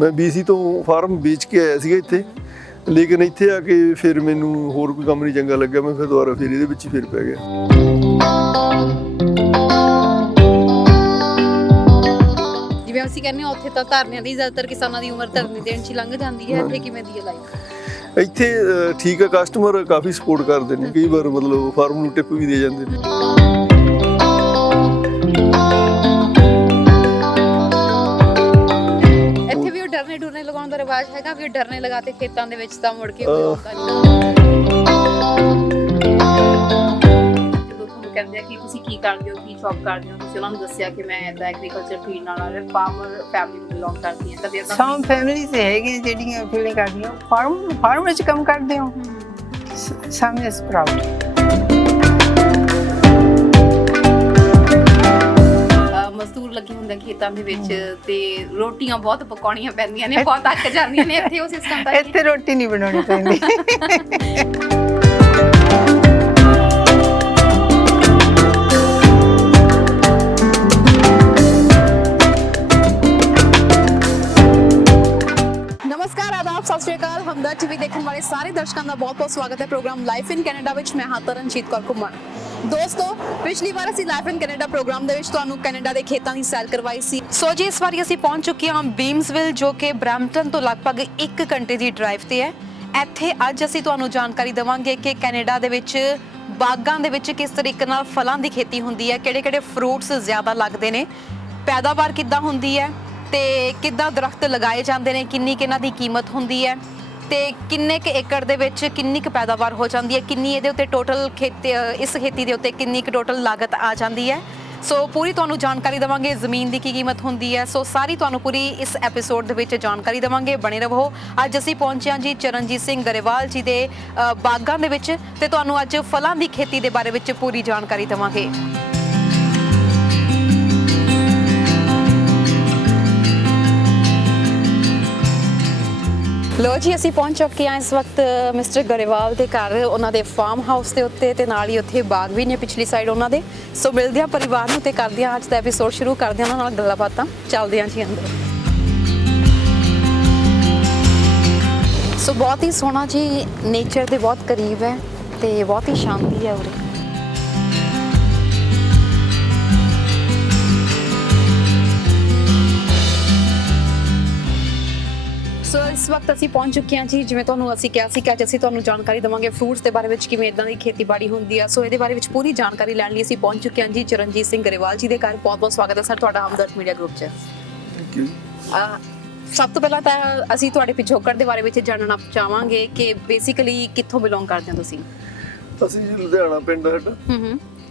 मैं BC तो farm बेच के आया ਸੀਗਾ ਇੱਥੇ, ਲੇਕਿਨ ਇੱਥੇ ਆ ਕੇ ਫਿਰ ਮੈਨੂੰ ਹੋਰ ਕੋਈ ਕੰਮ ਨਹੀਂ ਚੰਗਾ ਲੱਗਿਆ। ਮੈਂ ਫਿਰ ਦੁਬਾਰਾ ਫਿਰ ਇਹਦੇ ਵਿੱਚ ਹੀ ਫਿਰ ਪੈ ਗਿਆ। ਜਿਵੇਂ ਅਸੀਂ ਕਹਿੰਦੇ ਹਾਂ ਉੱਥੇ ਤਾਂ ਧਰਨਿਆਂ ਦੀ ਜ਼ਿਆਦਾਤਰ ਕਿਸਾਨਾਂ ਦੀ ਉਮਰ ਧਰਨੇ ਦੇਣ 'ਚ ਲੰਘ ਜਾਂਦੀ ਹੈ, ਇੱਥੇ ਕਿਵੇਂ ਦੀ ਹੈ ਲਾਈਫ? ਇੱਥੇ ਠੀਕ ਆ, ਕਸਟਮਰ ਕਾਫੀ ਸਪੋਰਟ ਕਰਦੇ ਨੇ, ਕਈ ਵਾਰ ਮਤਲਬ ਫਾਰਮ ਨੂੰ ਟਿਪ ਵੀ ਦੇ ਜਾਂਦੇ ਨੇ। ਇੱਥੇ ਵੀ ਉਹ ਡਰਨੇ ਲਗਾਉਣ ਦਾ ਰਿਵਾਜ ਹੈਗਾ ਵੀ ਉਹ ਡਰਨੇ ਲਗਾਤੇ ਖੇਤਾਂ ਦੇ ਵਿੱਚ ਤਾਂ ਮੁੜ ਕੇ ਕੋਈ ਆਉਂਦਾ ਨਹੀਂ। ਜਦੋਂ ਤੁਹਾਨੂੰ ਕਹਿੰਦੇ ਆ ਕਿ ਤੁਸੀਂ ਕੀ ਕਰਦੇ ਹੋ, ਕੀ ਜੌਬ ਕਰਦੇ ਹੋ, ਤੁਸੀਂ ਉਹਨਾਂ ਨੂੰ ਦੱਸਿਆ ਕਿ ਮੈਂ ਇੱਦਾਂ ਐਗਰੀਕਲਚਰ ਫੀਲਡ ਨਾਲ ਆ ਰਿਹਾ, ਫਾਰਮਰ ਫੈਮਿਲੀ ਨੂੰ ਬਿਲੋਂਗ ਕਰਦੀ ਹਾਂ, ਕਦੇ ਏਦਾਂ ਸਮ ਫੈਮਿਲੀ ਤੇ ਹੈਗੀਆਂ ਜਿਹੜੀਆਂ ਫੀਲਿੰਗ ਕਰਦੀਆਂ ਫਾਰਮ ਵਿੱਚ ਕੰਮ ਕਰਦੇ ਹੋ। ਸਮ ਇਸ ਪ੍ਰਾਊਡ। ਮਜ਼ਦੂਰ ਲੱਗੇ ਹੁੰਦੇ ਖੇਤਾਂ ਦੇ ਵਿੱਚ ਤੇ ਰੋਟੀਆਂ ਬਹੁਤ ਪਕਾਉਣੀਆਂ ਪੈਂਦੀਆਂ ਨੇ, ਬਹੁਤ ਅੱਕ ਜਾਂਦੀਆਂ ਨੇ। ਇੱਥੇ ਉਹ ਸਿਸਟਮ ਤਾਂ ਇੱਥੇ ਰੋਟੀ ਨਹੀਂ ਬਣਾਉਣੀ ਪੈਂਦੀ। नमस्कार, आदाब, सत श्री अकाल। हमदर्द टीवी देखने वाले सारे दर्शकों का बहुत बहुत स्वागत है प्रोग्राम लाइफ इन कैनेडा विच। मैं हाँ तरनजीत कौर घुम्मण। ਦੋਸਤੋ, ਪਿਛਲੀ ਵਾਰ ਅਸੀਂ ਲਾਈਫ ਇਨ ਕੈਨੇਡਾ ਪ੍ਰੋਗਰਾਮ ਦੇ ਵਿੱਚ ਤੁਹਾਨੂੰ ਕੈਨੇਡਾ ਦੇ ਖੇਤਾਂ ਦੀ ਸੈਰ ਕਰਵਾਈ ਸੀ। ਸੋ ਜੀ ਇਸ ਵਾਰੀ ਅਸੀਂ ਪਹੁੰਚ ਚੁੱਕੇ ਹਾਂ ਬੀਮਸਵਿਲ, ਜੋ ਕਿ ਬਰੈਂਪਟਨ ਤੋਂ ਲਗਭਗ 1 ਘੰਟੇ ਦੀ ਡਰਾਈਵ ਤੇ ਹੈ। ਇੱਥੇ ਅੱਜ ਅਸੀਂ ਤੁਹਾਨੂੰ ਜਾਣਕਾਰੀ ਦੇਵਾਂਗੇ ਕਿ ਕੈਨੇਡਾ ਦੇ ਵਿੱਚ ਬਾਗਾਂ ਦੇ ਵਿੱਚ ਕਿਸ ਤਰੀਕੇ ਨਾਲ ਫਲਾਂ ਦੀ ਖੇਤੀ ਹੁੰਦੀ ਹੈ, ਕਿਹੜੇ-ਕਿਹੜੇ ਫਰੂਟਸ ਜ਼ਿਆਦਾ ਲੱਗਦੇ ਨੇ, ਪੈਦਾਵਾਰ ਕਿੱਦਾਂ ਹੁੰਦੀ ਹੈ ਤੇ ਕਿੱਦਾਂ ਦਰਖਤ ਲਗਾਏ ਜਾਂਦੇ ਨੇ, ਕਿੰਨੀ ਕਿਹਨਾਂ ਦੀ ਕੀਮਤ ਹੁੰਦੀ ਹੈ ਤੇ ਕਿੰਨੇ ਕੁ ਏਕੜ ਦੇ ਵਿੱਚ ਕਿੰਨੀ ਕੁ ਪੈਦਾਵਾਰ ਹੋ ਜਾਂਦੀ ਹੈ, ਕਿੰਨੀ ਇਹਦੇ ਉੱਤੇ ਟੋਟਲ ਇਸ ਖੇਤੀ ਦੇ ਉੱਤੇ ਕਿੰਨੀ ਕੁ ਟੋਟਲ ਲਾਗਤ ਆ ਜਾਂਦੀ ਹੈ। ਸੋ ਪੂਰੀ ਤੁਹਾਨੂੰ ਜਾਣਕਾਰੀ ਦੇਵਾਂਗੇ, ਜ਼ਮੀਨ ਦੀ ਕੀ ਕੀਮਤ ਹੁੰਦੀ ਹੈ। ਸੋ ਸਾਰੀ ਤੁਹਾਨੂੰ ਪੂਰੀ ਇਸ ਐਪੀਸੋਡ ਦੇ ਵਿੱਚ ਜਾਣਕਾਰੀ ਦੇਵਾਂਗੇ, ਬਣੇ ਰਹੋ। ਅੱਜ ਅਸੀਂ ਪਹੁੰਚੇ ਹਾਂ ਜੀ ਚਰਨਜੀਤ ਸਿੰਘ ਗਰੇਵਾਲ ਜੀ ਦੇ ਬਾਗਾਂ ਦੇ ਵਿੱਚ ਤੇ ਤੁਹਾਨੂੰ ਅੱਜ ਫਲਾਂ ਦੀ ਖੇਤੀ ਦੇ ਬਾਰੇ ਵਿੱਚ ਪੂਰੀ ਜਾਣਕਾਰੀ ਦੇਵਾਂਗੇ। ਲੋ ਜੀ, ਅਸੀਂ ਪਹੁੰਚ ਚੁੱਕੇ ਹਾਂ ਇਸ ਵਕਤ ਮਿਸਟਰ ਗਰੇਵਾਲ ਦੇ ਘਰ, ਉਹਨਾਂ ਦੇ ਫਾਰਮ ਹਾਊਸ ਦੇ ਉੱਤੇ ਤੇ ਨਾਲ ਹੀ ਉੱਥੇ ਬਾਗ ਵੀ ਨੇ ਪਿਛਲੀ ਸਾਈਡ ਉਹਨਾਂ ਦੇ। ਸੋ ਮਿਲਦੇ ਹਾਂ ਪਰਿਵਾਰ ਨੂੰ ਤੇ ਕਰਦੇ ਹਾਂ ਅੱਜ ਦਾ ਐਪੀਸੋਡ ਸ਼ੁਰੂ, ਕਰਦੇ ਹਾਂ ਉਹਨਾਂ ਨਾਲ ਗੱਲਾਂ ਬਾਤਾਂ, ਚੱਲਦੇ ਹਾਂ ਜੀ ਅੰਦਰ। ਸੋ ਬਹੁਤ ਹੀ ਸੋਹਣਾ ਜੀ, ਨੇਚਰ ਦੇ ਬਹੁਤ ਕਰੀਬ ਹੈ ਤੇ ਬਹੁਤ ਹੀ ਸ਼ਾਂਤੀ ਹੈ ਉਰੇ। ਸੋ ਇਸ ਵਕਤ ਅਸੀਂ ਪਹੁੰਚ ਚੁੱਕੇ ਹਾਂ ਜੀ, ਜਿਵੇਂ ਤੁਹਾਨੂੰ ਅਸੀਂ ਕਿਹਾ ਸੀ ਕਿ ਅੱਜ ਅਸੀਂ ਤੁਹਾਨੂੰ ਜਾਣਕਾਰੀ ਦੇਵਾਂਗੇ ਫਰੂਟਸ ਦੇ ਬਾਰੇ ਵਿੱਚ, ਕਿਵੇਂ ਇਦਾਂ ਦੀ ਖੇਤੀਬਾੜੀ ਹੁੰਦੀ ਆ। ਸੋ ਇਹਦੇ ਬਾਰੇ ਵਿੱਚ ਪੂਰੀ ਜਾਣਕਾਰੀ ਲੈਣ ਲਈ ਅਸੀਂ ਪਹੁੰਚ ਚੁੱਕੇ ਹਾਂ ਜੀ ਚਰਨਜੀਤ ਸਿੰਘ ਗਰੇਵਾਲ ਜੀ ਦੇ ਘਰ। ਬਹੁਤ ਬਹੁਤ ਸਵਾਗਤ ਹੈ ਸਰ ਤੁਹਾਡਾ ਹਮਦਰਦ ਮੀਡੀਆ ਗਰੁੱਪ 'ਚ। Thank you. ਸਭ ਤੋਂ ਪਹਿਲਾਂ ਤਾਂ ਅਸੀਂ ਤੁਹਾਡੇ ਪਿਛੋਕੜ ਦੇ ਬਾਰੇ ਵਿੱਚ ਜਾਣਨਾ ਚਾਹਾਂਗੇ ਕਿ ਬੇਸਿਕਲੀ ਕਿੱਥੋਂ ਬਿਲੋਂਗ ਕਰਦੇ ਹੋ ਤੁਸੀਂ? ਅਸੀਂ ਜੀ ਲੁਧਿਆਣਾ ਪਿੰਡ ਹੈ ਸਾਡਾ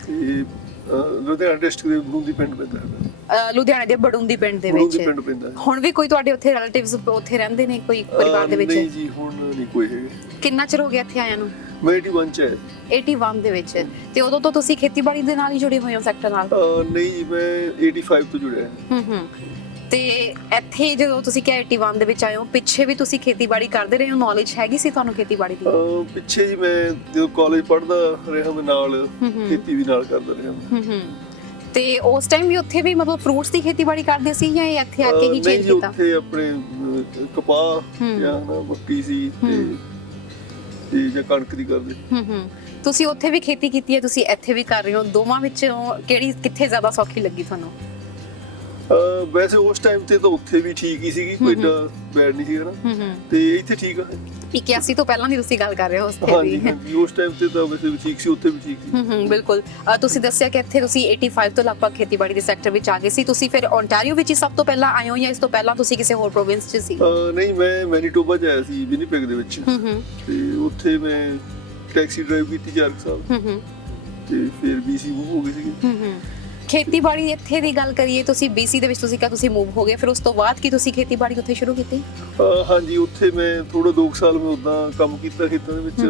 ਤੇ ਲੁਧਿਆਣਾ ਡਿਸਟ੍ਰਿਕਟ ਦੇ ਬੜੂੰਦੀ ਪਿੰਡ ਪੈਂਦਾ ਹੈ। ਲੁਧਿਆਣੇ ਦੇ ਬੜੂੰਦੀ ਪਿੰਡ ਦੇ ਵਿੱਚ ਹੁਣ ਵੀ ਕੋਈ ਤੁਹਾਡੇ ਉੱਥੇ ਰਿਲੇਟਿਵਸ ਉੱਥੇ ਰਹਿੰਦੇ ਨੇ, ਕੋਈ ਪਰਿਵਾਰ ਦੇ ਵਿੱਚ? ਨਹੀਂ ਜੀ, ਹੁਣ ਨਹੀਂ ਕੋਈ ਹੈਗੇ। ਕਿੰਨਾ ਚਿਰ ਹੋ ਗਿਆ ਇੱਥੇ ਆਇਆਂ ਨੂੰ? ਮੈਂ 81 ਚ ਆਇਆ। 81 ਦੇ ਵਿੱਚ? ਤੇ ਉਦੋਂ ਤੋਂ ਤੁਸੀਂ ਖੇਤੀਬਾੜੀ ਦੇ ਨਾਲ ਹੀ ਜੁੜੇ ਹੋਏ ਹੋ ਸੈਕਟਰ ਨਾਲ? ਨਹੀਂ ਜੀ, ਮੈਂ 85 ਤੋਂ ਜੁੜਿਆ। ਤੇ ਇੱਥੇ ਜਦੋਂ ਤੁਸੀਂ ਕਿ 81 ਦੇ ਵਿੱਚ ਆਏ ਹੋ, ਪਿੱਛੇ ਵੀ ਤੁਸੀਂ ਖੇਤੀਬਾੜੀ ਕਰਦੇ ਰਹੇ ਹੋ? ਨੌਲੇਜ ਹੈਗੀ ਸੀ ਤੁਹਾਨੂੰ ਖੇਤੀਬਾੜੀ ਦੀ? ਪਿੱਛੇ ਜੀ ਮੈਂ ਜਦੋਂ ਕਾਲਜ ਪੜ੍ਹਦਾ ਰਿਹਾ, ਮੈਂ ਨਾਲ ਖੇਤੀ ਵੀ ਨਾਲ ਕਰਦਾ ਰਿਹਾ। ਤੇ ਉਸ ਟਾਈਮ ਵੀ ਉੱਥੇ ਵੀ ਮਤਲਬ ਫਰੂਟਸ ਦੀ ਖੇਤੀਬਾੜੀ ਕਰਦੇ ਸੀ ਜਾਂ ਇੱਥੇ ਆ ਕੇ ਹੀ ਚੇਂਜ ਕੀਤਾ? ਉੱਥੇ ਆਪਣੇ ਕਪਾਹ ਜਾਂ ਮੱਕੀ ਸੀ ਤੇ ਜਾਂ ਕਣਕ ਦੀ ਕਰਦੇ। ਤੁਸੀਂ ਉੱਥੇ ਵੀ ਖੇਤੀ ਕੀਤੀ ਹੈ, ਤੁਸੀਂ ਇੱਥੇ ਵੀ ਕਰ ਰਹੇ ਹੋ, ਦੋਵਾਂ ਵਿੱਚੋਂ ਕਿਹੜੀ ਕਿੱਥੇ ਜ਼ਿਆਦਾ ਸੌਖੀ ਲੱਗੀ ਤੁਹਾਨੂੰ? ਵੈਸੇ ਉਸ ਟਾਈਮ ਤੇ ਤਾਂ ਉੱਥੇ ਵੀ ਠੀਕ ਹੀ ਸੀਗੀ, ਕੋਈ ਏਡਾ ਬੈਡ ਨਹੀਂ ਸੀਗਾ ਨਾ, ਤੇ ਇੱਥੇ ਠੀਕ ਆ। 81 ਤੋਂ ਪਹਿਲਾਂ ਦੀ ਤੁਸੀਂ ਗੱਲ ਕਰ ਰਹੇ ਹੋ? ਉਸ ਤੇ ਵੀ ਹਾਂਜੀ, ਉਸ ਟਾਈਮ ਤੇ ਤਾਂ ਵੈਸੇ ਵੀ ਠੀਕ ਸੀ, ਉੱਥੇ ਵੀ ਠੀਕ ਸੀ। ਬਿਲਕੁਲ। ਤੁਸੀਂ ਦੱਸਿਆ ਕਿ ਇੱਥੇ ਤੁਸੀਂ 85 ਤੋਂ ਲਗਭਗ ਖੇਤੀਬਾੜੀ ਦੇ ਸੈਕਟਰ ਵਿੱਚ ਆ ਗਏ ਸੀ। ਤੁਸੀਂ ਫਿਰ ਓਨਟਾਰੀਓ ਵਿੱਚ ਹੀ ਸਭ ਤੋਂ ਪਹਿਲਾਂ ਆਏ ਹੋ ਜਾਂ ਇਸ ਤੋਂ ਪਹਿਲਾਂ ਤੁਸੀਂ ਕਿਸੇ ਹੋਰ ਪ੍ਰੋਵਿੰਸ 'ਚ ਸੀ? ਨਹੀਂ, ਮੈਂ ਮੈਨੀਟੋਬਾ 'ਚ ਆਇਆ ਸੀ, ਵਿਨੀਪੈਗ ਦੇ ਵਿੱਚ, ਤੇ ਉੱਥੇ ਮੈਂ ਟੈਕਸੀ ਡਰਾਈਵ ਕੀਤੀ 4 ਸਾਲ, ਤੇ ਫਿਰ BC ਮੂਵ ਹੋ ਗਏ ਸੀਗੇ। ਖੇਤੀਬਾੜੀ ਇੱਥੇ ਦੀ ਗੱਲ ਕਰੀਏ, ਤੁਸੀਂ BC ਦੇ ਵਿੱਚ ਤੁਸੀਂ ਕਿਹਾ ਤੁਸੀਂ ਮੂਵ ਹੋ ਗਏ, ਫਿਰ ਉਸ ਤੋਂ ਬਾਅਦ ਕੀ ਤੁਸੀਂ ਖੇਤੀਬਾੜੀ ਉੱਥੇ ਸ਼ੁਰੂ ਕੀਤੀ? ਹਾਂਜੀ, ਉੱਥੇ ਮੈਂ ਥੋੜਾ 2 ਸਾਲ ਮੈਂ ਉਦਾਂ ਕੰਮ ਕੀਤਾ ਖੇਤਾਂ ਦੇ ਵਿੱਚ,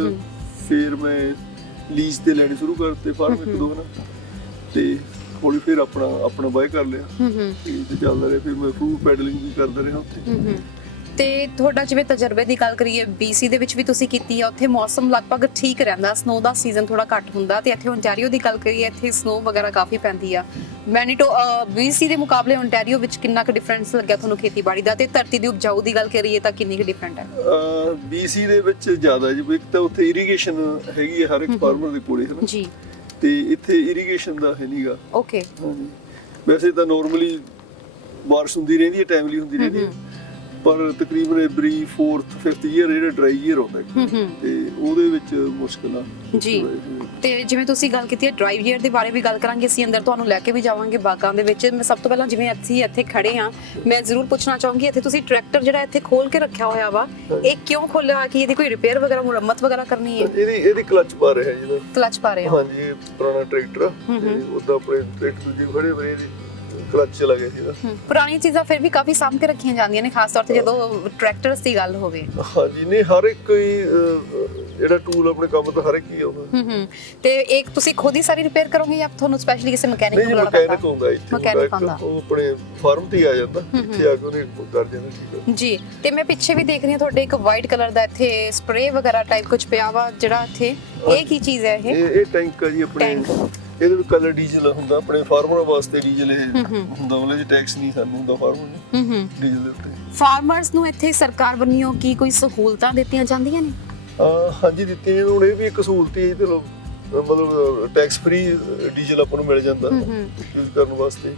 ਫਿਰ ਮੈਂ ਲੀਜ਼ ਤੇ ਲੈਣੇ ਸ਼ੁਰੂ ਕਰਤੇ ਫਾਰਮ 1-2 ਨਾ, ਤੇ ਹੌਲੀ ਫਿਰ ਆਪਣਾ ਬਾਏ ਕਰ ਲਿਆ ਤੇ ਚੱਲਦਾ ਰਿਹਾ। ਫਿਰ ਮੈਂ ਫੂਡ ਪੈਡਲਿੰਗ ਵੀ ਕਰਦਾ ਰਿਹਾ ਉੱਥੇ, ਤੇ ਤੁਹਾਡਾ ਜਿਵੇਂ ਤਜਰਬੇ ਦੀ ਗੱਲ ਕਰੀਏ BC ਦੇ ਵਿੱਚ ਵੀ ਤੁਸੀਂ ਕੀਤੀ ਆ, ਉੱਥੇ ਮੌਸਮ ਲਗਭਗ ਠੀਕ ਰਹਿੰਦਾ, ਸਨੋ ਦਾ ਸੀਜ਼ਨ ਥੋੜਾ ਘੱਟ ਹੁੰਦਾ, ਤੇ ਇੱਥੇ ਓਨਟਾਰੀਓ ਦੀ ਗੱਲ ਕਰੀਏ ਇੱਥੇ ਸਨੋ ਵਗੈਰਾ ਕਾਫੀ ਪੈਂਦੀ ਆ। BC ਦੇ ਮੁਕਾਬਲੇ ਓਨਟਾਰੀਓ ਵਿੱਚ ਕਿੰਨਾ ਕੁ ਡਿਫਰੈਂਸ ਲੱਗਿਆ ਤੁਹਾਨੂੰ ਖੇਤੀਬਾੜੀ ਦਾ, ਤੇ ਧਰਤੀ ਦੀ ਉਪਜਾਊ ਦੀ ਗੱਲ ਕਰੀਏ ਤਾਂ ਕਿੰਨੀ ਕੁ ਡਿਫਰੈਂਟ ਹੈ? BC ਦੇ ਵਿੱਚ ਜ਼ਿਆਦਾ ਜੀ, ਇੱਕ ਤਾਂ ਉੱਥੇ ਇਰੀਗੇਸ਼ਨ ਹੈਗੀ ਹੈ ਹਰ ਇੱਕ ਫਾਰਮਰ ਦੇ ਕੋਲੇ, ਹੈ ਨਾ ਜੀ, ਤੇ ਇੱਥੇ ਇਰੀਗੇਸ਼ਨ ਦਾ ਹੈ ਨਹੀਂਗਾ। ਓਕੇ। ਹਾਂਜੀ, ਵੈਸੇ ਤਾਂ ਨਾਰਮਲੀ ਬਾਰਿਸ਼ ਹੁੰਦੀ ਰਹਿੰਦੀ ਹੈ, ਟਾਈਮਲੀ ਹੁੰਦੀ ਰਹਿੰਦੀ ਹੈ, ਪਰ ਤਕਰੀਬਨ ਐਵਰੀ 4th 5th ਈਅਰ ਜਿਹੜਾ ਡਰਾਈ ਈਅਰ ਆਉਂਦਾ ਤੇ ਉਹਦੇ ਵਿੱਚ ਮੁਸ਼ਕਲ ਆ ਜੀ। ਤੇ ਜਿਵੇਂ ਤੁਸੀਂ ਗੱਲ ਕੀਤੀ ਹੈ ਡਰਾਈ ਈਅਰ ਦੇ ਬਾਰੇ ਵੀ ਗੱਲ ਕਰਾਂਗੇ, ਅਸੀਂ ਅੰਦਰ ਤੁਹਾਨੂੰ ਲੈ ਕੇ ਵੀ ਜਾਵਾਂਗੇ ਬਾਗਾਂ ਦੇ ਵਿੱਚ। ਮੈਂ ਸਭ ਤੋਂ ਪਹਿਲਾਂ ਜਿਵੇਂ ਅਸੀਂ ਇੱਥੇ ਖੜੇ ਆ, ਮੈਂ ਜ਼ਰੂਰ ਪੁੱਛਣਾ ਚਾਹੂੰਗੀ ਇੱਥੇ ਤੁਸੀਂ ਟਰੈਕਟਰ ਜਿਹੜਾ ਇੱਥੇ ਖੋਲ ਕੇ ਰੱਖਿਆ ਹੋਇਆ ਵਾ, ਇਹ ਕਿਉਂ ਖੋਲਿਆ? ਕਿ ਇਹਦੀ ਕੋਈ ਰਿਪੇਅਰ ਵਗੈਰਾ ਮੁਰੰਮਤ ਵਗੈਰਾ ਕਰਨੀ ਹੈ? ਇਹਦੀ ਕਲਚ ਪਾ ਰਿਹਾ ਜੀ, ਕਲਚ ਪਾ ਰਹੇ ਹੋ? ਹਾਂਜੀ, ਇਹ ਪੁਰਾਣਾ ਟਰੈਕਟਰ ਤੇ ਉਹਦਾ ਆਪਣੇ ਟਰੈਕਟਰ ਦੂਜੇ ਖੜੇ ਹੋਏ ਇਹਦੀ ਕਲਚ ਚਲਾ ਗਿਆ ਸੀਗਾ। ਪੁਰਾਣੀ ਚੀਜ਼ਾਂ ਫਿਰ ਵੀ ਕਾਫੀ ਸਾਂਭ ਕੇ ਰੱਖੀਆਂ ਜਾਂਦੀਆਂ ਨੇ, ਖਾਸ ਤੌਰ ਤੇ ਜਦੋਂ ਟਰੈਕਟਰਸ ਦੀ ਗੱਲ ਹੋਵੇ। ਹਾਂਜੀ, ਨਹੀਂ ਹਰ ਇੱਕ ਜਿਹੜਾ ਟੂਲ ਆਪਣੇ ਕੰਮ ਤਾਂ ਹਰ ਇੱਕ ਹੀ ਆਉਂਦਾ। ਤੇ ਇੱਕ ਤੁਸੀਂ ਖੁਦ ਹੀ ਸਾਰੀ ਰਿਪੇਅਰ ਕਰੋਗੇ ਜਾਂ ਤੁਹਾਨੂੰ ਸਪੈਸ਼ਲੀ ਕਿਸੇ ਮਕੈਨਿਕ ਨੂੰ ਬੁਲਾਉਣਾ ਪੈਂਦਾ? ਮਕੈਨਿਕ ਹੁੰਦਾ ਇੱਥੇ, ਮਕੈਨਿਕ ਆਉਂਦਾ, ਉਹ ਆਪਣੇ ਫਾਰਮ ਤੇ ਆ ਜਾਂਦਾ, ਇੱਥੇ ਆ ਕੇ ਉਹਨੇ ਕਰ ਦੇਣਾ। ਠੀਕ ਹੈ ਜੀ। ਤੇ ਮੈਂ ਪਿੱਛੇ ਵੀ ਦੇਖ ਰਹੀ ਹਾਂ ਤੁਹਾਡੇ ਇੱਕ ਵਾਈਟ ਕਲਰ ਦਾ ਇੱਥੇ ਸਪਰੇ ਵਗੈਰਾ ਟਾਈਪ ਕੁਝ ਪਿਆ ਵਾ, ਜਿਹੜਾ ਇੱਥੇ ਇਹ ਕੀ ਚੀਜ਼ ਹੈ? ਇਹ ਟੈਂਕ ਹੈ ਜੀ ਆਪਣੇ, ਇਹਦੇ ਵਿੱਚ ਕਲਰ ਡੀਜ਼ਲ ਹੁੰਦਾ, ਆਪਣੇ ਫਾਰਮਰਾਂ ਵਾਸਤੇ ਡੀਜ਼ਲ ਇਹ ਹੁੰਦਾ, ਉਹਦੇ ਵਿੱਚ ਟੈਕਸ ਨਹੀਂ ਸਾਨੂੰ ਹੁੰਦਾ ਫਾਰਮਰ ਨੂੰ ਡੀਜ਼ਲ ਦੇ ਉੱਤੇ। ਫਾਰਮਰਸ ਨੂੰ ਇੱਥੇ ਸਰਕਾਰ ਵੱਲੋਂ ਕੀ ਕੋਈ ਸਹੂਲਤਾਂ ਦਿੱਤੀਆਂ ਜਾਂਦੀਆਂ ਨੇ? ਹਾਂਜੀ, ਦਿੱਤੀਆਂ। ਹੁਣ ਇਹ ਵੀ ਇੱਕ ਸਹੂਲਤ ਹੀ ਤੇ ਮਤਲਬ ਟੈਕਸ ਫ੍ਰੀ ਡੀਜ਼ਲ ਆਪਾਂ ਨੂੰ ਮਿਲ ਜਾਂਦਾ ਯੂਜ਼ ਕਰਨ ਵਾਸਤੇ।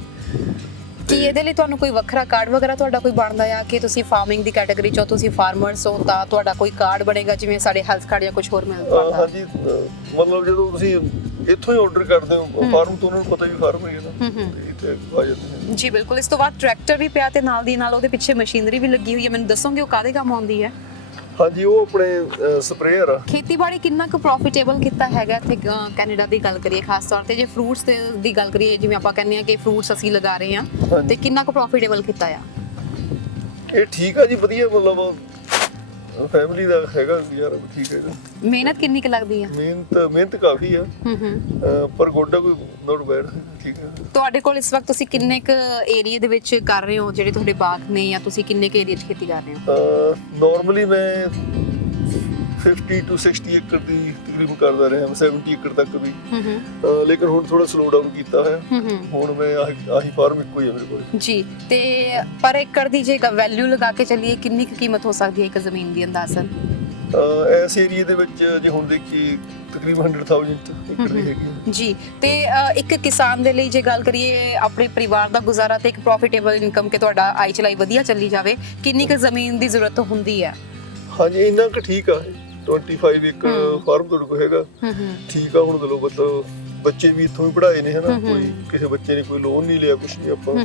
ਕੀ ਇਹਦੇ ਲਈ ਤੁਹਾਨੂੰ ਕੋਈ ਵੱਖਰਾ ਕਾਰਡ ਵਗੈਰਾ ਤੁਹਾਡਾ ਕੋਈ ਬਣਦਾ ਆ ਕਿ ਤੁਸੀਂ ਫਾਰਮਿੰਗ ਦੀ ਕੈਟਾਗਰੀ ਚੋਂ ਤੁਸੀਂ ਫਾਰਮਰਸ ਹੋ ਤਾਂ ਤੁਹਾਡਾ ਕੋਈ ਕਾਰਡ ਬਣੇਗਾ ਜਿਵੇਂ ਸਾਡੇ ਹੈਲਥ ਕਾਰਡ ਜਾਂ ਕੁਝ ਹੋਰ ਮਿਲਦਾ? ਹਾਂਜੀ, ਮਤਲਬ ਜਦੋਂ ਤੁਸੀਂ ਇੱਥੋਂ ਹੀ ਆਰਡਰ ਕਰਦੇ ਹੋ ਫਾਰਮ ਤੋਂ, ਉਹਨਾਂ ਨੂੰ ਪਤਾ ਵੀ ਫਾਰਮ ਹੈ ਨਾ, ਇੱਥੇ ਆ ਜਾਂਦੇ ਨੇ। ਜੀ ਬਿਲਕੁਲ। ਇਸ ਤੋਂ ਬਾਅਦ ਟਰੈਕਟਰ ਵੀ ਪਿਆ ਤੇ ਨਾਲ ਦੀ ਨਾਲ ਉਹਦੇ ਪਿੱਛੇ ਮਸ਼ੀਨਰੀ ਵੀ ਲੱਗੀ ਹੋਈ ਹੈ, ਮੈਨੂੰ ਦੱਸੋਗੇ ਉਹ ਕਾਹਦੇ ਕੰਮ ਆਉਂਦੀ ਹੈ? ਹਾਂਜੀ, ਉਹ ਆਪਣੇ ਸਪਰੇਅਰ ਆ। ਖੇਤੀਬਾੜੀ ਕਿੰਨਾ ਕੁ ਪ੍ਰੋਫਿਟੇਬਲ ਕੀਤਾ ਹੈਗਾ ਇੱਥੇ ਕੈਨੇਡਾ ਦੀ ਗੱਲ ਕਰੀਏ, ਖਾਸ ਤੌਰ ਤੇ ਜੇ ਫਰੂਟਸ ਦੀ ਗੱਲ ਕਰੀਏ, ਜਿਵੇਂ ਆਪਾਂ ਕਹਿੰਦੇ ਆ ਕਿ ਫਰੂਟਸ ਅਸੀਂ ਲਗਾ ਰਹੇ ਹਾਂ, ਤੇ ਕਿੰਨਾ ਕੁ ਪ੍ਰੋਫਿਟੇਬਲ ਕੀਤਾ ਆ? ਇਹ ਠੀਕ ਆ ਜੀ, ਵਧੀਆ, ਮਤਲਬ ਫੈਮਿਲੀ ਦਾ ਹੈਗਾ ਯਾਰ, ਠੀਕ ਹੈਗਾ। ਮਿਹਨਤ ਕਿੰਨੀ ਕੁ ਲੱਗਦੀ ਆ? ਮਿਹਨਤ ਕਾਫੀ ਆ, ਪਰ ਗੋਡਾ ਕੋਈ ਨੋਟ ਬੈਡ, ਠੀਕ ਹੈ। ਤੁਹਾਡੇ ਕੋਲ ਇਸ ਵਕਤ ਤੁਸੀਂ ਕਿੰਨੇ ਕੁ ਏਰੀਆ ਦੇ ਵਿੱਚ ਕਰ ਰਹੇ ਹੋ ਜਿਹੜੇ ਤੁਹਾਡੇ ਬਾਗ ਨੇ, ਜਾਂ ਤੁਸੀਂ ਕਿੰਨੇ ਕੁ ਏਰੀਆ 'ਚ ਖੇਤੀ ਕਰ ਰਹੇ ਹੋ? ਨਾਰਮਲੀ ਮੈਂ 50 to 60 ਏਕੜ ਦੀ ਤਕਰੀਬਨ ਕਰਦਾ ਰਿਹਾ, 70 ਏਕੜ ਤੱਕ ਵੀ, ਲੇਕਿਨ ਹੁਣ ਥੋੜਾ ਸਲੋ ਡਾਊਨ ਕੀਤਾ ਹੈ। ਹੁਣ ਮੈਂ ਆਹੀ ਫਾਰਮ ਇੱਕੋ ਹੀ ਹੈ ਮੇਰੇ ਕੋਲ ਜੀ। ਤੇ ਪਰ ਏਕੜ ਦੀ ਜੇ ਵੈਲਿਊ ਲਗਾ ਕੇ ਚੱਲੀਏ, ਕਿੰਨੀ ਕੁ ਕੀਮਤ ਹੋ ਸਕਦੀ ਹੈ ਇੱਕ ਜ਼ਮੀਨ ਦੀ ਅੰਦਾਜ਼ਨ? ਇਸ ਏਰੀਆ ਦੇ ਵਿੱਚ ਜੇ ਹੁਣ ਦੇਖੀਏ ਤਕਰੀਬਨ 100,000 ਏਕੜ ਦੀ ਹੈਗੀ ਜੀ। ਤੇ ਇੱਕ ਕਿਸਾਨ ਦੇ ਲਈ ਜੇ ਗੱਲ ਕਰੀਏ ਆਪਣੇ ਪਰਿਵਾਰ ਦਾ ਗੁਜ਼ਾਰਾ ਤੇ ਇੱਕ ਪ੍ਰੋਫਿਟੇਬਲ ਇਨਕਮ ਕਿ ਤੁਹਾਡਾ ਆਈ ਚਲਾਈ ਵਧੀਆ ਚੱਲੀ ਜਾਵੇ, ਕਿੰਨੀ ਕੁ ਜ਼ਮੀਨ ਦੀ ਜ਼ਰੂਰਤ ਹੁੰਦੀ ਹੈ? ਹਾਂਜੀ, ਇੰਨਾ ਕੁ ਠੀਕ ਆ, 25 ਏਕੜ ਫਾਰਮ ਤੁਹਾਡੇ ਕੋਲ ਹੈਗਾ, ਠੀਕ ਆ। ਹੁਣ ਚਲੋ ਬੱਚੇ ਵੀ ਇੱਥੋਂ ਹੀ ਪੜ੍ਹਾਏ ਨੇ, ਹਨਾ, ਕੋਈ ਕਿਸੇ ਬੱਚੇ ਨੇ ਕੋਈ ਲੋਨ ਨਹੀਂ ਲਿਆ, ਕੁਛ ਨਹੀਂ ਆਪਾਂ।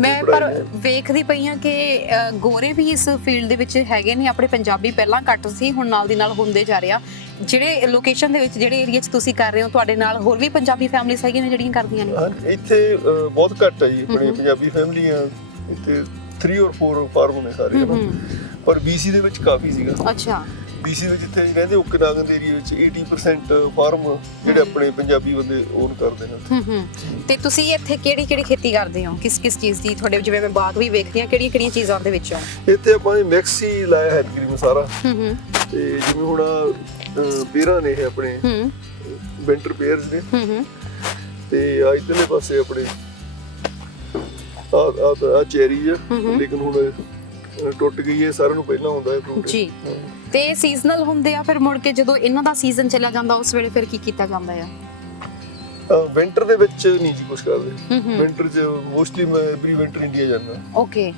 ਮੈਂ ਪਰ ਵੇਖਦੀ ਪਈ ਹਾਂ ਕਿ ਗੋਰੇ ਵੀ ਇਸ ਫੀਲਡ ਦੇ ਵਿੱਚ ਹੈਗੇ ਨੇ, ਆਪਣੇ ਪੰਜਾਬੀ ਪਹਿਲਾਂ ਘੱਟ ਸੀ, ਹੁਣ ਨਾਲ ਦੀ ਨਾਲ ਹੁੰਦੇ ਜਾ ਰਿਹਾ। ਜਿਹੜੇ ਲੋਕੇਸ਼ਨ ਦੇ ਵਿੱਚ, ਜਿਹੜੇ ਏਰੀਆ 'ਚ ਤੁਸੀਂ ਕਰ ਰਹੇ ਹੋ, ਤੁਹਾਡੇ ਨਾਲ ਹੋਰ ਵੀ ਪੰਜਾਬੀ ਫੈਮਿਲੀਜ਼ ਹੈਗੀਆਂ ਨੇ ਜਿਹੜੀਆਂ ਕਰਦੀਆਂ ਨੇ? ਇੱਥੇ ਬਹੁਤ ਘੱਟ ਹੈ ਜੀ ਆਪਣੇ ਪੰਜਾਬੀ ਫੈਮਿਲੀਆਂ, ਇੱਥੇ 3 or 4 ਫਾਰਮ ਨੇ ਸਾਰੇ, ਪਰ BC ਦੇ ਵਿੱਚ ਕਾਫੀ ਸੀਗਾ। ਅੱਛਾ। BC ਵਿੱਚ ਜਿੱਥੇ ਕਹਿੰਦੇ ਓਕਨਾਗਨ ਦੇ ਏਰੀਆ ਵਿੱਚ 80% ਫਾਰਮ ਜਿਹੜੇ ਆਪਣੇ ਪੰਜਾਬੀ ਬੰਦੇ ਓਨ ਕਰਦੇ ਨੇ। ਤੇ ਤੁਸੀਂ ਇੱਥੇ ਕਿਹੜੀ ਖੇਤੀ ਕਰਦੇ ਹੋ, ਕਿਸ ਚੀਜ਼ ਦੀ? ਤੁਹਾਡੇ ਜਿਵੇਂ ਮੈਂ ਬਾਗ ਵੀ ਵੇਖਦੀ ਹਾਂ, ਕਿਹੜੀਆਂ ਚੀਜ਼ਾਂ ਦੇ ਵਿੱਚੋਂ? ਇੱਥੇ ਆਪਾਂ ਮਿਕਸ ਹੀ ਲਾਇਆ ਹੈ ਤਕਰੀਬਨ ਸਾਰਾ, ਤੇ ਜਿਵੇਂ ਹੁਣ ਪੇਰਾਂ ਨੇ ਇਹ ਆਪਣੇ ਵਿੰਟਰ ਪੇਅਰਸ ਨੇ, ਤੇ ਆ ਇਧਰਲੇ ਪਾਸੇ ਆਪਣੇ ਆ ਚੈਰੀ ਆ, ਲੇਕਿਨ ਹੁਣ ਟੁੱਟ ਗਈ ਹੈ, ਸਾਰਿਆਂ ਨੂੰ ਪਹਿਲਾਂ ਹੁੰਦਾ ਹੈ ਫਰੂਟ ਜੀ। ਤੇ ਸੀਜ਼ਨਲ ਹੁੰਦੇ ਆ, ਫਿਰ ਮੁੜ ਕੇ ਜਦੋਂ ਇਹਨਾਂ ਦਾ ਸੀਜ਼ਨ ਚਲਾ ਜਾਂਦਾ ਉਸ ਵੇਲੇ ਫਿਰ ਕੀ ਕੀਤਾ ਜਾਂਦਾ ਆ? ਵਿੰਟਰ ਦੇ ਵਿੱਚ ਨਹੀਂ ਜੀ ਕੁਝ ਕਰਦੇ, ਵਿੰਟਰ 'ਚ ਮੋਸਟਲੀ ਮੈਂ ਐਵਰੀ ਵਿੰਟਰ ਇੰਡੀਆ ਜਾਂਦਾ। ਓਕੇ।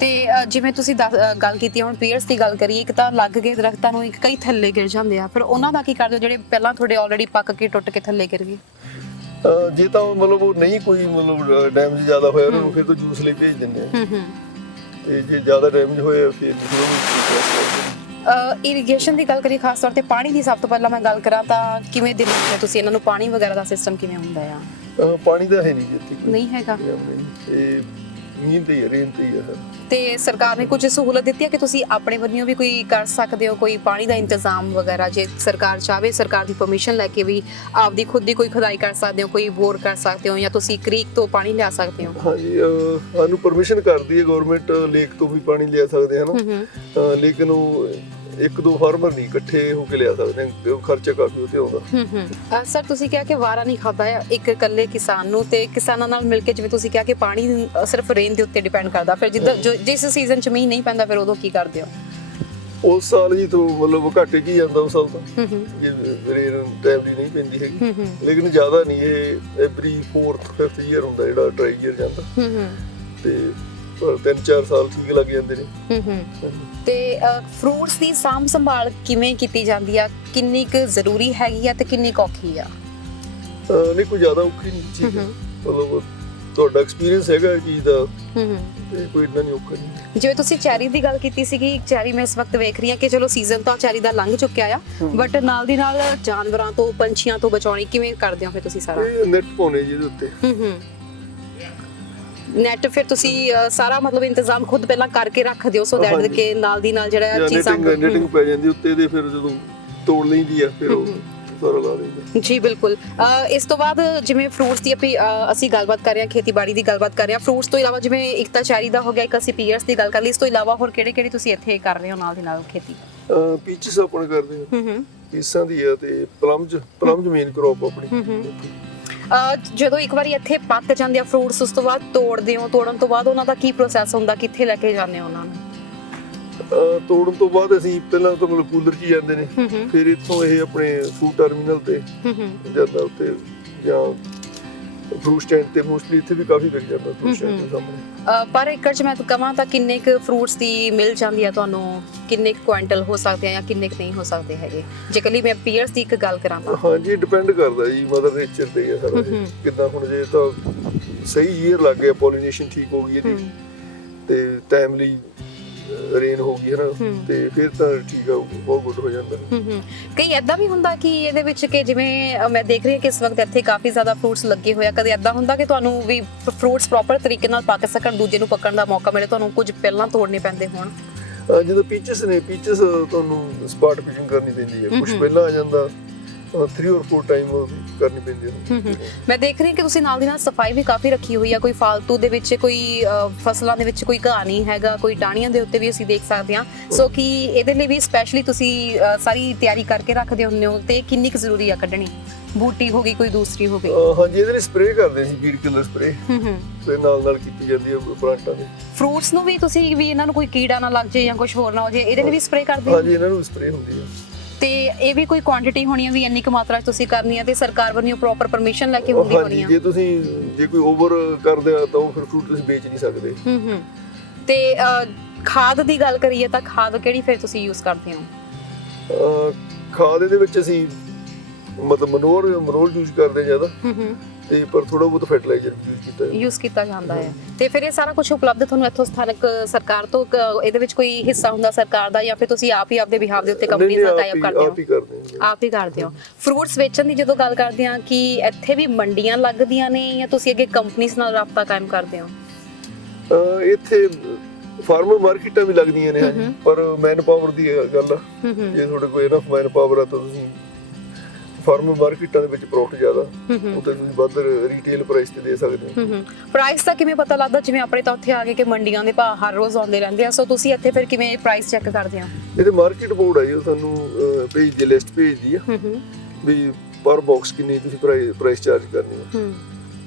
ਤੇ ਜਿਵੇਂ ਤੁਸੀਂ ਗੱਲ ਕੀਤੀ ਹੁਣ ਪੀਅਰਸ ਦੀ ਗੱਲ ਕਰੀਏ, ਇੱਕ ਤਾਂ ਲੱਗ ਗਏ ਦਰਖਤਾਂ ਨੂੰ, ਇੱਕ ਕਈ ਥੱਲੇ ਗਿਰ ਜਾਂਦੇ ਆ, ਫਿਰ ਉਹਨਾਂ ਦਾ ਕੀ ਕਰਦੇ ਹੋ ਜਿਹੜੇ ਪਹਿਲਾਂ ਤੁਹਾਡੇ ਆਲਰੇਡੀ ਪੱਕ ਕੇ ਟੁੱਟ ਕੇ ਥੱਲੇ ਗਿਰ ਗਏ? ਜੇ ਤਾਂ ਮਤਲਬ ਉਹ ਨਹੀਂ ਕੋਈ ਮਤਲਬ ਡੈਮੇਜ ਜ਼ਿਆਦਾ ਹੋਇਆ, ਉਹਨਾਂ ਨੂੰ ਫਿਰ ਤਾਂ ਜੂਸ ਲਈ ਭੇਜ ਦਿੰਦੇ ਆ, ਤੇ ਜੇ ਜ਼ਿਆਦਾ ਡੈਮੇਜ ਹੋਇਆ ਫਿਰ ਇਰੀਗੇਸ਼ਨ ਦੀ ਗੱਲ ਕਰੀਏ, ਖਾਸ ਤੌਰ ਤੇ ਪਾਣੀ ਦੀ ਸਭ ਤੋਂ ਪਹਿਲਾਂ ਮੈਂ ਗੱਲ ਕਰਾਂ ਤਾਂ ਕਿਵੇਂ ਦਿੰਦੇ ਹੋ ਤੁਸੀਂ ਇਹਨਾਂ ਨੂੰ ਪਾਣੀ ਵਗੈਰਾ ਦਾ ਸਿਸਟਮ ਕਿਵੇਂ ਹੁੰਦਾ ਆ? ਪਾਣੀ ਦਾ ਹੈ ਨਹੀਂ ਜੀ ਇੱਥੇ ਕੋਈ, ਨਹੀਂ ਹੈਗਾ। ਤੇ ਮੀਂਹ ਤੇ ਹੀ ਰੇਨ ਤੇ ਹੀ ਹੈ। ਤੇ ਸਰਕਾਰ ਨੇ ਕੁਝ ਸਹੂਲਤ ਦਿੱਤੀ ਹੈ ਕਿ ਤੁਸੀਂ ਆਪਣੇ ਵੱਲੋਂ ਵੀ ਕੋਈ ਕਰ ਸਕਦੇ ਹੋ, ਕੋਈ ਪਾਣੀ ਦਾ ਇੰਤਜ਼ਾਮ ਵਗੈਰਾ? ਜੇ ਸਰਕਾਰ ਚਾਹੇ ਸਰਕਾਰ ਦੀ ਪਰਮਿਸ਼ਨ ਲੈ ਕੇ ਵੀ ਆਪਦੀ ਖੁਦ ਦੀ ਕੋਈ ਖੁਦਾਈ ਕਰ ਸਕਦੇ ਹੋ, ਕੋਈ ਬੋਰ ਕਰ ਸਕਦੇ ਹੋ, ਜਾਂ ਤੁਸੀਂ ਕ੍ਰੀਕ ਤੋਂ ਪਾਣੀ ਲਿਆ ਸਕਦੇ ਹੋ? ਹਾਂਜੀ, ਸਾਨੂੰ ਪਰਮਿਸ਼ਨ ਕਰਦੀ ਹੈ ਗਵਰਨਮੈਂਟ, ਲੇਕ ਤੋਂ ਵੀ ਪਾਣੀ ਲਿਆ ਸਕਦੇ ਹਨ, ਲੇਕਿਨ ਉਹ ਇੱਕ ਦੋ ਫਾਰਮਰ ਨਹੀਂ ਇਕੱਠੇ ਹੋ ਕੇ ਲਿਆ ਸਕਦੇ, ਉਹ ਖਰਚਾ ਕਾਫੀ ਉੱਤੇ ਆਉਂਦਾ। ਸਰ ਤੁਸੀਂ ਕਿਹਾ ਕਿ ਵਾਰਾ ਨਹੀਂ ਖਾਦਾ ਇੱਕ ਇਕੱਲੇ ਕਿਸਾਨ ਨੂੰ, ਤੇ ਕਿਸਾਨਾਂ ਨਾਲ ਮਿਲ ਕੇ ਜਿਵੇਂ ਤੁਸੀਂ ਕਿਹਾ ਕਿ ਪਾਣੀ ਸਿਰਫ ਰੇਨ ਦੇ ਉੱਤੇ ਡਿਪੈਂਡ ਕਰਦਾ, ਫਿਰ ਜਿੱਦਾਂ ਜਿਸ ਸੀਜ਼ਨ 'ਚ ਮੀਂਹ ਨਹੀਂ ਪੈਂਦਾ ਫਿਰ ਉਦੋਂ ਕੀ ਕਰਦੇ ਹੋ? ਉਸ ਸਾਲ ਜੀ ਤੋਂ ਮਤਲਬ ਘਾਟੇ 'ਚ ਹੀ ਜਾਂਦਾ ਉਸ ਸਾਲ ਤਾਂ, ਜੇ ਰੇਨ ਟਾਈਮਲੀ ਨਹੀਂ ਪੈਂਦੀ ਹੈਗੀ, ਲੇਕਿਨ ਜ਼ਿਆਦਾ ਨਹੀਂ, ਇਹ ਐਵਰੀ 4th 5th ਈਅਰ ਹੁੰਦਾ ਜਿਹੜਾ ਡਰਾਈ ਈਅਰ ਜਾਂਦਾ, ਤੇ 3-4 ਸਾਲ ਠੀਕ ਲੱਗ ਜਾਂਦੇ ਨੇ। ਤੇ ਫਰੂਟਸ ਦੀ ਸਾਂਭ ਸੰਭਾਲ ਕਿਵੇਂ ਕੀਤੀ ਜਾਂਦੀ ਆ, ਕਿੰਨੀ ਕੁ ਜ਼ਰੂਰੀ ਹੈਗੀ ਆ ਤੇ ਕਿੰਨੀ ਕੁ ਔਖੀ ਆ? ਨਹੀਂ ਕੋਈ ਜ਼ਿਆਦਾ ਔਖੀ ਨਹੀਂ ਚੀਜ਼, ਮਤਲਬ ਤੁਹਾਡਾ ਐਕਸਪੀਰੀਅੰਸ ਹੈਗਾ ਇਹ ਚੀਜ਼ ਦਾ, ਤੇ ਕੋਈ ਇੰਨਾ ਨਹੀਂ ਔਖਾ ਨਹੀਂ। ਜਿਵੇਂ ਤੁਸੀਂ ਚੈਰੀ ਦੀ ਗੱਲ ਕੀਤੀ ਸੀਗੀ, ਚੈਰੀ ਮੈਂ ਇਸ ਵਕਤ ਵੇਖ ਰਹੀ ਹਾਂ ਕਿ ਚਲੋ ਸੀਜ਼ਨ ਤਾਂ ਚੈਰੀ ਦਾ ਲੰਘ ਚੁੱਕਿਆ ਆ, ਬਟ ਨਾਲ ਦੀ ਨਾਲ ਜਾਨਵਰਾਂ ਤੋਂ ਪੰਛੀਆਂ ਤੋਂ ਬਚਾਉਣੀ ਕਿਵੇਂ ਕਰਦੇ ਹੋ ਫਿਰ ਤੁਸੀਂ ਸਾਰਾ? ਇਹ ਨੈਟ ਪਾਉਣੇ ਜੀ ਇਹਦੇ ਉੱਤੇ। ਨੈਟ ਫਿਰ ਤੁਸੀਂ ਸਾਰਾ ਮਤਲਬ ਇੰਤਜ਼ਾਮ ਖੁਦ ਪਹਿਲਾਂ ਕਰਕੇ ਰੱਖ ਦਿਓ, ਸੋ ਦੈਟ ਕਿ ਨਾਲ ਦੀ ਨਾਲ ਜਿਹੜਾ ਚੀਜ਼ਾਂ ਨੈਟਿੰਗ ਪੈ ਜਾਂਦੀ ਉੱਤੇ ਦੇ, ਫਿਰ ਜਦੋਂ ਤੋੜ ਲੈਂਦੀ ਆ ਫਿਰ ਉਹ ਸਾਰਾ ਲਾ ਲੈਂਦਾ। ਜੀ ਬਿਲਕੁਲ। ਇਸ ਤੋਂ ਬਾਅਦ ਜਿਵੇਂ ਫਰੂਟਸ ਦੀ ਅਸੀਂ ਗੱਲਬਾਤ ਕਰ ਰਹੇ ਹਾਂ, ਖੇਤੀਬਾੜੀ ਦੀ ਗੱਲਬਾਤ ਕਰ ਰਹੇ ਹਾਂ, ਫਰੂਟਸ ਤੋਂ ਇਲਾਵਾ ਜਿਵੇਂ ਇੱਕ ਤਾਂ ਚੈਰੀ ਦਾ ਹੋ ਗਿਆ, ਇੱਕ ਅਸੀਂ ਪੀਅਰਸ ਦੀ ਗੱਲ ਕਰ ਲਈ, ਇਸ ਤੋਂ ਇਲਾਵਾ ਹੋਰ ਕਿਹੜੇ ਤੁਸੀਂ ਇੱਥੇ ਕਰ ਰਹੇ ਹੋ ਨਾਲ ਦੀ ਨਾਲ ਖੇਤੀ? ਪੀਚਸ ਆਪਾਂ ਕਰਦੇ ਹਾਂ, ਪੀਸਾਂ ਦੀ ਆ, ਤੇ ਪਲਮਜ ਮੇਨ ਕ੍ਰੌਪ ਆਪਣੀ। ਜਦੋਂ ਇੱਕ ਵਾਰੀ ਇੱਥੇ ਪੱਕ ਜਾਂਦੇ ਆ ਫਰੂਟਸ, ਉਸ ਤੋਂ ਬਾਅਦ ਤੋੜਦੇ ਹੋ, ਤੋੜਨ ਤੋਂ ਬਾਅਦ ਉਹਨਾਂ ਦਾ ਕੀ ਪ੍ਰੋਸੈਸ ਹੁੰਦਾ, ਕਿੱਥੇ ਲੈ ਕੇ ਜਾਂਦੇ ਹੋ ਉਹਨਾਂ ਨੂੰ? ਤੋੜਨ ਤੋਂ ਬਾਅਦ ਅਸੀਂ ਪਹਿਲਾਂ ਤਾਂ ਮਤਲਬ ਕੂਲਰ 'ਚ ਹੀ ਜਾਂਦੇ ਨੇ, ਫਿਰ ਇੱਥੋਂ ਇਹ ਆਪਣੇ ਫੂਡ ਟਰਮੀਨਲ ਤੇ ਜਾਂਦਾ, ਉੱਤੇ ਜਾਂ ਫਰੂਟ ਸਟੈਂਡ ਤੇ, ਮੋਸਟਲੀ ਇੱਥੇ ਵੀ ਕਾਫੀ ਵਿਕ ਜਾਂਦਾ ਫਰੂਟ ਸਟੈਂਡ ਦੇ ਸਾਹਮਣੇ। ਪਰ ਏਕੜ 'ਚ ਮੈਂ ਕਹਾਂ ਤਾਂ ਕਿੰਨੇ ਕੁ ਫਰੂਟਸ ਦੀ ਮਿਲ ਜਾਂਦੀ ਆ ਤੁਹਾਨੂੰ, ਕਿੰਨੇ ਕੁ ਕੁਆਂਟਲ ਹੋ ਸਕਦੇ ਆ ਜਾਂ ਕਿੰਨੇ ਕੁ ਨਹੀਂ ਹੋ ਸਕਦੇ ਹੈਗੇ, ਜੇ ਕੱਲੀ ਮੈਂ ਪੀਅਰਸ ਦੀ ਇੱਕ ਗੱਲ ਕਰਾਂ ਤਾਂ? ਹਾਂਜੀ, ਡਿਪੈਂਡ ਕਰਦਾ ਜੀ ਮਦਰ ਨੇਚਰ ਤੇ ਹੈ ਸਾਰਾ, ਕਿੱਦਾਂ। ਹੁਣ ਜੇ ਤਾਂ ਸਹੀ ਈਅਰ ਲੱਗ ਗਿਆ, ਪੋਲੀਨੇਸ਼ਨ ਠੀਕ ਹੋ ਗਈ ਇਹਦੀ, ਤੇ ਟਾਈਮਲੀ ਰੇਨ ਹੋ ਗਈ ਹੈ ਨਾ, ਤੇ ਫਿਰ ਤਾਂ ਠੀਕ ਆ, ਬਹੁਤ ਗੁੱਡ ਹੋ ਜਾਂਦਾ। ਕਈ ਏਦਾਂ ਵੀ ਹੁੰਦਾ ਕਿ ਇਹਦੇ ਵਿੱਚ ਕਿ ਜਿਵੇਂ ਮੈਂ ਦੇਖ ਰਹੀ ਹਾਂ ਕਿ ਇਸ ਵਕਤ ਇੱਥੇ ਕਾਫੀ ਜ਼ਿਆਦਾ ਫਰੂਟਸ ਲੱਗੇ ਹੋਏ ਆ, ਕਦੇ ਏਦਾਂ ਹੁੰਦਾ ਕਿ ਤੁਹਾਨੂੰ ਵੀ ਫਰੂਟਸ ਪ੍ਰੋਪਰ ਤਰੀਕੇ ਨਾਲ ਪੱਕ ਸਕਣ, ਦੂਜੇ ਨੂੰ ਪੱਕਣ ਦਾ ਮੌਕਾ ਮਿਲੇ, ਤੁਹਾਨੂੰ ਕੁਝ ਪਹਿਲਾਂ ਤੋੜਨੇ ਪੈਂਦੇ ਹੋਣ? ਜਦੋਂ ਪੀਚਸ ਤੁਹਾਨੂੰ ਸਪਾਟ ਪਿਕਿੰਗ ਕਰਨੀ ਪੈਂਦੀ ਹੈ, ਕੁਝ ਪਹਿਲਾਂ ਆ ਜਾਂਦਾ, 3 or 4 ਟਾਈਮ ਕਰਨੀ ਪੈਂਦੀ ਹੈ। ਮੈਂ ਦੇਖ ਰਹੀ ਹਾਂ ਕਿ ਤੁਸੀਂ ਨਾਲ ਦੀ ਨਾਲ ਸਫਾਈ ਵੀ ਕਾਫੀ ਰੱਖੀ ਹੋਈ ਆ, ਕੋਈ ਫਾਲਤੂ ਦੇ ਵਿੱਚ ਕੋਈ ਫਸਲਾਂ ਦੇ ਵਿੱਚ ਕੋਈ ਘਾਹ ਨਹੀਂ ਹੈਗਾ, ਕੋਈ ਟਾਹਣੀਆਂ ਦੇ ਉੱਤੇ ਵੀ ਅਸੀਂ ਦੇਖ ਸਕਦੇ ਹਾਂ, ਸੋ ਕਿ ਇਹਦੇ ਲਈ ਵੀ ਸਪੈਸ਼ਲੀ ਤੁਸੀਂ ਸਾਰੀ ਤਿਆਰੀ ਕਰਕੇ ਰੱਖਦੇ ਹੁੰਦੇ ਹੋ, ਤੇ ਕਿੰਨੀ ਕੁ ਜ਼ਰੂਰੀ ਆ ਕੱਢਣੀ? ਬੂਟੀ ਹੋ ਗਈ, ਕੋਈ ਦੂਸਰੀ ਹੋ ਗਈ? ਹਾਂਜੀ, ਇਹਦੇ ਲਈ ਸਪਰੇਅ ਕਰਦੇ ਸੀ, ਵੀਡ ਕਿਲਰ ਸਪਰੇਅ ਤੇ ਨਾਲ ਕੀਤੀ ਜਾਂਦੀ ਹੈ ਪਲਾਂਟਾਂ ਦੇ। ਫਰੂਟਸ ਨੂੰ ਵੀ ਤੁਸੀਂ ਵੀ ਇਹਨਾਂ ਨੂੰ ਕੋਈ ਕੀੜਾ ਨਾ ਲੱਗ ਜਾਏ ਜਾਂ ਕੁਝ ਹੋਰ ਨਾ ਹੋ ਜਾਏ, ਇਹਦੇ ਲਈ ਵੀ ਸਪਰੇਅ ਕਰਦੇ ਹੋ? ਹਾਂਜੀ, ਇਹਨਾਂ ਨੂੰ ਸਪਰੇਅ ਹੁੰਦੀ ਹੈ। ਤੇ ਇਹ ਵੀ ਕੋਈ ਕੁਆਂਟੀਟੀ ਹੋਣੀ ਆ ਵੀ ਇੰਨੀ ਕੁ ਮਾਤਰਾ 'ਚ ਤੁਸੀਂ ਕਰਨੀ ਆ, ਤੇ ਸਰਕਾਰ ਵੱਲੋਂ ਪ੍ਰੋਪਰ ਪਰਮਿਸ਼ਨ ਲੈ ਕੇ ਹੁੰਦੀ ਹੋਣੀ ਆ? ਜੇ ਕੋਈ ਓਵਰ ਕਰਦੇ ਆ ਤਾਂ ਉਹ ਫਿਰ ਫਰੂਟ ਤੁਸੀਂ ਵੇਚ ਨਹੀਂ ਸਕਦੇ। ਤੇ ਖਾਦ ਦੀ ਗੱਲ ਕਰੀਏ ਤਾਂ ਖਾਦ ਕਿਹੜੀ ਫਿਰ ਤੁਸੀਂ ਯੂਜ਼ ਕਰਦੇ ਹੋ? ਖਾਦ ਦੇ ਵਿੱਚ ਅਸੀਂ ਮਤਲਬ ਮਨੋਰ ਯੂਜ਼ ਕਰਦੇ ਆ ਜ਼ਿਆਦਾ, ਤੇ ਪਰ ਥੋੜਾ ਬਹੁਤ ਫਰਟੀਲਾਈਜ਼ਰ ਯੂਜ਼ ਕੀਤਾ ਜਾਂਦਾ ਹੈ। ਤੇ ਫਿਰ ਇਹ ਸਾਰਾ ਕੁਝ ਉਪਲਬਧ ਤੁਹਾਨੂੰ ਇੱਥੋਂ ਸਥਾਨਕ ਸਰਕਾਰ ਤੋਂ, ਇਹਦੇ ਵਿੱਚ ਕੋਈ ਹਿੱਸਾ ਹੁੰਦਾ ਸਰਕਾਰ ਦਾ, ਜਾਂ ਫਿਰ ਤੁਸੀਂ ਆਪ ਹੀ ਆਪਦੇ ਬਿਹਾਵ ਦੇ ਉੱਤੇ ਕੰਪਨੀ ਨਾਲ ਟਾਈ ਅਪ ਕਰਦੇ ਹੋ? ਆਪ ਹੀ ਕਰਦੇ ਹੋ। ਫਰੂਟਸ ਵੇਚਣ ਦੀ ਜਦੋਂ ਗੱਲ ਕਰਦੇ ਹਾਂ, ਕਿ ਇੱਥੇ ਵੀ ਮੰਡੀਆਂ ਲੱਗਦੀਆਂ ਨੇ ਜਾਂ ਤੁਸੀਂ ਅੱਗੇ ਕੰਪਨੀਆਂ ਨਾਲ ਰਾਬਤਾ ਕਾਇਮ ਕਰਦੇ ਹੋ? ਇੱਥੇ ਫਾਰਮਰ ਮਾਰਕੀਟਾਂ ਵੀ ਲੱਗਦੀਆਂ ਨੇ, ਪਰ ਮੈਨ ਪਾਵਰ ਦੀ ਗੱਲ ਆ, ਜੇ ਤੁਹਾਡੇ ਕੋਲ ਇਨਫ ਮੈਨ ਪਾਵਰ ਆ ਤਾਂ ਤੁਸੀਂ ਫਾਰਮਰ ਮਾਰਕੀਟਾਂ ਦੇ ਵਿੱਚ ਪ੍ਰੋਫਿਟ ਜ਼ਿਆਦਾ, ਉੱਥੇ ਤੁਸੀਂ ਵੱਧ ਰੀਟੇਲ ਪ੍ਰਾਈਸ ਤੇ ਦੇ ਸਕਦੇ ਹੋ। ਪ੍ਰਾਈਸ ਦਾ ਕਿਵੇਂ ਪਤਾ ਲੱਗਦਾ? ਜਿਵੇਂ ਆਪਣੇ ਤਾਂ ਉੱਥੇ ਆ ਕੇ ਕਿ ਮੰਡੀਆਂ ਦੇ ਭਾਅ ਹਰ ਰੋਜ਼ ਆਉਂਦੇ ਰਹਿੰਦੇ ਆ, ਸੋ ਤੁਸੀਂ ਇੱਥੇ ਫਿਰ ਕਿਵੇਂ ਪ੍ਰਾਈਸ ਚੈੱਕ ਕਰਦੇ ਹੋ? ਇਹਦੇ ਮਾਰਕੀਟ ਬੋਰਡ ਆ ਜੀ, ਉਹ ਤੁਹਾਨੂੰ ਭੇਜਦੀ, ਲਿਸਟ ਭੇਜਦੀ ਆ ਵੀ ਪਰ ਬਾਕਸ ਕਿੰਨੀ ਤੁਸੀਂ ਪ੍ਰਾਈਸ ਚਾਰਜ ਕਰਨੀ ਹੈ,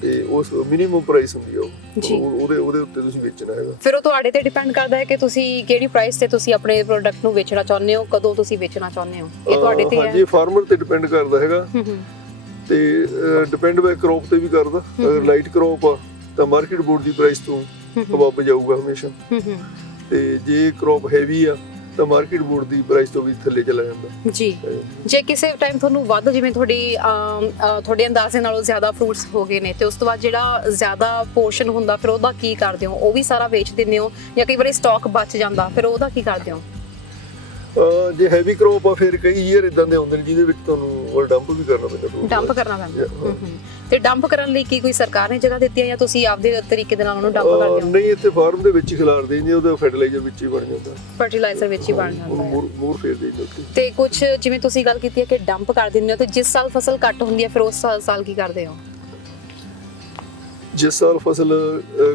ਤੇ ਉਸ ਮਿਨੀਮਮ ਪ੍ਰਾਈਸ ਹੁੰਦੀ ਆ ਉਹਦੇ ਉੱਤੇ ਤੁਸੀਂ ਵੇਚਣਾ ਹੈਗਾ। ਫਿਰ ਉਹ ਤੁਹਾਡੇ ਤੇ ਡਿਪੈਂਡ ਕਰਦਾ ਹੈ ਕਿ ਤੁਸੀਂ ਕਿਹੜੀ ਪ੍ਰਾਈਸ ਤੇ ਤੁਸੀਂ ਆਪਣੇ ਪ੍ਰੋਡਕਟ ਨੂੰ ਵੇਚਣਾ ਚਾਹੁੰਦੇ ਹੋ, ਕਦੋਂ ਤੁਸੀਂ ਵੇਚਣਾ ਚਾਹੁੰਦੇ ਹੋ, ਇਹ ਤੁਹਾਡੇ ਤੇ ਹੈ। ਹਾਂਜੀ, ਫਾਰਮਰ ਤੇ ਡਿਪੈਂਡ ਕਰਦਾ ਹੈਗਾ, ਤੇ ਡਿਪੈਂਡ ਬਾਈ ਕ੍ਰੌਪ ਤੇ ਵੀ ਕਰਦਾ। ਅਗਰ ਲਾਈਟ ਕ੍ਰੌਪ ਆ ਤਾਂ ਮਾਰਕੀਟ ਬੋਰਡ ਦੀ ਪ੍ਰਾਈਸ ਤੋਂ ਅਬਵ ਜਾਊਗਾ ਹਮੇਸ਼ਾ, ਤੇ ਜੇ ਕ੍ਰੌਪ ਹੈਵੀ ਆ ਤਾਂ ਮਾਰਕੀਟ ਬੋਰਡ ਦੀ ਪ੍ਰਾਈਸ ਤੋਂ ਵੀ ਥੱਲੇ ਚਲਾ ਜਾਂਦਾ ਜੀ। ਜੇ ਕਿਸੇ ਟਾਈਮ ਤੁਹਾਨੂੰ ਵੱਧ, ਜਿਵੇਂ ਤੁਹਾਡੇ ਅੰਦਾਜ਼ੇ ਨਾਲੋਂ ਜ਼ਿਆਦਾ ਫਰੂਟਸ ਹੋ ਗਏ ਨੇ, ਤੇ ਉਸ ਤੋਂ ਬਾਅਦ ਜਿਹੜਾ ਜ਼ਿਆਦਾ ਪੋਰਸ਼ਨ ਹੁੰਦਾ ਫਿਰ ਉਹਦਾ ਕੀ ਕਰਦੇ ਹੋ? ਉਹ ਵੀ ਸਾਰਾ ਵੇਚ ਦਿੰਦੇ ਹੋ, ਜਾਂ ਕਈ ਵਾਰੀ ਸਟਾਕ ਬਚ ਜਾਂਦਾ ਫਿਰ ਉਹਦਾ ਕੀ ਕਰਦੇ ਹੋ? ਜੇ ਹੈਵੀ ਕ੍ਰੌਪ ਆ ਫਿਰ ਕਈ ਈਅਰ ਇਦਾਂ ਦੇ ਆਉਂਦੇ ਨੇ ਜਿਹਦੇ ਵਿੱਚ ਤੁਹਾਨੂੰ ਡੰਪ ਵੀ ਕਰਨਾ ਪੈਂਦਾ fruit ਡੰਪ ਕਰਨਾ ਪੈਂਦਾ। ਤੇ ਡੰਪ ਕਰਨ ਲਈ ਕੀ ਕੋਈ ਸਰਕਾਰ ਨੇ ਜਗ੍ਹਾ ਦਿੱਤੀ ਹੈ ਜਾਂ ਤੁਸੀਂ ਆਪਦੇ ਤਰੀਕੇ ਦੇ ਨਾਲ ਉਹਨੂੰ ਡੰਪ ਕਰਦੇ ਹੋ? ਨਹੀਂ, ਇੱਥੇ ਫਾਰਮ ਦੇ ਵਿੱਚ ਹੀ ਖਿਲਾਰਦੇ ਨੇ, ਉਹਦਾ ਫਰਟੀਲਾਈਜ਼ਰ ਵਿੱਚ ਹੀ ਬਣ ਜਾਂਦਾ, ਫਰਟੀਲਾਈਜ਼ਰ ਵਿੱਚ ਹੀ ਬਣ ਜਾਂਦਾ ਹੈ। ਮੋਰ ਫੇਰ ਦੇ ਦਿੰਦੇ। ਤੇ ਕੁਝ ਜਿਵੇਂ ਤੁਸੀਂ ਗੱਲ ਕੀਤੀ ਹੈ ਕਿ ਡੰਪ ਕਰ ਦਿੰਦੇ ਹੋ, ਤੇ ਜਿਸ ਸਾਲ ਫਸਲ ਘੱਟ ਹੁੰਦੀ ਹੈ ਫਿਰ ਉਸ ਸਾਲ ਕੀ ਕਰਦੇ ਹੋ? ਜਿਸ ਸਾਲ ਫਸਲ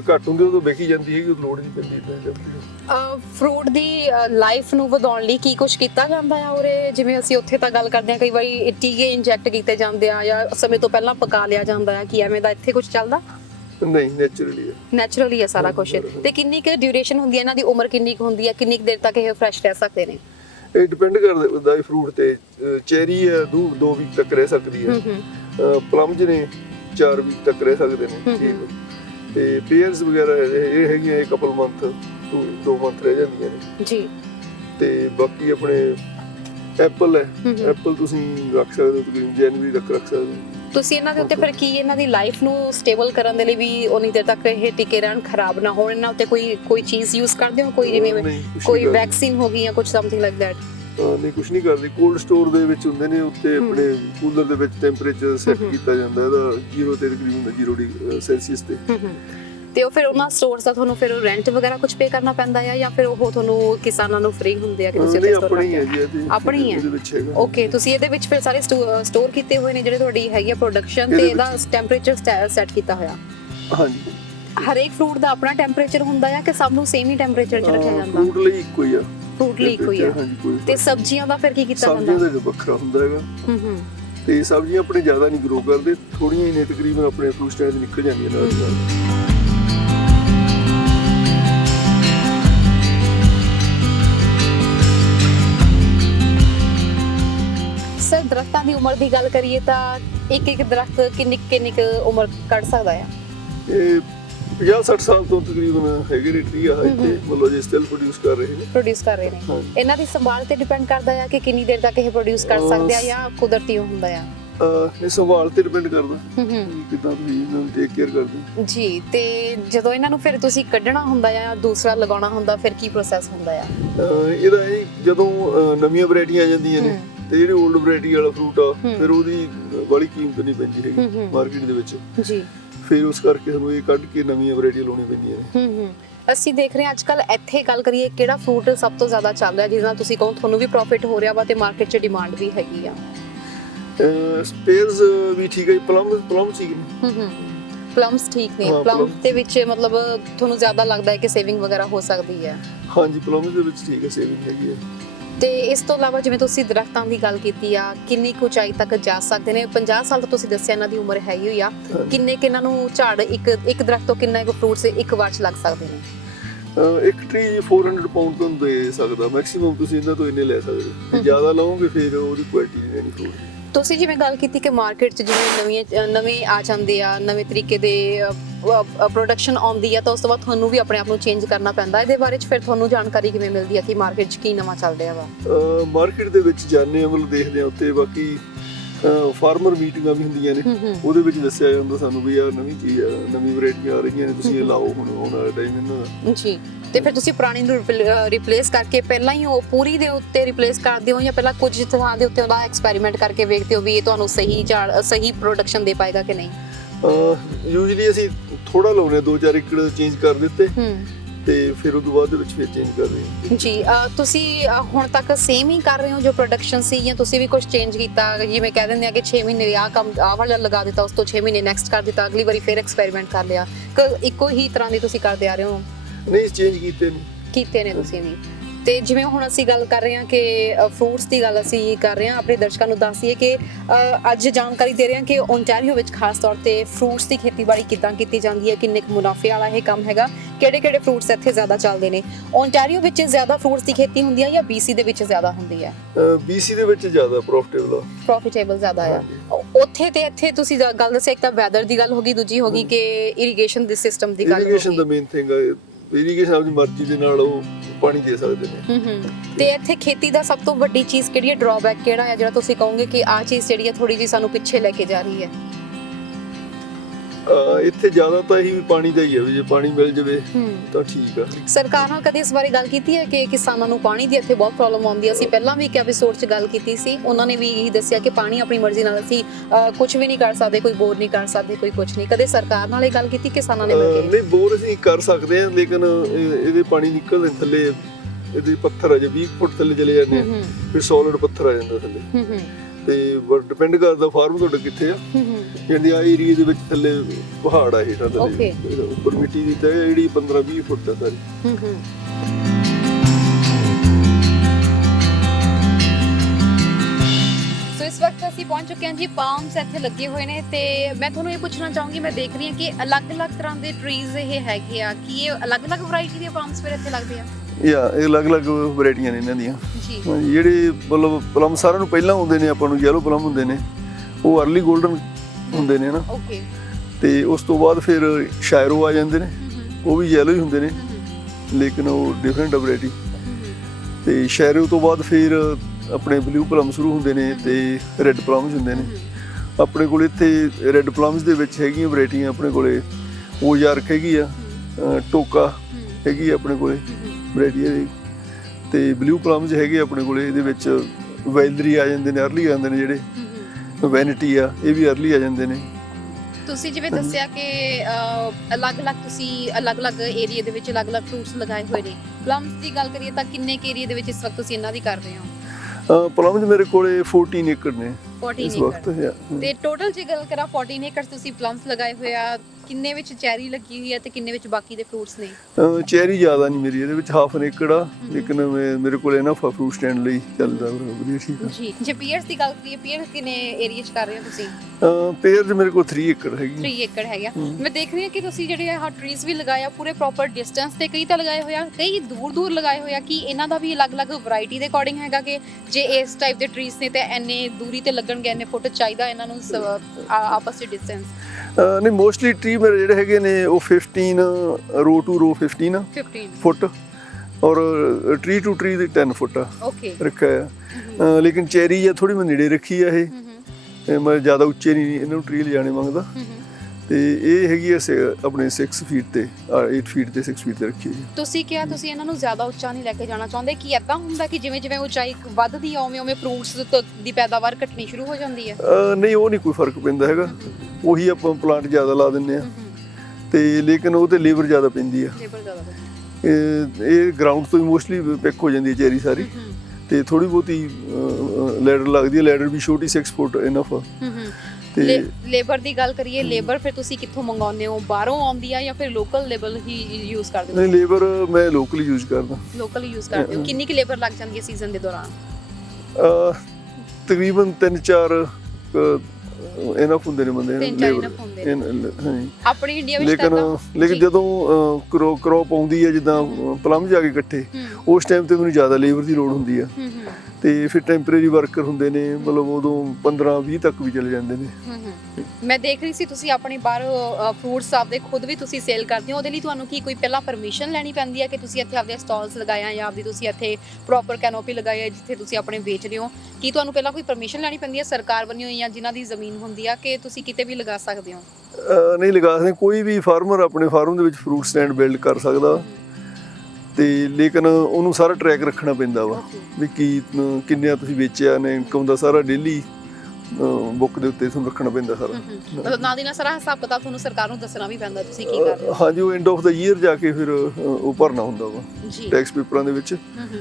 ਘੱਟ ਹੁੰਦੀ ਉਦੋਂ ਵਿਕੀ ਜਾਂਦੀ ਹੈਗੀ, ਲੋੜ ਨਹੀਂ ਪੈਂਦੀ ਇਦਾਂ ਫਰੂਟ ਦੀ ਲਾਈਫ ਨੂੰ ਵਧਾਉਣ ਲਈ ਕੀ ਕੁਝ ਕੀਤਾ ਜਾਂਦਾ ਆ ਉਰੇ? ਜਿਵੇਂ ਅਸੀਂ ਉੱਥੇ ਤਾਂ ਗੱਲ ਕਰਦੇ ਹਾਂ ਕਈ ਵਾਰੀ ਟੀਕੇ ਇੰਜੈਕਟ ਕੀਤੇ ਜਾਂਦੇ ਆ ਜਾਂ ਸਮੇਂ ਤੋਂ ਪਹਿਲਾਂ ਪਕਾ ਲਿਆ ਜਾਂਦਾ ਹੈ, ਕੀ ਐਵੇਂ ਦਾ ਇੱਥੇ ਕੁਝ ਚੱਲਦਾ? ਨਹੀਂ, ਨੇਚਰਲੀ ਹੈ। ਨੈਚੁਰਲੀ ਹੈ ਸਾਰਾ ਕੁਝ। ਤੇ ਕਿੰਨੀ ਕੁ ਡਿਊਰੇਸ਼ਨ ਹੁੰਦੀ ਹੈ ਇਹਨਾਂ ਦੀ, ਉਮਰ ਕਿੰਨੀ ਕੁ ਹੁੰਦੀ ਹੈ, ਕਿੰਨੀ ਕੁ ਦੇਰ ਤੱਕ ਇਹ ਫਰੈਸ਼ ਰਹਿ ਸਕਦੇ ਨੇ? ਇਹ ਡਿਪੈਂਡ ਕਰਦਾ ਹੈ ਫਰੂਟ ਤੇ। ਚੈਰੀ ਹੈ 2 ਵੀਕ ਤੱਕ ਰਹਿ ਸਕਦੀ ਹੈ, ਪਲਮਜ ਨੇ 4 ਵੀਕ ਤੱਕ ਰਹਿ ਸਕਦੇ ਨੇ, ਠੀਕ। ਤੇ ਪੀਅਰਸ ਵਗੈਰਾ ਇਹ ਹੈਗੀਆਂ ਇਹ ਕਪਲ ਮੰਥ 2 ਮੰਥ ਰਹਿ ਜਾਂਦੀਆਂ ਨੇ ਜੀ। ਤੇ ਬਾਕੀ ਆਪਣੇ ਐਪਲ ਹੈ, ਐਪਲ ਤੁਸੀਂ ਰੱਖ ਸਕਦੇ ਹੋ ਤਕਰੀਬਨ ਜਨਵਰੀ ਤੱਕ ਰੱਖ ਸਕਦੇ ਹੋ ਤੁਸੀਂ। ਇਹਨਾਂ ਦੇ ਉੱਤੇ ਫਿਰ ਕੀ ਇਹਨਾਂ ਦੀ ਲਾਈਫ ਨੂੰ ਸਟੇਬਲ ਕਰਨ ਦੇ ਲਈ ਵੀ ਉਨੀ ਦੇਰ ਤੱਕ ਇਹ ਟਿਕੇ ਰਹਿਣ, ਖਰਾਬ ਨਾ ਹੋਣ, ਇਹਨਾਂ ਉੱਤੇ ਕੋਈ ਚੀਜ਼ ਯੂਜ਼ ਕਰਦੇ ਹੋ? ਕੋਈ ਜਿਵੇਂ ਕੋਈ ਵੈਕਸੀਨ ਹੋ ਗਈ ਜਾਂ ਕੁਝ ਸਮਥਿੰਗ ਲਾਈਕ ਦੈਟ? ਨਹੀਂ, ਕੁਝ ਨਹੀਂ ਕਰਦੇ। ਕੋਲਡ ਸਟੋਰ ਦੇ ਵਿੱਚ ਹੁੰਦੇ ਨੇ, ਉੱਤੇ ਆਪਣੇ ਕੂਲਰ ਦੇ ਵਿੱਚ ਟੈਂਪਰੇਚਰ ਸੈੱਟ ਕੀਤਾ ਜਾਂਦਾ, ਇਹਦਾ 0 ਤੇ ਤਕਰੀਬਨ 0 ਸੈਲਸੀਅਸ ਤੇ। ਤੇ ਉਹ ਫਿਰ ਉਹਨਾਂ ਸਟੋਰਸ ਦਾ ਤੁਹਾਨੂੰ ਫਿਰ ਰੈਂਟ ਵਗੈਰਾ ਕੁਝ ਪੇ ਕਰਨਾ ਪੈਂਦਾ ਹੈ ਜਾਂ ਫਿਰ ਉਹ ਤੁਹਾਨੂੰ ਕਿਸਾਨਾਂ ਨੂੰ ਫ੍ਰੀ ਹੁੰਦੇ ਆ ਕਿ ਤੁਸੀਂ ਉੱਥੇ ਸਟੋਰ ਆਪਣੀ ਹੈ ਜੀ? ਆਪਣੀ ਹੈ। ਓਕੇ, ਤੁਸੀਂ ਇਹਦੇ ਵਿੱਚ ਫਿਰ ਸਾਰੇ ਸਟੋਰ ਕੀਤੇ ਹੋਏ ਨੇ ਜਿਹੜੇ ਤੁਹਾਡੀ ਹੈਗੀ ਆ ਪ੍ਰੋਡਕਸ਼ਨ, ਤੇ ਇਹਦਾ ਟੈਂਪਰੇਚਰ ਸੈੱਟ ਕੀਤਾ ਹੋਇਆ? ਹਾਂਜੀ। ਹਰੇਕ ਫਰੂਟ ਦਾ ਆਪਣਾ ਟੈਂਪਰੇਚਰ ਹੁੰਦਾ ਹੈ ਕਿ ਸਭ ਨੂੰ ਸੇਮ ਹੀ ਟੈਂਪਰੇਚਰ 'ਚ ਰੱਖਿਆ ਜਾਂਦਾ? ਫਰੂਟ ਲਈ ਇੱਕੋ ਹੀ ਆ। ਫਰੂਟ ਲਈ ਇੱਕੋ ਹੀ ਆ। ਤੇ ਸਬਜ਼ੀਆਂ ਦਾ ਫਿਰ ਕੀ ਕੀਤਾ ਜਾਂਦਾ? ਸਬਜ਼ੀਆਂ ਦਾ ਵੱਖਰਾ ਹੁੰਦਾ ਹੈਗਾ। ਤੇ ਸਬਜ਼ੀਆਂ ਆਪਣੇ ਜ਼ਿਆਦਾ ਨਹੀਂ ਗਰੋ ਕਰਦੇ, ਥੋੜੀਆਂ ਹੀ ਨੇ, ਤਕਰੀਬਨ ਆਪਣੇ ਫਰੂਟ ਸਟੈਂਡ ਨਿਕਲ ਜਾਂਦੀਆਂ ਨਾਲ। ਸਰ, ਦਰਖਤਾਂ ਦੀ ਉਮਰ ਦੀ ਗੱਲ ਕਰੀਏ ਤਾਂ ਇੱਕ ਦਰਖਤ ਕਿੰਨੀ ਕੁ ਉਮਰ ਕੱਢ ਸਕਦਾ ਹੈ? ਇਹ 50-60 ਸਾਲ ਤੋਂ ਤਕਰੀਬਨ ਹੈਗੇ ਨੇ ਟਰੀ ਆ ਇੱਥੇ, ਮਤਲਬ ਜੇ ਸਟਿਲ ਪ੍ਰੋਡਿਊਸ ਕਰ ਰਹੇ ਨੇ। ਇਹਨਾਂ ਦੀ ਸੰਭਾਲ ਤੇ ਡਿਪੈਂਡ ਕਰਦਾ ਹੈ ਕਿ ਕਿੰਨੀ ਦੇਰ ਤੱਕ ਇਹ ਪ੍ਰੋਡਿਊਸ ਕਰ ਸਕਦੇ ਆ ਜਾਂ ਕੁਦਰਤੀ ਹੁੰਦਾ ਆ? ਇਹ ਸੰਭਾਲ ਤੇ ਡਿਪੈਂਡ ਕਰਦਾ ਕਿੱਦਾਂ ਤੁਸੀਂ ਇਹਨਾਂ ਨੂੰ ਟੇਕ ਕੇਅਰ ਕਰਦੇ ਜੀ। ਤੇ ਜਦੋਂ ਇਹਨਾਂ ਨੂੰ ਫਿਰ ਤੁਸੀਂ ਕੱਢਣਾ ਹੁੰਦਾ ਆ, ਦੂਸਰਾ ਲਗਾਉਣਾ ਹੁੰਦਾ, ਫਿਰ ਕੀ ਪ੍ਰੋਸੈਸ ਹੁੰਦਾ ਆ? ਇਹਦਾ ਇਹ ਜਦੋਂ ਨਵੀਆਂ ਵੈਰਾਈਟੀਆਂ ਆ ਜਾਂਦੀਆਂ ਨੇ ਤੇ ਜਿਹੜੀ 올ਡ ਵੈਰਾਈਟੀ ਵਾਲਾ ਫਰੂਟ ਆ ਫਿਰ ਉਹਦੀ ਬੜੀ ਕੀਮਤ ਨਹੀਂ ਪੈਂਦੀ ਹੈਗੀ ਮਾਰਕੀਟ ਦੇ ਵਿੱਚ ਜੀ। ਫਿਰ ਉਸ ਕਰਕੇ ਸਾਨੂੰ ਇਹ ਕੱਢ ਕੇ ਨਵੀਆਂ ਵੈਰਾਈਟੀਆਂ ਲਾਉਣੀਆਂ ਪੈਂਦੀਆਂ ਨੇ। ਅਸੀਂ ਦੇਖ ਰਹੇ ਹਾਂ ਅੱਜ ਕੱਲ ਇੱਥੇ ਗੱਲ ਕਰੀਏ ਕਿਹੜਾ ਫਰੂਟ ਸਭ ਤੋਂ ਜ਼ਿਆਦਾ ਚੱਲ ਰਿਹਾ ਜਿਹਦੇ ਨਾਲ ਤੁਸੀਂ ਕਹੋ ਤੁਹਾਨੂੰ ਵੀ ਪ੍ਰੋਫਿਟ ਹੋ ਰਿਹਾ ਵਾ ਤੇ ਮਾਰਕੀਟ 'ਚ ਡਿਮਾਂਡ ਵੀ ਹੈਗੀ ਆ? ਸਪੇਅਰਸ ਵੀ ਠੀਕ ਹੈ, ਪਲਮ ਠੀਕ ਨੇ। ਪਲਮਸ ਠੀਕ ਨੇ। ਪਲਮ ਦੇ ਵਿੱਚ ਮਤਲਬ ਤੁਹਾਨੂੰ ਜ਼ਿਆਦਾ ਲੱਗਦਾ ਹੈ ਕਿ ਸੇਵਿੰਗ ਵਗੈਰਾ ਹੋ ਸਕਦੀ ਹੈ? ਹਾਂਜੀ, ਪਲਮਸ ਦੇ ਵਿੱਚ ਠੀਕ ਹੈ, ਸੇਵਿੰਗ ਹੈਗੀ ਹੈ। ਤੇ ਇਸ ਤੋਂ ਇਲਾਵਾ ਜਿਵੇਂ ਤੁਸੀਂ ਦਰਖਤਾਂ ਦੀ ਗੱਲ ਕੀਤੀ ਆ, ਕਿੰਨੀ ਕੁ ਉਚਾਈ ਤੱਕ ਜਾ ਸਕਦੇ ਨੇ? 50 ਸਾਲ ਤੋਂ ਤੁਸੀਂ ਦੱਸਿਆ ਇਹਨਾਂ ਦੀ ਉਮਰ ਹੈਗੀ ਹੋਈ ਆ, ਕਿੰਨੇ ਕਿ ਇਹਨਾਂ ਨੂੰ ਝਾੜ ਇੱਕ ਦਰਖਤ ਤੋਂ ਕਿੰਨਾ ਕੁ ਫਰੂਟਸ ਇੱਕ ਵਾਰ 'ਚ ਲੱਗ ਸਕਦੇ ਨੇ? ਇੱਕ ਟਰੀ 400 ਪਾਉਂਡ ਤੁਹਾਨੂੰ ਦੇ ਸਕਦਾ, ਮੈਕਸਿਮਮ ਤੁਸੀਂ ਇਹਨਾਂ ਤੋਂ ਇੰਨੇ ਲੈ ਸਕਦੇ ਹੋ। ਜੇ ਜ਼ਿਆਦਾ ਲਓਗੇ ਫਿਰ ਉਹਦੀ ਕੁਆਲਿਟੀ ਨਹੀਂ ਰਹਿਣੀ ਫਰੂਟ ਦੀ। ਤੁਸੀਂ ਜਿਵੇਂ ਗੱਲ ਕੀਤੀ ਕਿ ਮਾਰਕੀਟ 'ਚ ਜਿਵੇਂ ਨਵੇਂ ਆ ਜਾਂਦੇ ਆ, ਨਵੇਂ ਤਰੀਕੇ ਦੇ ਪ੍ਰੋਡਕਸ਼ਨ ਆਉਂਦੀ ਆ, ਤਾਂ ਉਸ ਤੋਂ ਬਾਅਦ ਤੁਹਾਨੂੰ ਵੀ ਆਪਣੇ ਆਪ ਨੂੰ ਚੇਂਜ ਕਰਨਾ ਪੈਂਦਾ। ਇਹਦੇ ਬਾਰੇ 'ਚ ਫਿਰ ਤੁਹਾਨੂੰ ਜਾਣਕਾਰੀ ਕਿਵੇਂ ਮਿਲਦੀ ਆ ਕਿ ਮਾਰਕੀਟ 'ਚ ਕੀ ਨਵਾਂ ਚੱਲ ਰਿਹਾ ਵਾ? ਮਾਰਕੀਟ ਦੇ ਵਿੱਚ ਜਾਂਦੇ ਆ, ਮਤਲਬ ਦੇਖਦੇ ਆ ਉੱਤੇ। ਬਾਕੀ ਫਾਰਮਰ ਮੀਟਿੰਗਾਂ ਵੀ ਹੁੰਦੀਆਂ ਨੇ, ਉਹਦੇ ਵਿੱਚ ਦੱਸਿਆ ਜਾਂਦਾ ਸਾਨੂੰ ਵੀ ਆਹ ਨਵੀਂ ਚੀਜ਼ ਆ, ਨਵੀਂ ਵੈਰਾਈਟੀਆਂ ਆ ਰਹੀਆਂ ਨੇ, ਤੁਸੀਂ ਇਹ ਲਾਓ ਹੁਣ ਆਉਣ ਵਾਲਾ ਟਾਈਮ ਇਹਨਾਂ ਦਾ ਜੀ। ਤੇ ਫਿਰ ਤੁਸੀਂ ਪੁਰਾਣੀ ਨੂੰ ਰਿਪਲੇਸ ਕਰਕੇ ਪਹਿਲਾਂ ਹੀ ਉਹ ਪੂਰੀ ਦੇ ਉੱਤੇ ਰਿਪਲੇਸ ਕਰਦੇ ਹੋ ਜਾਂ ਪਹਿਲਾਂ ਕੁਝ ਥਾਂ ਦੇ ਉੱਤੇ ਉਹਦਾ ਐਕਸਪੈਰੀਮੈਂਟ ਕਰਕੇ ਵੇਖਦੇ ਹੋ ਵੀ ਇਹ ਤੁਹਾਨੂੰ ਸਹੀ ਪ੍ਰੋਡਕਸ਼ਨ ਦੇ ਪਾਏਗਾ ਕਿ ਨਹੀਂ? ਯੂਜੂਅਲੀ ਅਸੀਂ ਥੋੜਾ ਲਾਉਨੇ 2-4 ਏਕੜ ਚੇਂਜ ਕਰ ਦਿੱਤੇ ਤੇ ਫਿਰ ਉਸ ਤੋਂ ਬਾਅਦ ਦੇ ਵਿੱਚ ਫਿਰ ਚੇਂਜ ਕਰ ਰਹੇ ਹਾਂ ਜੀ। ਤੁਸੀਂ ਹੁਣ ਤੱਕ ਸੇਮ ਹੀ ਕਰ ਰਹੇ ਹੋ ਜੋ ਪ੍ਰੋਡਕਸ਼ਨ ਸੀ ਜਾਂ ਤੁਸੀਂ ਵੀ ਕੁਝ ਚੇਂਜ ਕੀਤਾ? ਜਿਵੇਂ ਕਹਿ ਦਿੰਦੇ ਆ ਕਿ 6 ਮਹੀਨੇ ਆਹ ਕੰਮ ਆਹ ਵਾਲਾ ਲਗਾ ਦਿੱਤਾ, ਉਸ ਤੋਂ 6 ਮਹੀਨੇ ਨੈਕਸਟ ਕਰ ਦਿੱਤਾ, ਅਗਲੀ ਵਾਰੀ ਫਿਰ ਐਕਸਪੈਰੀਮੈਂਟ ਕਰ ਲਿਆ, ਇੱਕੋ ਹੀ ਤਰ੍ਹਾਂ ਦੀ ਤੁਸੀਂ ਕਰਦੇ ਆ ਰਹੇ ਹੋ? ਨਹੀਂ, ਚੇਂਜ ਕੀਤੇ ਨੇ ਤੁਸੀਂ ਵੀ। ਤੇ ਜਿਵੇਂ ਹੁਣ ਅਸੀਂ ਗੱਲ ਕਰ ਰਹੇ ਹਾਂ ਕਿ ਫਰੂਟਸ ਦੀ ਗੱਲ ਅਸੀਂ ਕਰ ਰਹੇ ਹਾਂ, ਆਪਣੇ ਦਰਸ਼ਕਾਂ ਨੂੰ ਦੱਸ ਦਈਏ ਕਿ ਅੱਜ ਜਾਣਕਾਰੀ ਦੇ ਰਹੇ ਹਾਂ ਕਿ ਓਨਟਾਰੀਓ ਵਿੱਚ ਖਾਸ ਤੌਰ ਤੇ ਫਰੂਟਸ ਦੀ ਖੇਤੀਬਾੜੀ ਕਿੱਦਾਂ ਕੀਤੀ ਜਾਂਦੀ ਹੈ, ਕਿੰਨੇ ਕੁ ਮੁਨਾਫੇ ਵਾਲਾ ਇਹ ਕੰਮ ਹੈਗਾ, ਕਿਹੜੇ ਫਰੂਟਸ ਇੱਥੇ ਜ਼ਿਆਦਾ ਚੱਲਦੇ ਨੇ? ਓਨਟਾਰੀਓ ਵਿੱਚ ਜ਼ਿਆਦਾ ਫਰੂਟਸ ਦੀ ਖੇਤੀ ਹੁੰਦੀ ਹੈ ਜਾਂ BC ਦੇ ਵਿੱਚ ਜ਼ਿਆਦਾ ਹੁੰਦੀ ਹੈ? BC ਦੇ ਵਿੱਚ ਜ਼ਿਆਦਾ ਪ੍ਰੋਫਿਟੇਬਲ ਜ਼ਿਆਦਾ ਆ। ਉੱਥੇ ਤੇ ਇੱਥੇ ਤੁਸੀਂ ਗੱਲ ਦੱਸਿਆ, ਇੱਕ ਤਾਂ ਵੈਦਰ ਦੀ ਗੱਲ ਹੋ ਗਈ, ਦੂਜੀ ਹੋ ਗਈ ਕਿ ਇਰੀਗੇਸ਼ਨ ਦੇ ਸਿਸਟਮ ਦੀ ਗੱਲ ਹੋ ਗਈ। ਇਰੀਗੇਸ਼ਨ ਦਾ ਮੇਨ ਥਿੰਗ ਹੈ, ਇਰੀਗੇਸ਼ਨ ਆਪਣੀ ਮਰਜ਼ੀ ਦੇ ਨਾਲ ਉਹ ਪਾਣੀ ਦੇ ਸਕਦੇ ਨੇ। ਤੇ ਇੱਥੇ ਖੇਤੀ ਦਾ ਸਭ ਤੋਂ ਵੱਡੀ ਚੀਜ਼ ਕਿਹੜੀ ਹੈ, ਡਰਾਬੈਕ ਕਿਹੜਾ ਹੈ ਜਿਹੜਾ ਤੁਸੀਂ ਕਹੋਗੇ ਕਿ ਆਹ ਚੀਜ਼ ਜਿਹੜੀ ਹੈ ਥੋੜੀ ਜਿਹੀ ਸਾਨੂੰ ਪਿੱਛੇ ਲੈ ਕੇ ਜਾ ਰਹੀ ਹੈ? ਇੱਥੇ ਜ਼ਿਆਦਾ ਤਾਂ ਇਹੀ ਵੀ ਪਾਣੀ ਦਾ ਹੀ ਹੈ ਵੀ ਜੇ ਪਾਣੀ ਮਿਲ ਜਾਵੇ ਤਾਂ ਠੀਕ ਆ। ਸਰਕਾਰ ਨਾਲ ਕਦੇ ਇਸ ਬਾਰੇ ਗੱਲ ਕੀਤੀ ਹੈ ਕਿ ਕਿਸਾਨਾਂ ਨੂੰ ਪਾਣੀ ਦੀ ਇੱਥੇ ਬਹੁਤ ਪ੍ਰੋਬਲਮ ਆਉਂਦੀ ਹੈ? ਅਸੀਂ ਪਹਿਲਾਂ ਵੀ ਇੱਕ ਐਪੀਸੋਡ 'ਚ ਗੱਲ ਕੀਤੀ ਸੀ, ਉਹਨਾਂ ਨੇ ਵੀ ਇਹੀ ਦੱਸਿਆ ਕਿ ਪਾਣੀ ਆਪਣੀ ਮਰਜ਼ੀ ਨਾਲ ਅਸੀਂ ਕੁਝ ਵੀ ਨਹੀਂ ਕਰ ਸਕਦੇ, ਕੋਈ ਬੋਰ ਨਹੀਂ ਕਰ ਸਕਦੇ, ਕੋਈ ਕੁਝ ਨਹੀਂ। ਕਦੇ ਸਰਕਾਰ ਨਾਲ ਇਹ ਗੱਲ ਕੀਤੀ ਕਿਸਾਨਾਂ ਨੇ ਮਿਲ ਕੇ? ਨਹੀਂ, ਬੋਰ ਅਸੀਂ ਕਰ ਸਕਦੇ ਹਾਂ, ਲੇਕਿਨ ਇਹਦੇ ਪਾਣੀ ਨਿਕਲਦੇ ਥੱਲੇ, ਇਹਦੇ ਪੱਥਰ ਆ ਜੇ 20 ਫੁੱਟ ਥੱਲੇ ਚਲੇ ਜਾਂਦੇ ਆ ਫਿਰ ਸੋਲਿਡ ਪੱਥਰ ਆ ਜਾਂਦਾ ਥੱਲੇ, ਤੇ ਡਿਪੈਂਡ ਕਰਦਾ ਫਾਰਮ ਤੁਹਾਡਾ ਕਿੱਥੇ ਆ। ਜਿਹੜੀ ਆ ਏਰੀਆ ਦੇ ਵਿੱਚ ਥੱਲੇ ਪਹਾੜ ਆ ਹੇਠਾਂ ਥੱਲੇ ਉੱਪਰ ਮਿੱਟੀ ਦੀ ਤਹਿ ਜਿਹੜੀ 15-20 ਫੁੱਟ ਆ ਸਾਰੀ। ਸੋ ਇਸ ਵਕਤ ਅਸੀਂ ਪਹੁੰਚ ਚੁੱਕੇ ਹਾਂ ਜੀ, ਪਾਮਸ ਇੱਥੇ ਲੱਗੇ ਹੋਏ ਨੇ ਤੇ ਮੈਂ ਤੁਹਾਨੂੰ ਇਹ ਪੁੱਛਣਾ ਚਾਹੂੰਗੀ, ਮੈਂ ਦੇਖ ਰਹੀ ਹਾਂ ਕਿ ਅਲੱਗ-ਅਲੱਗ ਤਰ੍ਹਾਂ ਦੇ ਟਰੀਜ਼ ਇਹ ਹੈਗੇ ਆ, ਕਿ ਇਹ ਅਲੱਗ-ਅਲੱਗ ਵੈਰਾਈਟੀ ਦੇ ਪਾਮਸ ਫਿਰ ਇੱਥੇ ਲੱਗਦੇ ਆ? ਇਹ ਅਲੱਗ-ਅਲੱਗ ਵੈਰਾਈਟੀਆਂ ਨੇ ਇਹਨਾਂ ਦੀਆਂ ਜੀ। ਜਿਹੜੇ ਮਤਲਬ ਪਲਮ ਸਾਰਿਆਂ ਨੂੰ ਪਹਿਲਾਂ ਹੁੰਦੇ ਨੇ, ਆਪਾਂ ਨੂੰ ਯੈਲੋ ਪਲਮ ਹੁੰਦੇ ਨੇ, ਉਹ ਅਰਲੀ 골ਡਨ ਹੁੰਦੇ ਨੇ ਨਾ। ਓਕੇ। ਤੇ ਉਸ ਤੋਂ ਬਾਅਦ ਫਿਰ ਸ਼ਾਇਰੋ ਆ ਜਾਂਦੇ ਨੇ, ਉਹ ਵੀ ਯੈਲੋ ਹੀ ਹੁੰਦੇ ਨੇ ਲੇਕਿਨ ਉਹ ਡਿਫਰੈਂਟ ਵੈਰਾਈਟੀ। ਤੇ ਸ਼ਾਇਰੋ ਤੋਂ ਬਾਅਦ ਫਿਰ ਆਪਣੇ ਬਲੂ ਪਲਮ ਸ਼ੁਰੂ ਹੁੰਦੇ ਨੇ ਤੇ ਰੈੱਡ ਪਲਮਸ ਹੁੰਦੇ ਨੇ। ਆਪਣੇ ਕੋਲ ਇੱਥੇ ਰੈੱਡ ਪਲਮਸ ਦੇ ਵਿੱਚ ਹੈਗੀਆਂ ਵੈਰਾਈਟੀਆਂ, ਆਪਣੇ ਕੋਲੇ ਓਜ਼ਾਰਕ ਹੈਗੀ ਆ, ਟੋਕਾ ਹੈਗੀ ਆ ਆਪਣੇ ਕੋਲੇ ਵੈਰਾਈਟੀ ਹੈ, ਤੇ ਬਲੂ ਪਲਮਸ ਹੈਗੇ ਆਪਣੇ ਕੋਲੇ। ਇਹਦੇ ਵਿੱਚ ਵੈਲਰੀ ਆ ਜਾਂਦੇ ਨੇ, ਅਰਲੀ ਆਉਂਦੇ ਨੇ ਜਿਹੜੇ, ਵੈਨਿਟੀ ਆ ਇਹ ਵੀ ਅਰਲੀ ਆ ਜਾਂਦੇ ਨੇ। ਤੁਸੀਂ ਜਿਵੇਂ ਦੱਸਿਆ ਕਿ ਅਲੱਗ-ਅਲੱਗ ਤੁਸੀਂ ਅਲੱਗ-ਅਲੱਗ ਏਰੀਆ ਦੇ ਵਿੱਚ ਅਲੱਗ-ਅਲੱਗ ਫਰੂਟਸ ਲਗਾਏ ਹੋਏ ਨੇ। ਪਲਮਸ ਦੀ ਗੱਲ ਕਰੀਏ ਤਾਂ ਕਿੰਨੇ ਕੁ ਏਰੀਆ ਦੇ ਵਿੱਚ ਇਸ ਵਕਤ ਤੁਸੀਂ ਇਹਨਾਂ ਦੀ ਕਰ ਰਹੇ ਹੋ? ਪਲਮਸ ਮੇਰੇ ਕੋਲੇ 14 ਏਕੜ ਨੇ 14 ਇਸ ਵਕਤ। ਤੇ ਟੋਟਲ ਜੇ ਗੱਲ ਕਰਾਂ 14 ਏਕੜ ਤੁਸੀਂ ਪਲਮਸ ਲਗਾਏ ਹੋਏ ਆ, ਕਿੰਨੇ ਵਿੱਚ ਚੈਰੀ ਲੱਗੀ ਹੋਈ ਹੈ ਤੇ ਕਿੰਨੇ ਵਿੱਚ ਬਾਕੀ ਦੇ ਫਰੂਟਸ ਨੇ? ਚੈਰੀ ਜ਼ਿਆਦਾ ਨਹੀਂ ਮੇਰੀ, ਇਹਦੇ ਵਿੱਚ ਹਾਫ ਐਨ ਏਕੜ ਆ, ਲੇਕਿਨ ਮੇਰੇ ਕੋਲ ਇਹਨਾਂ ਫਰੂਟ ਸਟੈਂਡ ਲਈ ਚੱਲਦਾ ਵਧੀਆ ਠੀਕ ਆ ਜੀ। ਜੇ ਪੀਅਰਸ ਦੀ ਗੱਲ ਕਰੀਏ, ਪੀਅਰਸ ਕਿੰਨੇ ਏਰੀਆ 'ਚ ਕਰ ਰਹੇ ਹੋ ਤੁਸੀਂ? ਪੇਅਰ ਮੇਰੇ ਕੋਲ 3 ਏਕੜ ਹੈਗੀ। 3 ਏਕੜ ਹੈਗਾ। ਮੈਂ ਦੇਖ ਰਹੀ ਹਾਂ ਕਿ ਤੁਸੀਂ ਜਿਹੜੇ ਆਹ ਟਰੀਜ਼ ਵੀ ਲਗਾਏ ਆ ਪੂਰੇ ਪ੍ਰੋਪਰ ਡਿਸਟੈਂਸ ਤੇ, ਕਈ ਤਾਂ ਲਗਾਏ ਹੋਏ ਆ, ਕਈ ਦੂਰ ਲਗਾਏ ਹੋਏ ਆ, ਕਿ ਇਹਨਾਂ ਦਾ ਵੀ ਅਲੱਗ-ਅਲੱਗ ਵੈਰਾਈਟੀ ਦੇ ਅਕੋਰਡਿੰਗ ਹੈਗਾ ਕਿ ਜੇ ਇਸ ਟਾਈਪ ਦੇ ਟਰੀਜ਼ ਨੇ ਤੇ ਇੰਨੇ ਦੂਰੀ ਤੇ ਲੱਗਣਗੇ, ਇੰਨੇ ਫੁੱਟ ਚਾਹੀਦਾ ਇਹਨਾਂ ਨੂੰ ਆਪਸ ਵਿੱਚ ਡਿਸਟੈਂਸ? ਨਹੀਂ, ਮੋਸਟਲੀ ਟਰੀ ਮੇਰੇ ਜਿਹੜੇ ਹੈਗੇ ਨੇ ਉਹ 15 ਰੋ ਟੂ ਰੋ 15 ਫੁੱਟ, ਔਰ tree to tree the 10 foot okay ਰੱਖਿਆ ਆ। ਲੇਕਿਨ ਚੈਰੀ ਆ ਥੋੜੀ ਮੈਂ ਨੇੜੇ ਰੱਖੀ ਆ, ਇਹ ਮੈਂ ਜ਼ਿਆਦਾ ਉੱਚੇ ਨਹੀਂ ਇਹਨਾਂ ਨੂੰ ਟਰੀ ਲਿਜਾਣੇ ਮੰਗਦਾ। ਤੇ ਇਹ ਹੈਗੀ ਆ ਆਪਣੇ 6 ਫੀਟ ਤੇ 8 ਫੀਟ ਤੇ 6 ਫੀਟ ਤੇ ਰੱਖੀ ਹੈ। ਤੁਸੀਂ ਕਿਹਾ ਤੁਸੀਂ ਇਹਨਾਂ ਨੂੰ ਜ਼ਿਆਦਾ ਉੱਚਾ ਨਹੀਂ ਲੈ ਕੇ ਜਾਣਾ ਚਾਹੁੰਦੇ, ਕਿ ਇਦਾਂ ਹੁੰਦਾ ਕਿ ਜਿਵੇਂ ਜਿਵੇਂ ਉਚਾਈ ਵੱਧਦੀ ਆ ਉਵੇਂ ਫਰੂਟਸ ਦੀ ਪੈਦਾਵਾਰ ਘਟਣੀ ਸ਼ੁਰੂ ਹੋ ਜਾਂਦੀ ਹੈ? ਨਹੀਂ, ਉਹ ਨਹੀਂ ਕੋਈ ਫਰਕ ਪੈਂਦਾ ਹੈਗਾ, ਉਹੀ ਆਪਾਂ ਪਲਾਂਟ ਜ਼ਿਆਦਾ ਲਾ ਦਿੰਦੇ ਆ ਤੇ ਲੇਕਿਨ ਉਹ ਤੇ ਲੇਬਰ ਜ਼ਿਆਦਾ ਪੈਂਦੀ ਆ। ਇਹ ਗਰਾਊਂਡ ਤੋਂ ਹੀ ਮੋਸਟਲੀ ਪਿਕ ਹੋ ਜਾਂਦੀ ਹੈ ਚੈਰੀ ਸਾਰੀ, ਤੇ ਥੋੜੀ ਬਹੁਤੀ ਲੈਡਰ ਲੱਗਦੀ ਹੈ, ਲੈਡਰ ਵੀ ਛੋਟੀ 6 ਫੁੱਟ ਇਨਫ। ਤੇ ਲੇਬਰ ਦੀ ਗੱਲ ਕਰੀਏ, ਲੇਬਰ ਫਿਰ ਤੁਸੀਂ ਕਿੱਥੋਂ ਮੰਗਾਉਂਦੇ ਹੋ? ਬਾਹਰੋਂ ਆਉਂਦੀ ਆ ਜਾਂ ਫਿਰ ਲੋਕਲ ਲੇਬਰ ਹੀ ਯੂਜ਼ ਕਰਦੇ ਹੋ? ਨਹੀਂ, ਲੇਬਰ ਮੈਂ ਲੋਕਲੀ ਯੂਜ਼ ਕਰਦਾ। ਲੋਕਲ ਯੂਜ਼ ਕਰਦੇ ਹੋ। ਕਿੰਨੀ ਕੁ ਲੇਬਰ ਲੱਗ ਜਾਂਦੀ ਹੈ ਸੀਜ਼ਨ ਦੇ ਦੌਰਾਨ? ਤਕਰੀਬਨ 3-4 ਇਨਫ ਹੁੰਦੇ ਨੇ ਬੰਦੇ। 3-4 ਇਨਫ ਹੁੰਦੇ ਨੇ ਆਪਣੀ ਇੰਡੀਆ ਵਿੱਚ। ਲੇਕਿਨ ਜਦੋਂ ਕ੍ਰੌਪ ਆਉਂਦੀ ਹੈ ਜਿੱਦਾਂ ਪਲਮ ਜਾ ਕੇ ਇਕੱਠੇ, ਉਸ ਟਾਈਮ ਤੇ ਮੈਨੂੰ ਜ਼ਿਆਦਾ ਲੇਬਰ ਦੀ ਲੋੜ ਹੁੰਦੀ ਆ, ਤੇ ਫਿਰ ਟੈਂਪਰੇਰੀ ਵਰਕਰ ਹੁੰਦੇ ਨੇ, ਮਤਲਬ ਉਦੋਂ 15-20 ਤੱਕ ਵੀ ਚਲੇ ਜਾਂਦੇ ਨੇ। ਮੈਂ ਦੇਖ ਰਹੀ ਸੀ ਤੁਸੀਂ ਆਪਣੇ ਬਾਹਰ ਫਰੂਟਸ ਆਪਦੇ ਖੁਦ ਵੀ ਤੁਸੀਂ ਸੇਲ ਕਰਦੇ ਹੋ, ਉਹਦੇ ਲਈ ਤੁਹਾਨੂੰ ਕੀ ਕੋਈ ਪਹਿਲਾਂ ਪਰਮਿਸ਼ਨ ਲੈਣੀ ਪੈਂਦੀ ਹੈ ਕਿ ਤੁਸੀਂ ਇੱਥੇ ਆਪਦੇ ਸਟਾਲਸ ਲਗਾਇਆ ਜਾਂ ਆਪਦੀ ਤੁਸੀਂ ਇੱਥੇ ਪ੍ਰੋਪਰ ਕੈਨੋਪੀ ਲਗਾਈ ਹੈ ਜਿੱਥੇ ਤੁਸੀਂ ਆਪਣੇ ਵੇਚ ਰਹੇ ਹੋ? ਕੀ ਤੁਹਾਨੂੰ ਪਹਿਲਾਂ ਕੋਈ ਪਰਮਿਸ਼ਨ ਲੈਣੀ ਪੈਂਦੀ ਹੈ ਸਰਕਾਰ ਵੱਲੋਂ ਜਾਂ ਜਿਨ੍ਹਾਂ ਦੀ ਜ਼ਮੀਨ ਹੁੰਦੀ ਆ, ਕਿ ਤੁਸੀਂ ਕਿਤੇ ਵੀ ਲਗਾ ਸਕਦੇ ਹੋ? ਨਹੀਂ ਲਗਾ ਸਕਦੇ, ਕੋਈ ਵੀ ਫਾਰਮਰ ਆਪਣੇ ਫਾਰਮ ਦੇ ਵਿੱਚ ਫਰੂਟ ਸਟੈਂਡ ਬਿਲਡ ਕਰ ਸਕਦਾ, ਤੇ ਲੇਕਿਨ ਉਹਨੂੰ ਸਾਰਾ ਟਰੈਕ ਰੱਖਣਾ ਪੈਂਦਾ ਵਾ ਵੀ ਕਿੰਨਿਆਂ ਤੁਸੀਂ ਵੇਚਿਆ ਨੇ, ਇਨਕਮ ਦਾ ਸਾਰਾ ਡੇਲੀ ਬੁੱਕ ਦੇ ਉੱਤੇ ਤੁਹਾਨੂੰ ਰੱਖਣਾ ਪੈਂਦਾ ਸਾਰਾ। ਮਤਲਬ ਨਾਲ ਦੀ ਨਾਲ ਸਾਰਾ ਹਿਸਾਬ ਪਤਾ ਤੁਹਾਨੂੰ ਸਰਕਾਰ ਨੂੰ ਦੱਸਣਾ ਵੀ ਪੈਂਦਾ ਤੁਸੀਂ ਕੀ ਕਰ ਰਹੇ ਹੋ? ਹਾਂਜੀ, ਉਹ ਐਂਡ ਆਫ ਦਾ ਈਅਰ ਜਾ ਕੇ ਫਿਰ ਉਹ ਭਰਨਾ ਹੁੰਦਾ ਵਾ ਟੈਕਸ ਪੇਪਰਾਂ ਦੇ ਵਿੱਚ,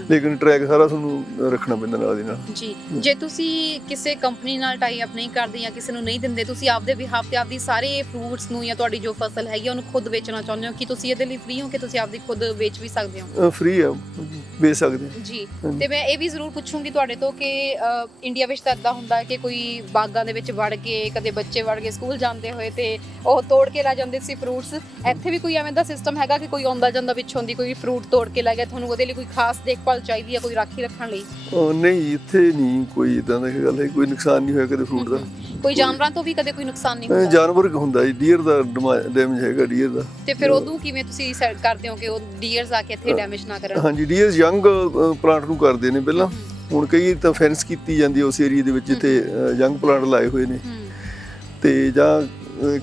ਲੇਕਿਨ ਟਰੈਕ ਸਾਰਾ ਤੁਹਾਨੂੰ ਰੱਖਣਾ ਪੈਂਦਾ ਨਾਲ ਦੀ ਨਾਲ। ਜੀ, ਜੇ ਤੁਸੀਂ ਕਿਸੇ ਕੰਪਨੀ ਨਾਲ ਟਾਈ ਅਪ ਨਹੀਂ ਕਰਦੇ ਜਾਂ ਕਿਸੇ ਨੂੰ ਨਹੀਂ ਦਿੰਦੇ, ਤੁਸੀਂ ਆਪਦੇ ਬਿਹਾਫ ਤੇ ਆਪਦੀ ਸਾਰੇ ਫਰੂਟਸ ਨੂੰ ਜਾਂ ਤੁਹਾਡੀ ਜੋ ਫਸਲ ਹੈਗੀ ਉਹਨੂੰ ਖੁਦ ਵੇਚਣਾ ਚਾਹੁੰਦੇ ਹੋ, ਕਿ ਤੁਸੀਂ ਇਹਦੇ ਲਈ ਫ੍ਰੀ ਹੋ ਕਿ ਤੁਸੀਂ ਆਪਦੀ ਖੁਦ ਵੇਚ ਵੀ ਸਕਦੇ ਹੋ? ਫ੍ਰੀ ਆ, ਵੇਚ ਸਕਦੇ ਜੀ। ਤੇ ਮੈਂ ਇਹ ਵੀ ਜ਼ਰੂਰ ਪੁੱਛੂੰਗੀ ਤੁਹਾਡੇ ਤੋਂ ਕਿ ਇੰਡੀਆ ਵਿੱਚ ਤਾਂ ਇੱਦਾਂ ਹੁੰਦਾ ਕਿ ਕੋਈ ਬਾਗਾਂ ਦੇ ਵਿੱਚ ਵੜ ਕੇ, ਕਦੇ ਬੱਚੇ ਵੜ ਕੇ ਸਕੂਲ ਜਾਂਦੇ ਹੋਏ ਤੇ ਉਹ ਤੋੜ ਕੇ ਲੈ ਜਾਂਦੇ ਸੀ ਫਰੂਟਸ, ਇੱਥੇ ਵੀ ਕੋਈ ਐਵੇਂ ਦਾ ਸਿਸਟਮ ਹੈਗਾ ਕਿ ਕੋਈ ਆਉਂਦਾ ਜਾਂਦਾ ਵਿੱਚੋਂ ਦੀ ਕੋਈ ਫਰੂਟ ਤੋੜ ਕੇ ਲੈ ਗਿਆ, ਤੁਹਾਨੂੰ ਉਹਦੇ ਲਈ ਕੋਈ ਖਾਸ ਦੇਖਭਾਲ ਚਾਹੀਦੀ ਹੈ, ਕੋਈ ਰਾਖੀ ਰੱਖਣ ਲਈ? ਨਹੀਂ, ਇੱਥੇ ਨਹੀਂ ਕੋਈ ਇਦਾਂ ਦੀ ਗੱਲ ਹੈ, ਕੋਈ ਨੁਕਸਾਨ ਨਹੀਂ ਹੋਇਆ ਕਦੇ ਫਰੂਟ ਦਾ। ਕੋਈ ਜਾਨਵਰਾਂ ਤੋਂ ਵੀ ਕਦੇ ਕੋਈ ਨੁਕਸਾਨ ਨਹੀਂ ਹੁੰਦਾ? ਜਾਨਵਰ ਹੁੰਦਾ ਜੀ, ਡੀਅਰ ਦਾ ਡੈਮੇਜ ਹੈਗਾ, ਡੀਅਰ ਦਾ। ਤੇ ਫਿਰ ਉਦੋਂ ਕਿਵੇਂ ਤੁਸੀਂ ਸੈਟ ਕਰਦੇ ਹੋ ਕਿ ਉਹ ਡੀਅਰਸ ਆ ਕੇ ਇੱਥੇ ਡੈਮੇਜ ਨਾ ਕਰਨ? ਹਾਂਜੀ, ਡੀਅਰਸ ਯੰਗ ਪਲਾਂਟ ਨੂੰ ਕਰਦੇ ਨੇ ਪਹਿਲਾਂ, ਹੁਣ ਕਈ ਤਾਂ ਫੈਂਸ ਕੀਤੀ ਜਾਂਦੀ ਉਸ ਏਰੀਆ ਦੇ ਵਿੱਚ ਜਿੱਥੇ ਯੰਗ ਪਲਾਂਟ ਲਾਏ ਹੋਏ ਨੇ, ਤੇ ਜਾਂ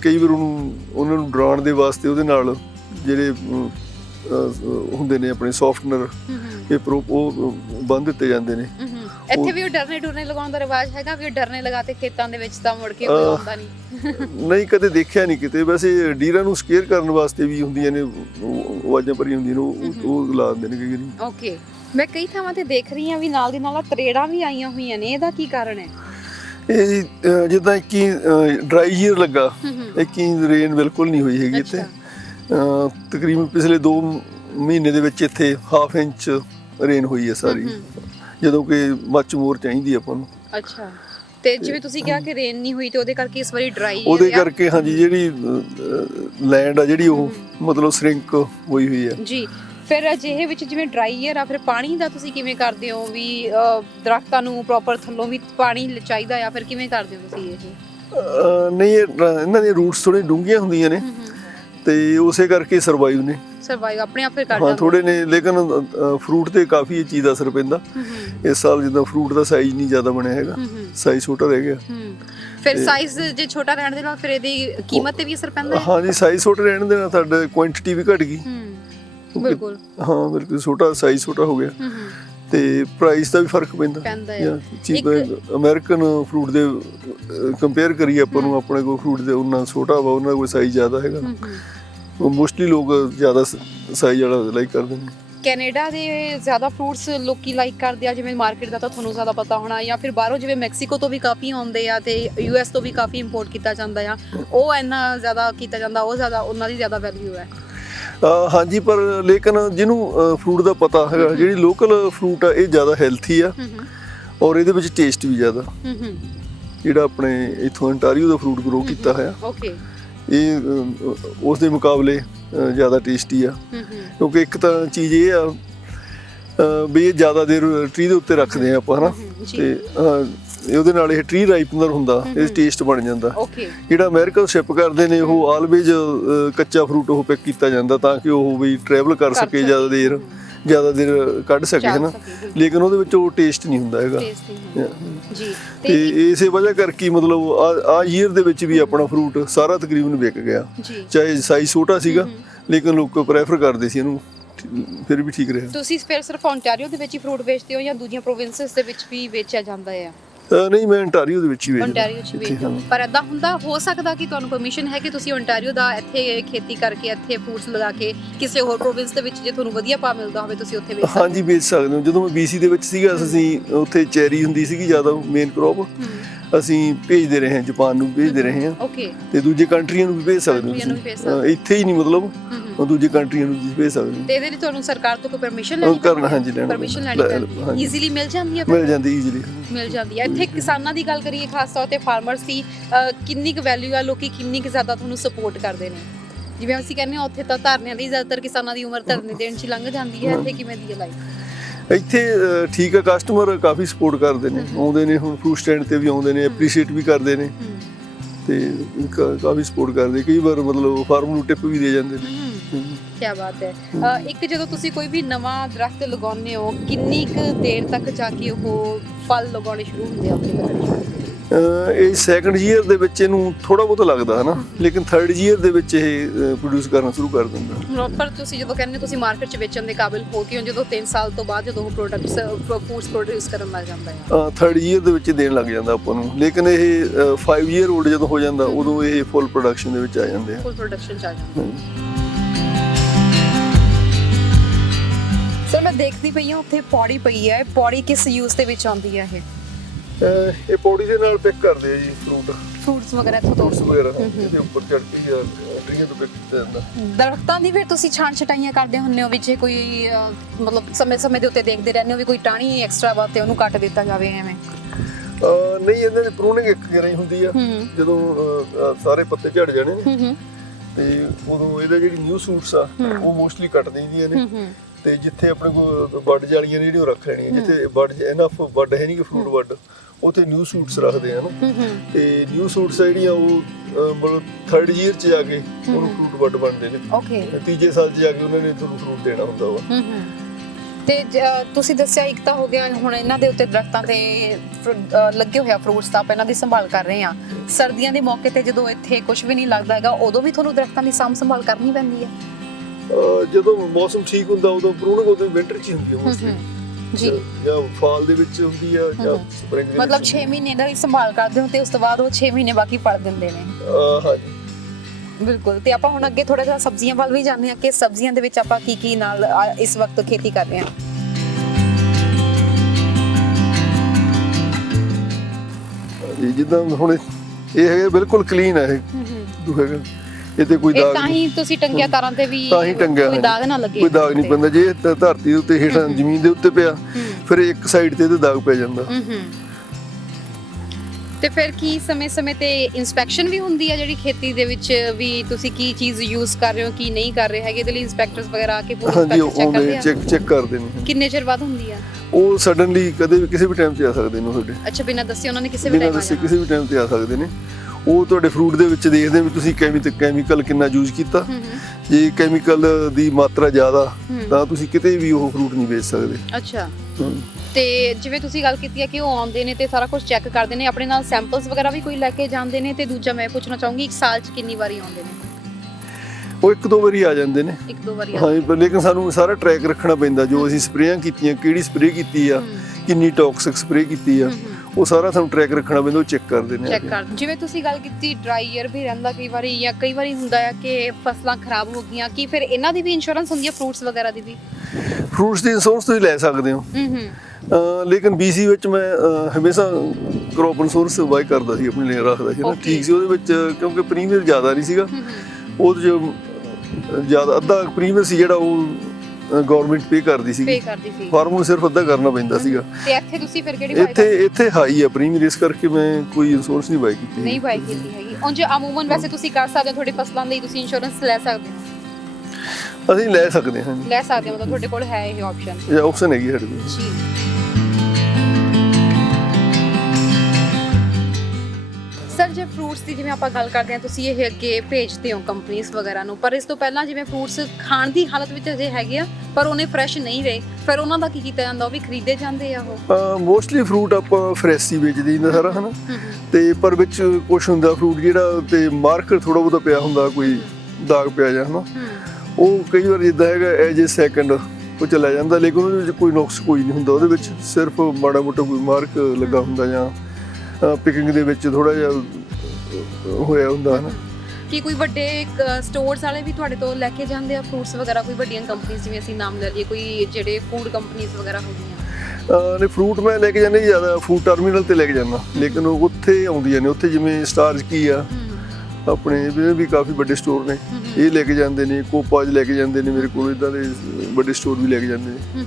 ਕਈ ਵਾਰ ਉਹਨਾਂ ਨੂੰ ਡਰਾਉਣ ਦੇ ਵਾਸਤੇ ਉਹਦੇ ਨਾਲ ਜਿਹੜੇ ਹੁੰਦੇ ਨੇ ਆਪਣੇ ਸੌਫਟਨਰ ਉਹ ਬੰਨ ਦਿੱਤੇ ਜਾਂਦੇ ਨੇ। ਇੱਥੇ ਵੀ ਉਹ ਡਰਨੇ ਲਗਾਉਣ ਦਾ ਰਿਵਾਜ ਹੈਗਾ ਵੀ ਉਹ ਡਰਨੇ ਲਗਾਤੇ ਖੇਤਾਂ ਦੇ ਵਿੱਚ ਤਾਂ ਮੁੜ ਕੇ ਕੋਈ ਆਉਂਦਾ ਨਹੀਂ? ਨਹੀਂ, ਕਦੇ ਦੇਖਿਆ ਨਹੀਂ ਕਿਤੇ। ਵੈਸੇ ਡੀਰਾਂ ਨੂੰ ਸਕੇਅਰ ਕਰਨ ਵਾਸਤੇ ਵੀ ਹੁੰਦੀਆਂ ਨੇ, ਆਵਾਜ਼ਾਂ ਭਰੀਆਂ ਹੁੰਦੀਆਂ ਨੇ, ਉਹ ਲਾ ਦਿੰਦੇ ਨੇ ਕਈ ਵਾਰੀ। ਓਕੇ, ਮੈਂ ਕਈ ਥਾਵਾਂ ਤੇ ਦੇਖ ਰਹੀ ਹਾਂ ਵੀ ਨਾਲ ਦੀ ਨਾਲ ਤਰੇੜਾਂ ਵੀ ਆਈਆਂ ਹੋਈਆਂ ਨੇ, ਇਹਦਾ ਕੀ ਕਾਰਨ ਹੈ? ਇਹ ਜਿੱਦਾਂ ਕਿ ਡਰਾਈ ਈਅਰ ਲੱਗਾ, ਕਿ ਰੇਨ ਬਿਲਕੁਲ ਨਹੀਂ ਹੋਈ ਹੈਗੀ ਇੱਥੇ। ਤਕਰੀਬਨ ਪਿਛਲੇ 2 ਮਹੀਨੇ ਦੇ ਵਿੱਚ ਇੱਥੇ 1/2 ਇੰਚ ਰੇਨ ਹੋਈ ਹੈ ਸਾਰੀ, ਜਦੋਂ ਕਿ ਮੱਚ ਮੋਰ ਚਾਹੀਦੀ ਆਪਾਂ ਨੂੰ। ਅੱਛਾ, ਤੇ ਜਿਵੇਂ ਤੁਸੀਂ ਕਿਹਾ ਕਿ ਰੇਨ ਨਹੀਂ ਹੋਈ ਤੇ ਉਹਦੇ ਕਰਕੇ ਇਸ ਵਾਰੀ ਡਰਾਈ ਉਹਦੇ ਕਰਕੇ ਹਾਂਜੀ, ਜਿਹੜੀ ਲੈਂਡ ਆ ਜਿਹੜੀ ਉਹ ਮਤਲਬ ਸ਼ਰਿੰਕ ਹੋਈ ਹੋਈ ਹੈ ਜੀ। ਫਿਰ ਅਜਿਹੇ ਵਿੱਚ ਜਿਵੇਂ ਡਰਾਈ ਈਅਰ ਆ, ਫਿਰ ਪਾਣੀ ਦਾ ਤੁਸੀਂ ਕਿਵੇਂ ਕਰਦੇ ਹੋ ਵੀ ਦਰਖਤਾਂ ਨੂੰ ਪ੍ਰੋਪਰ ਥੱਲੋਂ ਵੀ ਪਾਣੀ ਚਾਹੀਦਾ ਆ, ਫਿਰ ਕਿਵੇਂ ਕਰਦੇ ਹੋ ਤੁਸੀਂ ਇਹ? ਨਹੀਂ, ਇਹਨਾਂ ਦੀਆਂ ਰੂਟਸ ਥੋੜੀ ਡੂੰਘੀਆਂ ਹੁੰਦੀਆਂ ਨੇ ਤੇ ਉਸੇ ਕਰਕੇ ਸਰਵਾਈਵ ਨੇ, ਸਰਵਾਈਵ ਆਪਣੇ ਆਪ ਫਿਰ ਕਰ ਹਾਂ ਜਾਂਦੇ ਥੋੜੇ ਨੇ। ਲੇਕਿਨ ਫਰੂਟ ਤੇ ਕਾਫੀ ਇਹ ਚੀਜ਼ ਦਾ ਅਸਰ ਪੈਂਦਾ। ਇਸ ਸਾਲ ਜਿੱਦਾਂ ਫਰੂਟ ਦਾ ਸਾਈਜ਼ ਨਹੀਂ ਜ਼ਿਆਦਾ ਬਣਿਆ ਹੈਗਾ, ਸਾਈਜ਼ ਛੋਟਾ ਰਹਿ ਗਿਆ। ਫਿਰ ਸਾਈਜ਼ ਜੇ ਛੋਟਾ ਰਹਿਣ ਦੇ ਨਾਲ ਫਿਰ ਇਹਦੀ ਕੀਮਤ ਤੇ ਵੀ ਅਸਰ ਪੈਂਦਾ ਹੈ? ਹਾਂਜੀ, ਸਾਈਜ਼ ਛੋਟਾ ਰਹਿਣ ਦੇ ਨਾਲ ਤੁਹਾਡਾ ਕੁਆਂਟੀਟੀ ਵੀ ਘਟ ਗਈ। ਬਿਲਕੁਲ, ਹਾਂ ਬਿਲਕੁਲ, ਛੋਟਾ ਸਾਈਜ਼ ਛੋਟਾ ਹੋ ਗਿਆ ਤੇ ਪ੍ਰਾਈਸ ਦਾ ਵੀ ਫਰਕ ਪੈਂਦਾ ਹੈ। ਅਮਰੀਕਨ ਫਰੂਟ ਦੇ ਕੰਪੇਅਰ ਕਰੀਏ ਆਪਾਂ ਨੂੰ, ਆਪਣੇ ਕੋਲ ਫਰੂਟ ਦੇ ਉਹਨਾਂ ਛੋਟਾ ਵਾ, ਉਹਨਾਂ ਕੋਲ ਸਾਈਜ਼ ਜ਼ਿਆਦਾ ਹੈਗਾ। ਮੋਸਟਲੀ ਲੋਕ ਜ਼ਿਆਦਾ ਸਾਈਜ਼ ਵਾਲਾ ਲਾਈਕ ਕਰਦੇ ਨੇ। ਕੈਨੇਡਾ ਦੇ ਜ਼ਿਆਦਾ ਫਰੂਟਸ ਲੋਕੀ ਲਾਈਕ ਕਰਦੇ ਆ, ਜਿਵੇਂ ਮਾਰਕੀਟ ਦਾ ਤਾਂ ਤੁਹਾਨੂੰ ਜ਼ਿਆਦਾ ਪਤਾ ਹੋਣਾ, ਜਾਂ ਫਿਰ ਬਾਹਰੋਂ ਜਿਵੇਂ ਮੈਕਸੀਕੋ ਤੋਂ ਵੀ ਕਾਫੀ ਆਉਂਦੇ ਆ ਤੇ US ਤੋਂ ਵੀ ਕਾਫੀ ਇੰਪੋਰਟ ਕੀਤਾ ਜਾਂਦਾ ਆ, ਉਹ ਇੰਨਾ ਜ਼ਿਆਦਾ ਕੀਤਾ ਜਾਂਦਾ, ਉਹ ਜ਼ਿਆਦਾ ਉਹਨਾਂ ਦੀ ਜ਼ਿਆਦਾ ਵੈਲਿਊ ਹੈ। ਹਾਂਜੀ, ਪਰ ਲੇਕਿਨ ਜਿਹਨੂੰ ਫਰੂਟ ਦਾ ਪਤਾ ਹੈਗਾ, ਜਿਹੜੀ ਲੋਕਲ ਫਰੂਟ ਆ ਇਹ ਜ਼ਿਆਦਾ ਹੈਲਥੀ ਆ ਔਰ ਇਹਦੇ ਵਿੱਚ ਟੇਸਟ ਵੀ ਜ਼ਿਆਦਾ। ਜਿਹੜਾ ਆਪਣੇ ਇੱਥੋਂ ਅੰਟਾਰੀਓ ਦਾ ਫਰੂਟ ਗਰੋ ਕੀਤਾ ਹੋਇਆ, ਓਕੇ, ਇਹ ਉਸ ਦੇ ਮੁਕਾਬਲੇ ਜ਼ਿਆਦਾ ਟੇਸਟੀ ਆ। ਕਿਉਂਕਿ ਇੱਕ ਤਾਂ ਚੀਜ਼ ਇਹ ਆ ਵੀ ਇਹ ਜ਼ਿਆਦਾ ਦੇਰ ਟਰੀ ਦੇ ਉੱਤੇ ਰੱਖਦੇ ਆ ਆਪਾਂ, ਹਨਾ, ਤੇ ਉਹਦੇ ਨਾਲ ਇਹ ਟਰੀ ਰਾਈਪਨਰ ਹੁੰਦਾ, ਇਹ ਟੇਸਟ ਬਣ ਜਾਂਦਾ। ਜਿਹੜਾ ਅਮਰੀਕਾ ਸ਼ਿਪ ਕਰਦੇ ਨੇ ਉਹ ਆਲਵੇਜ਼ ਕੱਚਾ ਫਰੂਟ ਉਹ ਪਿਕ ਕੀਤਾ ਜਾਂਦਾ ਤਾਂ ਕਿ ਉਹ ਵੀ ਟਰੈਵਲ ਕਰ ਸਕੇ, ਜ਼ਿਆਦਾ ਦੇਰ ਕੱਢ ਸਕੇ, ਹਨਾ। ਲੇਕਿਨ ਉਹਦੇ ਵਿੱਚ ਉਹ ਟੇਸਟ ਨਹੀਂ ਹੁੰਦਾ ਹੈਗਾ ਜੀ। ਤੇ ਇਸੇ ਵਜ੍ਹਾ ਕਰਕੇ ਮਤਲਬ ਆ ਈਅਰ ਦੇ ਵਿੱਚ ਵੀ ਆਪਣਾ ਫਰੂਟ ਸਾਰਾ ਤਕਰੀਬਨ ਵਿਕ ਗਿਆ, ਚਾਹੇ ਸਾਈਜ਼ ਛੋਟਾ ਸੀਗਾ ਲੇਕਿਨ ਲੋਕ ਪ੍ਰੈਫਰ ਕਰਦੇ ਸੀ ਇਹਨੂੰ, ਫਿਰ ਵੀ ਠੀਕ ਰਿਹਾ। ਤੁਸੀਂ ਫਿਰ ਸਿਰਫ ਓਨਟਾਰੀਓ ਦੇ ਵਿੱਚ ਹੀ ਫਰੂਟ ਵੇਚਦੇ ਹੋ ਜਾਂ ਦੂਜੀਆਂ ਪ੍ਰੋਵਿੰਸਸ ਦੇ ਵਿੱਚ ਵੀ ਵੇਚਿਆ ਜਾਂਦਾ ਹੈ? ਨਹੀਂ, ਮੈਂ ontario ਦੇ ਵਿੱਚ ਹੀ ਵੇਚਦਾ। ontario ਚ ਵੇਚਦੇ, ਪਰ ਇਦਾਂ ਹੁੰਦਾ ਹੋ ਸਕਦਾ ਕਿ ਤੁਹਾਨੂੰ ਪਰਮਿਸ਼ਨ ਹੈ ਕਿ ਤੁਸੀਂ ontario ਦਾ ਇੱਥੇ ਖੇਤੀ ਕਰਕੇ ਇੱਥੇ ਫਰੂਟਸ ਲਗਾ ਕੇ ਕਿਸੇ ਹੋਰ ਪ੍ਰੋਵਿੰਸ ਦੇ ਵਿੱਚ ਜੇ ਤੁਹਾਨੂੰ ਵਧੀਆ ਭਾਅ ਮਿਲਦਾ ਹੋਵੇ ਤੁਸੀਂ ਉੱਥੇ ਵੇਚ ਸਕਦੇ ਹੋ? ਹਾਂਜੀ, ਵੇਚ ਸਕਦੇ ਹੋ। ਜਦੋਂ ਮੈਂ BC ਦੇ ਵਿੱਚ ਸੀਗਾ, ਅਸੀਂ ਉੱਥੇ ਚੈਰੀ ਹੁੰਦੀ ਸੀਗੀ ਜ਼ਿਆਦਾ ਮੇਨ ਕ੍ਰੌਪ, ਅਸੀਂ ਭੇਜਦੇ ਰਹੇ ਹਾਂ, ਜਾਪਾਨ ਨੂੰ ਭੇਜਦੇ ਰਹੇ ਹਾਂ ਤੇ ਦੂਜੇ ਕੰਟਰੀਆਂ ਨੂੰ ਵੀ ਭੇਜ ਸਕਦੇ ਹੋ। ਇੱਥੇ ਹੀ ਨਹੀਂ, ਮਤਲਬ ਦੂਜੀ ਕੰਟਰੀਆਂ ਨੂੰ ਵੀ ਭੇਜ ਸਕਦੇ ਹੋ। ਤੇ ਇਹਦੇ ਲਈ ਤੁਹਾਨੂੰ ਸਰਕਾਰ ਤੋਂ ਕੋਈ ਪਰਮਿਸ਼ਨ ਲੈਣੀ ਕਰਨਾ? ਹਾਂਜੀ, ਪਰਮਿਸ਼ਨ ਲੈਣੀ ਪੈਂਦੀ ਹੈ। ਈਜ਼ੀਲੀ ਮਿਲ ਜਾਂਦੀ ਹੈ? ਈਜ਼ੀਲੀ ਮਿਲ ਜਾਂਦੀ ਹੈ। ਇੱਥੇ ਕਿਸਾਨਾਂ ਦੀ ਗੱਲ ਕਰੀਏ, ਖਾਸ ਤੌਰ ਤੇ ਫਾਰਮਰਸ ਦੀ ਕਿੰਨੀ ਕੁ ਵੈਲਿਊ ਆ, ਲੋਕੀ ਕਿੰਨੀ ਕੁ ਜ਼ਿਆਦਾ ਤੁਹਾਨੂੰ ਸਪੋਰਟ ਕਰਦੇ ਨੇ? ਜਿਵੇਂ ਅਸੀਂ ਕਹਿੰਦੇ ਹਾਂ ਉੱਥੇ ਤਾਂ ਧਰਨਿਆਂ ਦੀ ਜ਼ਿਆਦਾਤਰ ਕਿਸਾਨਾਂ ਦੀ ਉਮਰ ਧਰਨੇ ਦੇਣ 'ਚ ਲੰਘ ਜਾਂਦੀ ਹੈ, ਇੱਥੇ ਕਿਵੇਂ ਦੀ ਹੈ ਲਾਈਫ? ਇੱਥੇ ਠੀਕ ਆ, ਕਸਟਮਰ ਕਾਫੀ ਸਪੋਰਟ ਕਰਦੇ ਨੇ, ਆਉਂਦੇ ਨੇ, ਹੁਣ ਫਰੂਟ ਸਟੈਂਡ ਤੇ ਵੀ ਆਉਂਦੇ ਨੇ, ਐਪਰੀਸ਼ੀਏਟ ਵੀ ਕਰਦੇ ਨੇ ਤੇ ਕਾਫੀ ਸਪੋਰਟ ਕਰਦੇ। ਕਈ ਵਾਰ ਮਤਲਬ ਫਾਰਮ ਨੂੰ ਟਿਪ ਵੀ ਦੇ ਜਾਂਦੇ ਨੇ। ਕੀ ਬਾਤ ਹੈ। ਇੱਕ ਜਦੋਂ ਤੁਸੀਂ ਕੋਈ ਵੀ ਨਵਾਂ ਦਰਖਤ ਲਗਾਉਂਦੇ ਹੋ, ਕਿੰਨੀ ਕੁ ਦੇਰ ਤੱਕ ਜਾ ਕੇ ਉਹ ਫਲ ਲਗਾਉਣੇ ਸ਼ੁਰੂ ਹੁੰਦੇ ਆ ਉੱਥੇ? ਇਹ ਸੈਕੰਡ ਈਅਰ ਦੇ ਵਿੱਚ ਇਹਨੂੰ ਥੋੜਾ ਬਹੁਤ ਲੱਗਦਾ, ਹਨਾ, ਲੇਕਿਨ ਥਰਡ ਈਅਰ ਦੇ ਵਿੱਚ ਇਹ ਪ੍ਰੋਡਿਊਸ ਕਰਨਾ ਸ਼ੁਰੂ ਕਰ ਦਿੰਦਾ। ਪਰ ਤੁਸੀਂ ਜਦੋਂ ਕਹਿੰਦੇ ਤੁਸੀਂ ਮਾਰਕੀਟ 'ਚ ਵੇਚਣ ਦੇ ਕਾਬਿਲ ਹੋ ਕੇ ਜਦੋਂ 3 ਸਾਲ ਤੋਂ ਬਾਅਦ ਜਦੋਂ ਉਹ ਪ੍ਰੋਡਕਟਸ ਫੂਡਸ ਪ੍ਰੋਡਿਊਸ ਕਰਨ ਲੱਗ ਜਾਂਦਾ ਹੈ, ਥਰਡ ਈਅਰ ਦੇ ਵਿੱਚ ਦੇਣ ਲੱਗ ਜਾਂਦਾ ਆਪਾਂ ਨੂੰ। ਲੇਕਿਨ ਇਹ 5 ਈਅਰ 올ਡ ਜਦੋਂ ਹੋ ਜਾਂਦਾ ਉਦੋਂ ਇਹ ਫੁੱਲ ਪ੍ਰੋਡਕਸ਼ਨ ਦੇ ਵਿੱਚ ਆ ਜਾਂਦੇ ਆ, ਫੁੱਲ ਪ੍ਰੋਡਕਸ਼ਨ 'ਚ ਆ ਜਾਂਦੇ। ਸਰ, ਮੈਂ ਦੇਖਦੀ ਪਈ ਹਾਂ ਉੱਥੇ ਪੌੜੀ ਪਈ ਹੈ, ਪੌੜੀ ਕਿਸ ਯੂਜ਼ ਦੇ ਵਿੱਚ ਆਉਂਦੀ ਹੈ? ਇਹ ਪੌੜੀ ਦੇ ਨਾਲ ਪਿਕ ਕਰਦੇ ਆ ਜੀ ਫਰੂਟਸ ਵਗੈਰਾ ਇੱਥੋਂ ਇਹਦੇ ਉੱਪਰ ਚੜ੍ਹ ਕੇ ਟਰੀਆਂ ਤੋਂ ਪਿਕ ਕੀਤਾ ਜਾਂਦਾ। ਦਰਖਤਾਂ ਦੀ ਫਿਰ ਤੁਸੀਂ ਛਾਂਟ ਛਟਾਈਆਂ ਕਰਦੇ ਹੁੰਦੇ ਹੋ, ਵਿੱਚ ਕੋਈ ਮਤਲਬ ਸਮੇਂ ਦੇ ਉੱਤੇ ਦੇਖਦੇ ਰਹਿੰਦੇ ਹੋ ਵੀ ਕੋਈ ਟਾਹਣੀ ਐਕਸਟਰਾ ਵਾ ਤੇ ਉਹਨੂੰ ਕੱਟ ਦਿੱਤਾ ਜਾਵੇ ਐਵੇਂ? ਨਹੀਂ, ਇਹਨਾਂ ਦੀ ਪ੍ਰੂਨਿੰਗ ਇੱਕ ਜਗ੍ਹਾ ਹੀ ਹੁੰਦੀ ਆ, ਜਦੋਂ ਸਾਰੇ ਪੱਤੇ ਝੜ ਜਾਣੇ ਨੇ ਤੇ ਉਦੋਂ ਇਹਦਾ ਜਿਹੜੀ ਨਿਊ ਸੂਟਸ ਆ ਉਹ ਮੋਸਟਲੀ ਕੱਟ ਦਿੰਦੀਆਂ ਨੇ ਤੇ ਜਿੱਥੇ ਆਪਣੇ ਕੋਲ ਵੱਡ ਜਾਲੀਆਂ ਨੇ ਜਿਹੜੀ ਉਹ ਰੱਖ ਲੈਣੀਆਂ, ਜਿੱਥੇ ਵੱਡ ਇਨਫ ਵੱਡ ਹੈ ਨਹੀਂ ਕਿ ਫਰੂਟ ਵੱਡ, ਉੱਥੇ ਨਿਊ ਸੂਟਸ ਰੱਖਦੇ ਆ ਨਾ। ਤੇ ਨਿਊ ਸੂਟਸ ਜਿਹੜੀਆਂ ਉਹ ਮਤਲਬ ਥਰਡ ਈਅਰ 'ਚ ਜਾ ਕੇ ਉਹਨੂੰ ਫਰੂਟ ਵੱਡ ਬਣਦੇ ਨੇ। ਤੀਜੇ ਸਾਲ 'ਚ ਜਾ ਕੇ ਉਹਨਾਂ ਨੇ ਤੁਹਾਨੂੰ ਫਰੂਟ ਦੇਣਾ ਹੁੰਦਾ ਵਾ। ਤੇ ਤੁਸੀਂ ਦੱਸਿਆ ਇੱਕ ਤਾਂ ਹੋ ਗਿਆ ਹੁਣ ਇਹਨਾਂ ਦੇ ਉੱਤੇ ਦਰਖਤਾਂ ਤੇ ਲੱਗੇ ਹੋਇਆ ਫਰੂਟਸ ਤਾਂ ਆਪਾਂ ਇਹਨਾਂ ਦੀ ਸੰਭਾਲ ਕਰ ਰਹੇ ਆ। ਸਰਦੀਆਂ ਦੇ ਮੌਕੇ ਤੇ ਜਦੋਂ ਇੱਥੇ ਕੁਝ ਵੀ ਨਹੀਂ ਲੱਗਦਾ ਹੈਗਾ ਉਦੋਂ ਵੀ ਤੁਹਾਨੂੰ ਦਰਖਤਾਂ ਦੀ ਸਾਂਭ ਸੰਭਾਲ ਕਰਨੀ ਪੈਂਦੀ ਹੈ? ਜਦੋਂ ਮੌਸਮ ਠੀਕ ਹੁੰਦਾ ਉਦੋਂ ਪ੍ਰੂਨਿੰਗ ਉਦੋਂ ਵਿੰਟਰ 'ਚ ਹੀ ਹੁੰਦੀ ਹੈ mostly। ਜੀ, ਜਾਂ ਫਾਲ ਦੇ ਵਿੱਚ ਹੁੰਦੀ ਆ ਜਾਂ ਸਪ੍ਰਿੰਗ ਦੇ ਮਤਲਬ 6 ਮਹੀਨੇ ਦਾ ਹੀ ਸੰਭਾਲ ਕਰਦੇ ਹੋ ਤੇ ਉਸ ਤੋਂ ਬਾਅਦ ਉਹ 6 ਮਹੀਨੇ ਬਾਕੀ ਫਲ ਦਿੰਦੇ ਨੇ। ਹਾਂਜੀ ਬਿਲਕੁਲ। ਤੇ ਆਪਾਂ ਹੁਣ ਅੱਗੇ ਥੋੜਾ ਜਿਹਾ ਸਬਜ਼ੀਆਂ ਵੱਲ ਵੀ ਜਾਂਦੇ ਹਾਂ ਕਿ ਸਬਜ਼ੀਆਂ ਦੇ ਵਿੱਚ ਆਪਾਂ ਕੀ ਨਾਲ ਇਸ ਵਕਤ ਖੇਤੀ ਕਰ ਰਹੇ ਹਾਂ। ਜਿੱਦਾਂ ਹੁਣ ਇਹ ਹੈਗਾ ਬਿਲਕੁਲ ਕਲੀਨ ਹੈ ਇਹ ਹੈਗਾ, ਇਹਦੇ ਕੋਈ ਇਹ ਦਾਗ ਤਾਂ ਹੀ ਤੁਸੀਂ ਟੰਗਿਆ ਤਾਰਾਂ ਤੇ ਵੀ ਤਾਂ ਹੀ ਟੰਗਿਆ ਕੋਈ ਦਾਗ ਨਾ ਲੱਗੇ, ਕੋਈ ਦਾਗ ਨਹੀਂ ਪੈਂਦਾ। ਜੇ ਧਰਤੀ ਦੇ ਉੱਤੇ ਹੇਠਾਂ ਜ਼ਮੀਨ ਦੇ ਉੱਤੇ ਪਿਆ ਫਿਰ ਇੱਕ ਸਾਈਡ ਤੇ ਇਹਦੇ ਦਾਗ ਪੈ ਜਾਂਦਾ। ਤੇ ਫਿਰ ਕੀ ਸਮੇਂ-ਸਮੇਂ ਤੇ ਇਨਸਪੈਕਸ਼ਨ ਵੀ ਹੁੰਦੀ ਹੈ ਜਿਹੜੀ ਖੇਤੀ ਦੇ ਵਿੱਚ ਵੀ ਤੁਸੀਂ ਕੀ ਚੀਜ਼ ਯੂਜ਼ ਕਰ ਰਹੇ ਹੋ ਕੀ ਨਹੀਂ ਕਰ ਰਹੇ ਹੈਗੇ, ਇਹਦੇ ਲਈ ਇਨਸਪੈਕਟਰਸ ਵਗੈਰਾ ਆ ਕੇ ਪੂਰੀ ਹਾਂਜੀ ਚੈੱਕ ਕਰਦੇ ਆ? ਚੈੱਕ ਕਰਦੇ ਨੇ। ਕਿੰਨੇ ਚਿਰ ਬਾਅਦ ਹੁੰਦੀ ਆ? ਉਹ ਸਡਨਲੀ ਕਦੇ ਵੀ ਕਿਸੇ ਵੀ ਟਾਈਮ ਤੇ ਆ ਸਕਦੇ ਨੇ ਤੁਹਾਡੇ, ਅੱਛਾ, ਬਿਨਾਂ ਦੱਸੇ ਉਹਨਾਂ ਨੇ ਕਿਸੇ ਵੀ ਬਿਨਾਂ ਟਾਈਮ ਦੱਸੇ ਕਿਸੇ ਵੀ ਟਾਈਮ ਤੇ ਆ ਸਕਦੇ ਨੇ। ਉਹ ਤੁਹਾਡੇ ਫਰੂਟ ਦੇ ਵਿੱਚ ਦੇਖਦੇ ਵੀ ਤੁਸੀਂ ਕੈਮੀਕਲ ਕਿੰਨਾ ਯੂਜ਼ ਕੀਤਾ। ਜੇ ਕੈਮੀਕਲ ਦੀ ਮਾਤਰਾ ਜ਼ਿਆਦਾ ਤਾਂ ਤੁਸੀਂ ਕਿਤੇ ਵੀ ਉਹ ਫਰੂਟ ਨਹੀਂ ਵੇਚ ਸਕਦੇ। ਅੱਛਾ। ਤੇ ਜਿਵੇਂ ਤੁਸੀਂ ਗੱਲ ਕੀਤੀ ਹੈ ਕਿ ਉਹ ਆਉਂਦੇ ਨੇ ਤੇ ਸਾਰਾ ਕੁਝ ਚੈੱਕ ਕਰਦੇ ਨੇ, ਆਪਣੇ ਨਾਲ ਸੈਂਪਲਸ ਵਗੈਰਾ ਵੀ ਕੋਈ ਲੈ ਕੇ ਜਾਂਦੇ ਨੇ? ਤੇ ਦੂਜਾ ਮੈਂ ਪੁੱਛਣਾ ਚਾਹੂੰਗੀ ਇੱਕ ਸਾਲ 'ਚ ਕਿੰਨੀ ਵਾਰੀ ਆਉਂਦੇ ਨੇ? ਉਹ ਇੱਕ ਦੋ ਵਾਰੀ ਆ ਜਾਂਦੇ ਨੇ। ਇੱਕ ਦੋ ਵਾਰੀ ਹਾਂ, ਪਰ ਲੇਕਿਨ ਸਾਨੂੰ ਸਾਰਾ ਟਰੈਕ ਰੱਖਣਾ ਪੈਂਦਾ ਜੋ ਅਸੀਂ ਸਪਰੇਆਂ ਕੀਤੀਆਂ, ਕਿਹੜੀ ਸਪਰੇਅ ਕੀਤੀ ਆ, ਕਿੰਨੀ ਟੌਕਸਿਕ ਸਪਰੇਅ ਕੀਤੀ ਆ, ਉਹ ਸਾਰਾ ਸਾਨੂੰ ਟਰੈਕ ਰੱਖਣਾ ਪੈਂਦਾ। ਉਹ ਚੈੱਕ ਕਰਦੇ ਨੇ। ਚੈੱਕ ਕਰ ਜਿਵੇਂ ਤੁਸੀਂ ਗੱਲ ਕੀਤੀ ਡਰਾਈ ਈਅਰ ਵੀ ਰਹਿੰਦਾ ਕਈ ਵਾਰੀ, ਜਾਂ ਕਈ ਵਾਰੀ ਹੁੰਦਾ ਹੈ ਕਿ ਫਸਲਾਂ ਖਰਾਬ ਹੋ ਗਈਆਂ, ਕੀ ਫਿਰ ਇਹਨਾਂ ਦੀ ਵੀ ਇੰਸ਼ੋਰੈਂਸ ਹੁੰਦੀ ਹੈ ਫਰੂਟਸ ਵਗੈਰਾ ਦੀ ਵੀ? ਫਰੂਟਸ ਦੀ ਇੰਸ਼ੋਰੈਂਸ ਤੁਸੀਂ ਲੈ ਸਕਦੇ ਹੋ। ਲੇਕਿਨ BC ਵਿੱਚ ਮੈਂ ਹਮੇਸ਼ਾ ਕ੍ਰੌਪ ਇੰਸ਼ੋਰੈਂਸ ਬਾਈ ਕਰਦਾ ਸੀ, ਆਪਣੇ ਲਈ ਰੱਖਦਾ ਸੀ ਨਾ। ਠੀਕ ਸੀ ਉਹਦੇ ਵਿੱਚ, ਕਿਉਂਕਿ ਪ੍ਰੀਮੀਅਰ ਜ਼ਿਆਦਾ ਨਹੀਂ ਸੀਗਾ ਉਹਦੇ 'ਚ। ਜ਼ਿਆਦਾ ਅੱਧਾ ਪ੍ਰੀਮੀਅਰ ਸੀ ਜਿਹੜਾ ਉਹ ਗਵਰਨਮੈਂਟ ਪੇ ਕਰਦੀ ਸੀ, ਫਾਰਮਰ ਨੂੰ ਸਿਰਫ ਅੱਧਾ ਕਰਨਾ ਪੈਂਦਾ ਸੀਗਾ। ਤੇ ਇੱਥੇ ਤੁਸੀਂ ਫਿਰ ਕਿਹੜੀ ਬਾਈ ਕਰਦੇ? ਇੱਥੇ ਹਾਈ ਆ ਪ੍ਰੀਮੀਅਰ, ਇਸ ਕਰਕੇ ਮੈਂ ਕੋਈ ਇੰਸ਼ੋਰੈਂਸ ਨਹੀਂ ਬਾਈ ਕੀਤੀ। ਨਹੀਂ ਬਾਈ ਕੀਤੀ ਹੈਗੀ। ਉਂਝ ਅਮੂਮਨ ਵੈਸੇ ਤੁਸੀਂ ਕਰ ਸਕਦੇ ਹੋ, ਤੁਹਾਡੀ ਫਸਲਾਂ ਲਈ ਤੁਸੀਂ ਇੰਸ਼ੋਰੈਂਸ ਲੈ ਸਕਦੇ ਹੋ? ਅਸੀਂ ਲੈ ਸਕਦੇ ਹਾਂ। ਲੈ ਸਕਦੇ ਹੋ, ਮਤਲਬ ਤੁਹਾਡੇ ਕੋਲ ਹੈ ਇਹ ਆਪਸ਼ਨ? ਇਹ ਆਪਸ਼ਨ ਹੈਗੀ ਸਾਡੇ ਕੋਲ ਜੀ। ਸਰ, ਜੇ ਫਰੂਟਸ ਦੀ ਜਿਵੇਂ ਆਪਾਂ ਗੱਲ ਕਰਦੇ ਹਾਂ, ਤੁਸੀਂ ਇਹ ਅੱਗੇ ਭੇਜਦੇ ਹੋ ਕੰਪਨੀਆਂ ਵਗੈਰਾ ਨੂੰ, ਪਰ ਇਸ ਤੋਂ ਪਹਿਲਾਂ ਜਿਵੇਂ ਫਰੂਟਸ ਖਾਣ ਦੀ ਹਾਲਤ ਵਿੱਚ ਅਜੇ ਹੈਗੇ ਆ ਪਰ ਉਹਨੇ ਫਰੈਸ਼ ਨਹੀਂ ਰਹੇ, ਫਿਰ ਉਹਨਾਂ ਦਾ ਕੀ ਕੀਤਾ ਜਾਂਦਾ? ਉਹ ਵੀ ਖਰੀਦੇ ਜਾਂਦੇ ਆ? ਉਹ ਮੋਸਟਲੀ ਫਰੂਟ ਆਪਾਂ ਫਰੈਸ਼ ਹੀ ਵੇਚਦੇ ਜਿੰਦਾ ਸਾਰਾ ਹਨਾ। ਤੇ ਪਰ ਵਿੱਚ ਕੁਝ ਹੁੰਦਾ ਫਰੂਟ ਜਿਹੜਾ ਤੇ ਮਾਰਕਰ ਥੋੜਾ ਬਹੁਤਾ ਪਿਆ ਹੁੰਦਾ, ਕੋਈ ਦਾਗ ਪਿਆ ਜਾਂ ਹਨਾ, ਉਹ ਕਈ ਵਾਰ ਜਿੱਦਾਂ ਹੈਗਾ ਐਜ ਏ ਸੈਕਿੰਡ ਉਹ ਚਲਾ ਜਾਂਦਾ। ਲੇਕਿਨ ਉਹਦੇ ਵਿੱਚ ਕੋਈ ਨੁਕਸ ਕੋਈ ਨਹੀਂ ਹੁੰਦਾ, ਉਹਦੇ ਵਿੱਚ ਸਿਰਫ ਮਾੜਾ ਮੋਟਾ ਕੋਈ ਮਾਰਕ ਲੱਗਾ ਹੁੰਦਾ ਜਾਂ ਪਿਕਿੰਗ ਦੇ ਵਿੱਚ ਥੋੜਾ ਜਿਹਾ ਹੋਇਆ ਹੁੰਦਾ ਹੈ ਨਾ। ਕੀ ਕੋਈ ਵੱਡੇ ਸਟੋਰਸ ਵਾਲੇ ਵੀ ਤੁਹਾਡੇ ਤੋਂ ਲੈ ਕੇ ਜਾਂਦੇ ਆ ਫਰੂਟਸ ਵਗੈਰਾ? ਕੋਈ ਵੱਡੀਆਂ ਕੰਪਨੀਆਂ ਜਿਵੇਂ ਅਸੀਂ ਨਾਮ ਲੈ ਲਈਏ, ਕੋਈ ਜਿਹੜੇ ਫੂਡ ਕੰਪਨੀਆਂ ਵਗੈਰਾ ਹੋ ਗਈਆਂ? ਨੇ ਫਰੂਟ ਮੈਂ ਲੈ ਕੇ ਜਾਂਦੇ ਜ਼ਿਆਦਾ ਫੂਡ ਟਰਮੀਨਲ ਤੇ ਲੈ ਕੇ ਜਾਂਦਾ, ਲੇਕਿਨ ਉੱਥੇ ਆਉਂਦੀਆਂ ਨੇ, ਉੱਥੇ ਜਿਵੇਂ ਸਟਾਰਸ ਕੀ ਆ ਆਪਣੇ ਵੀ ਕਾਫੀ ਵੱਡੇ ਸਟੋਰ ਨੇ, ਇਹ ਲੈ ਕੇ ਜਾਂਦੇ ਨੇ। ਕੋਪਾਜ ਲੈ ਕੇ ਜਾਂਦੇ ਨੇ, ਮੇਰੇ ਕੋਲ ਇਦਾਂ ਦੇ ਵੱਡੇ ਸਟੋਰ ਵੀ ਲੈ ਕੇ ਜਾਂਦੇ ਨੇ।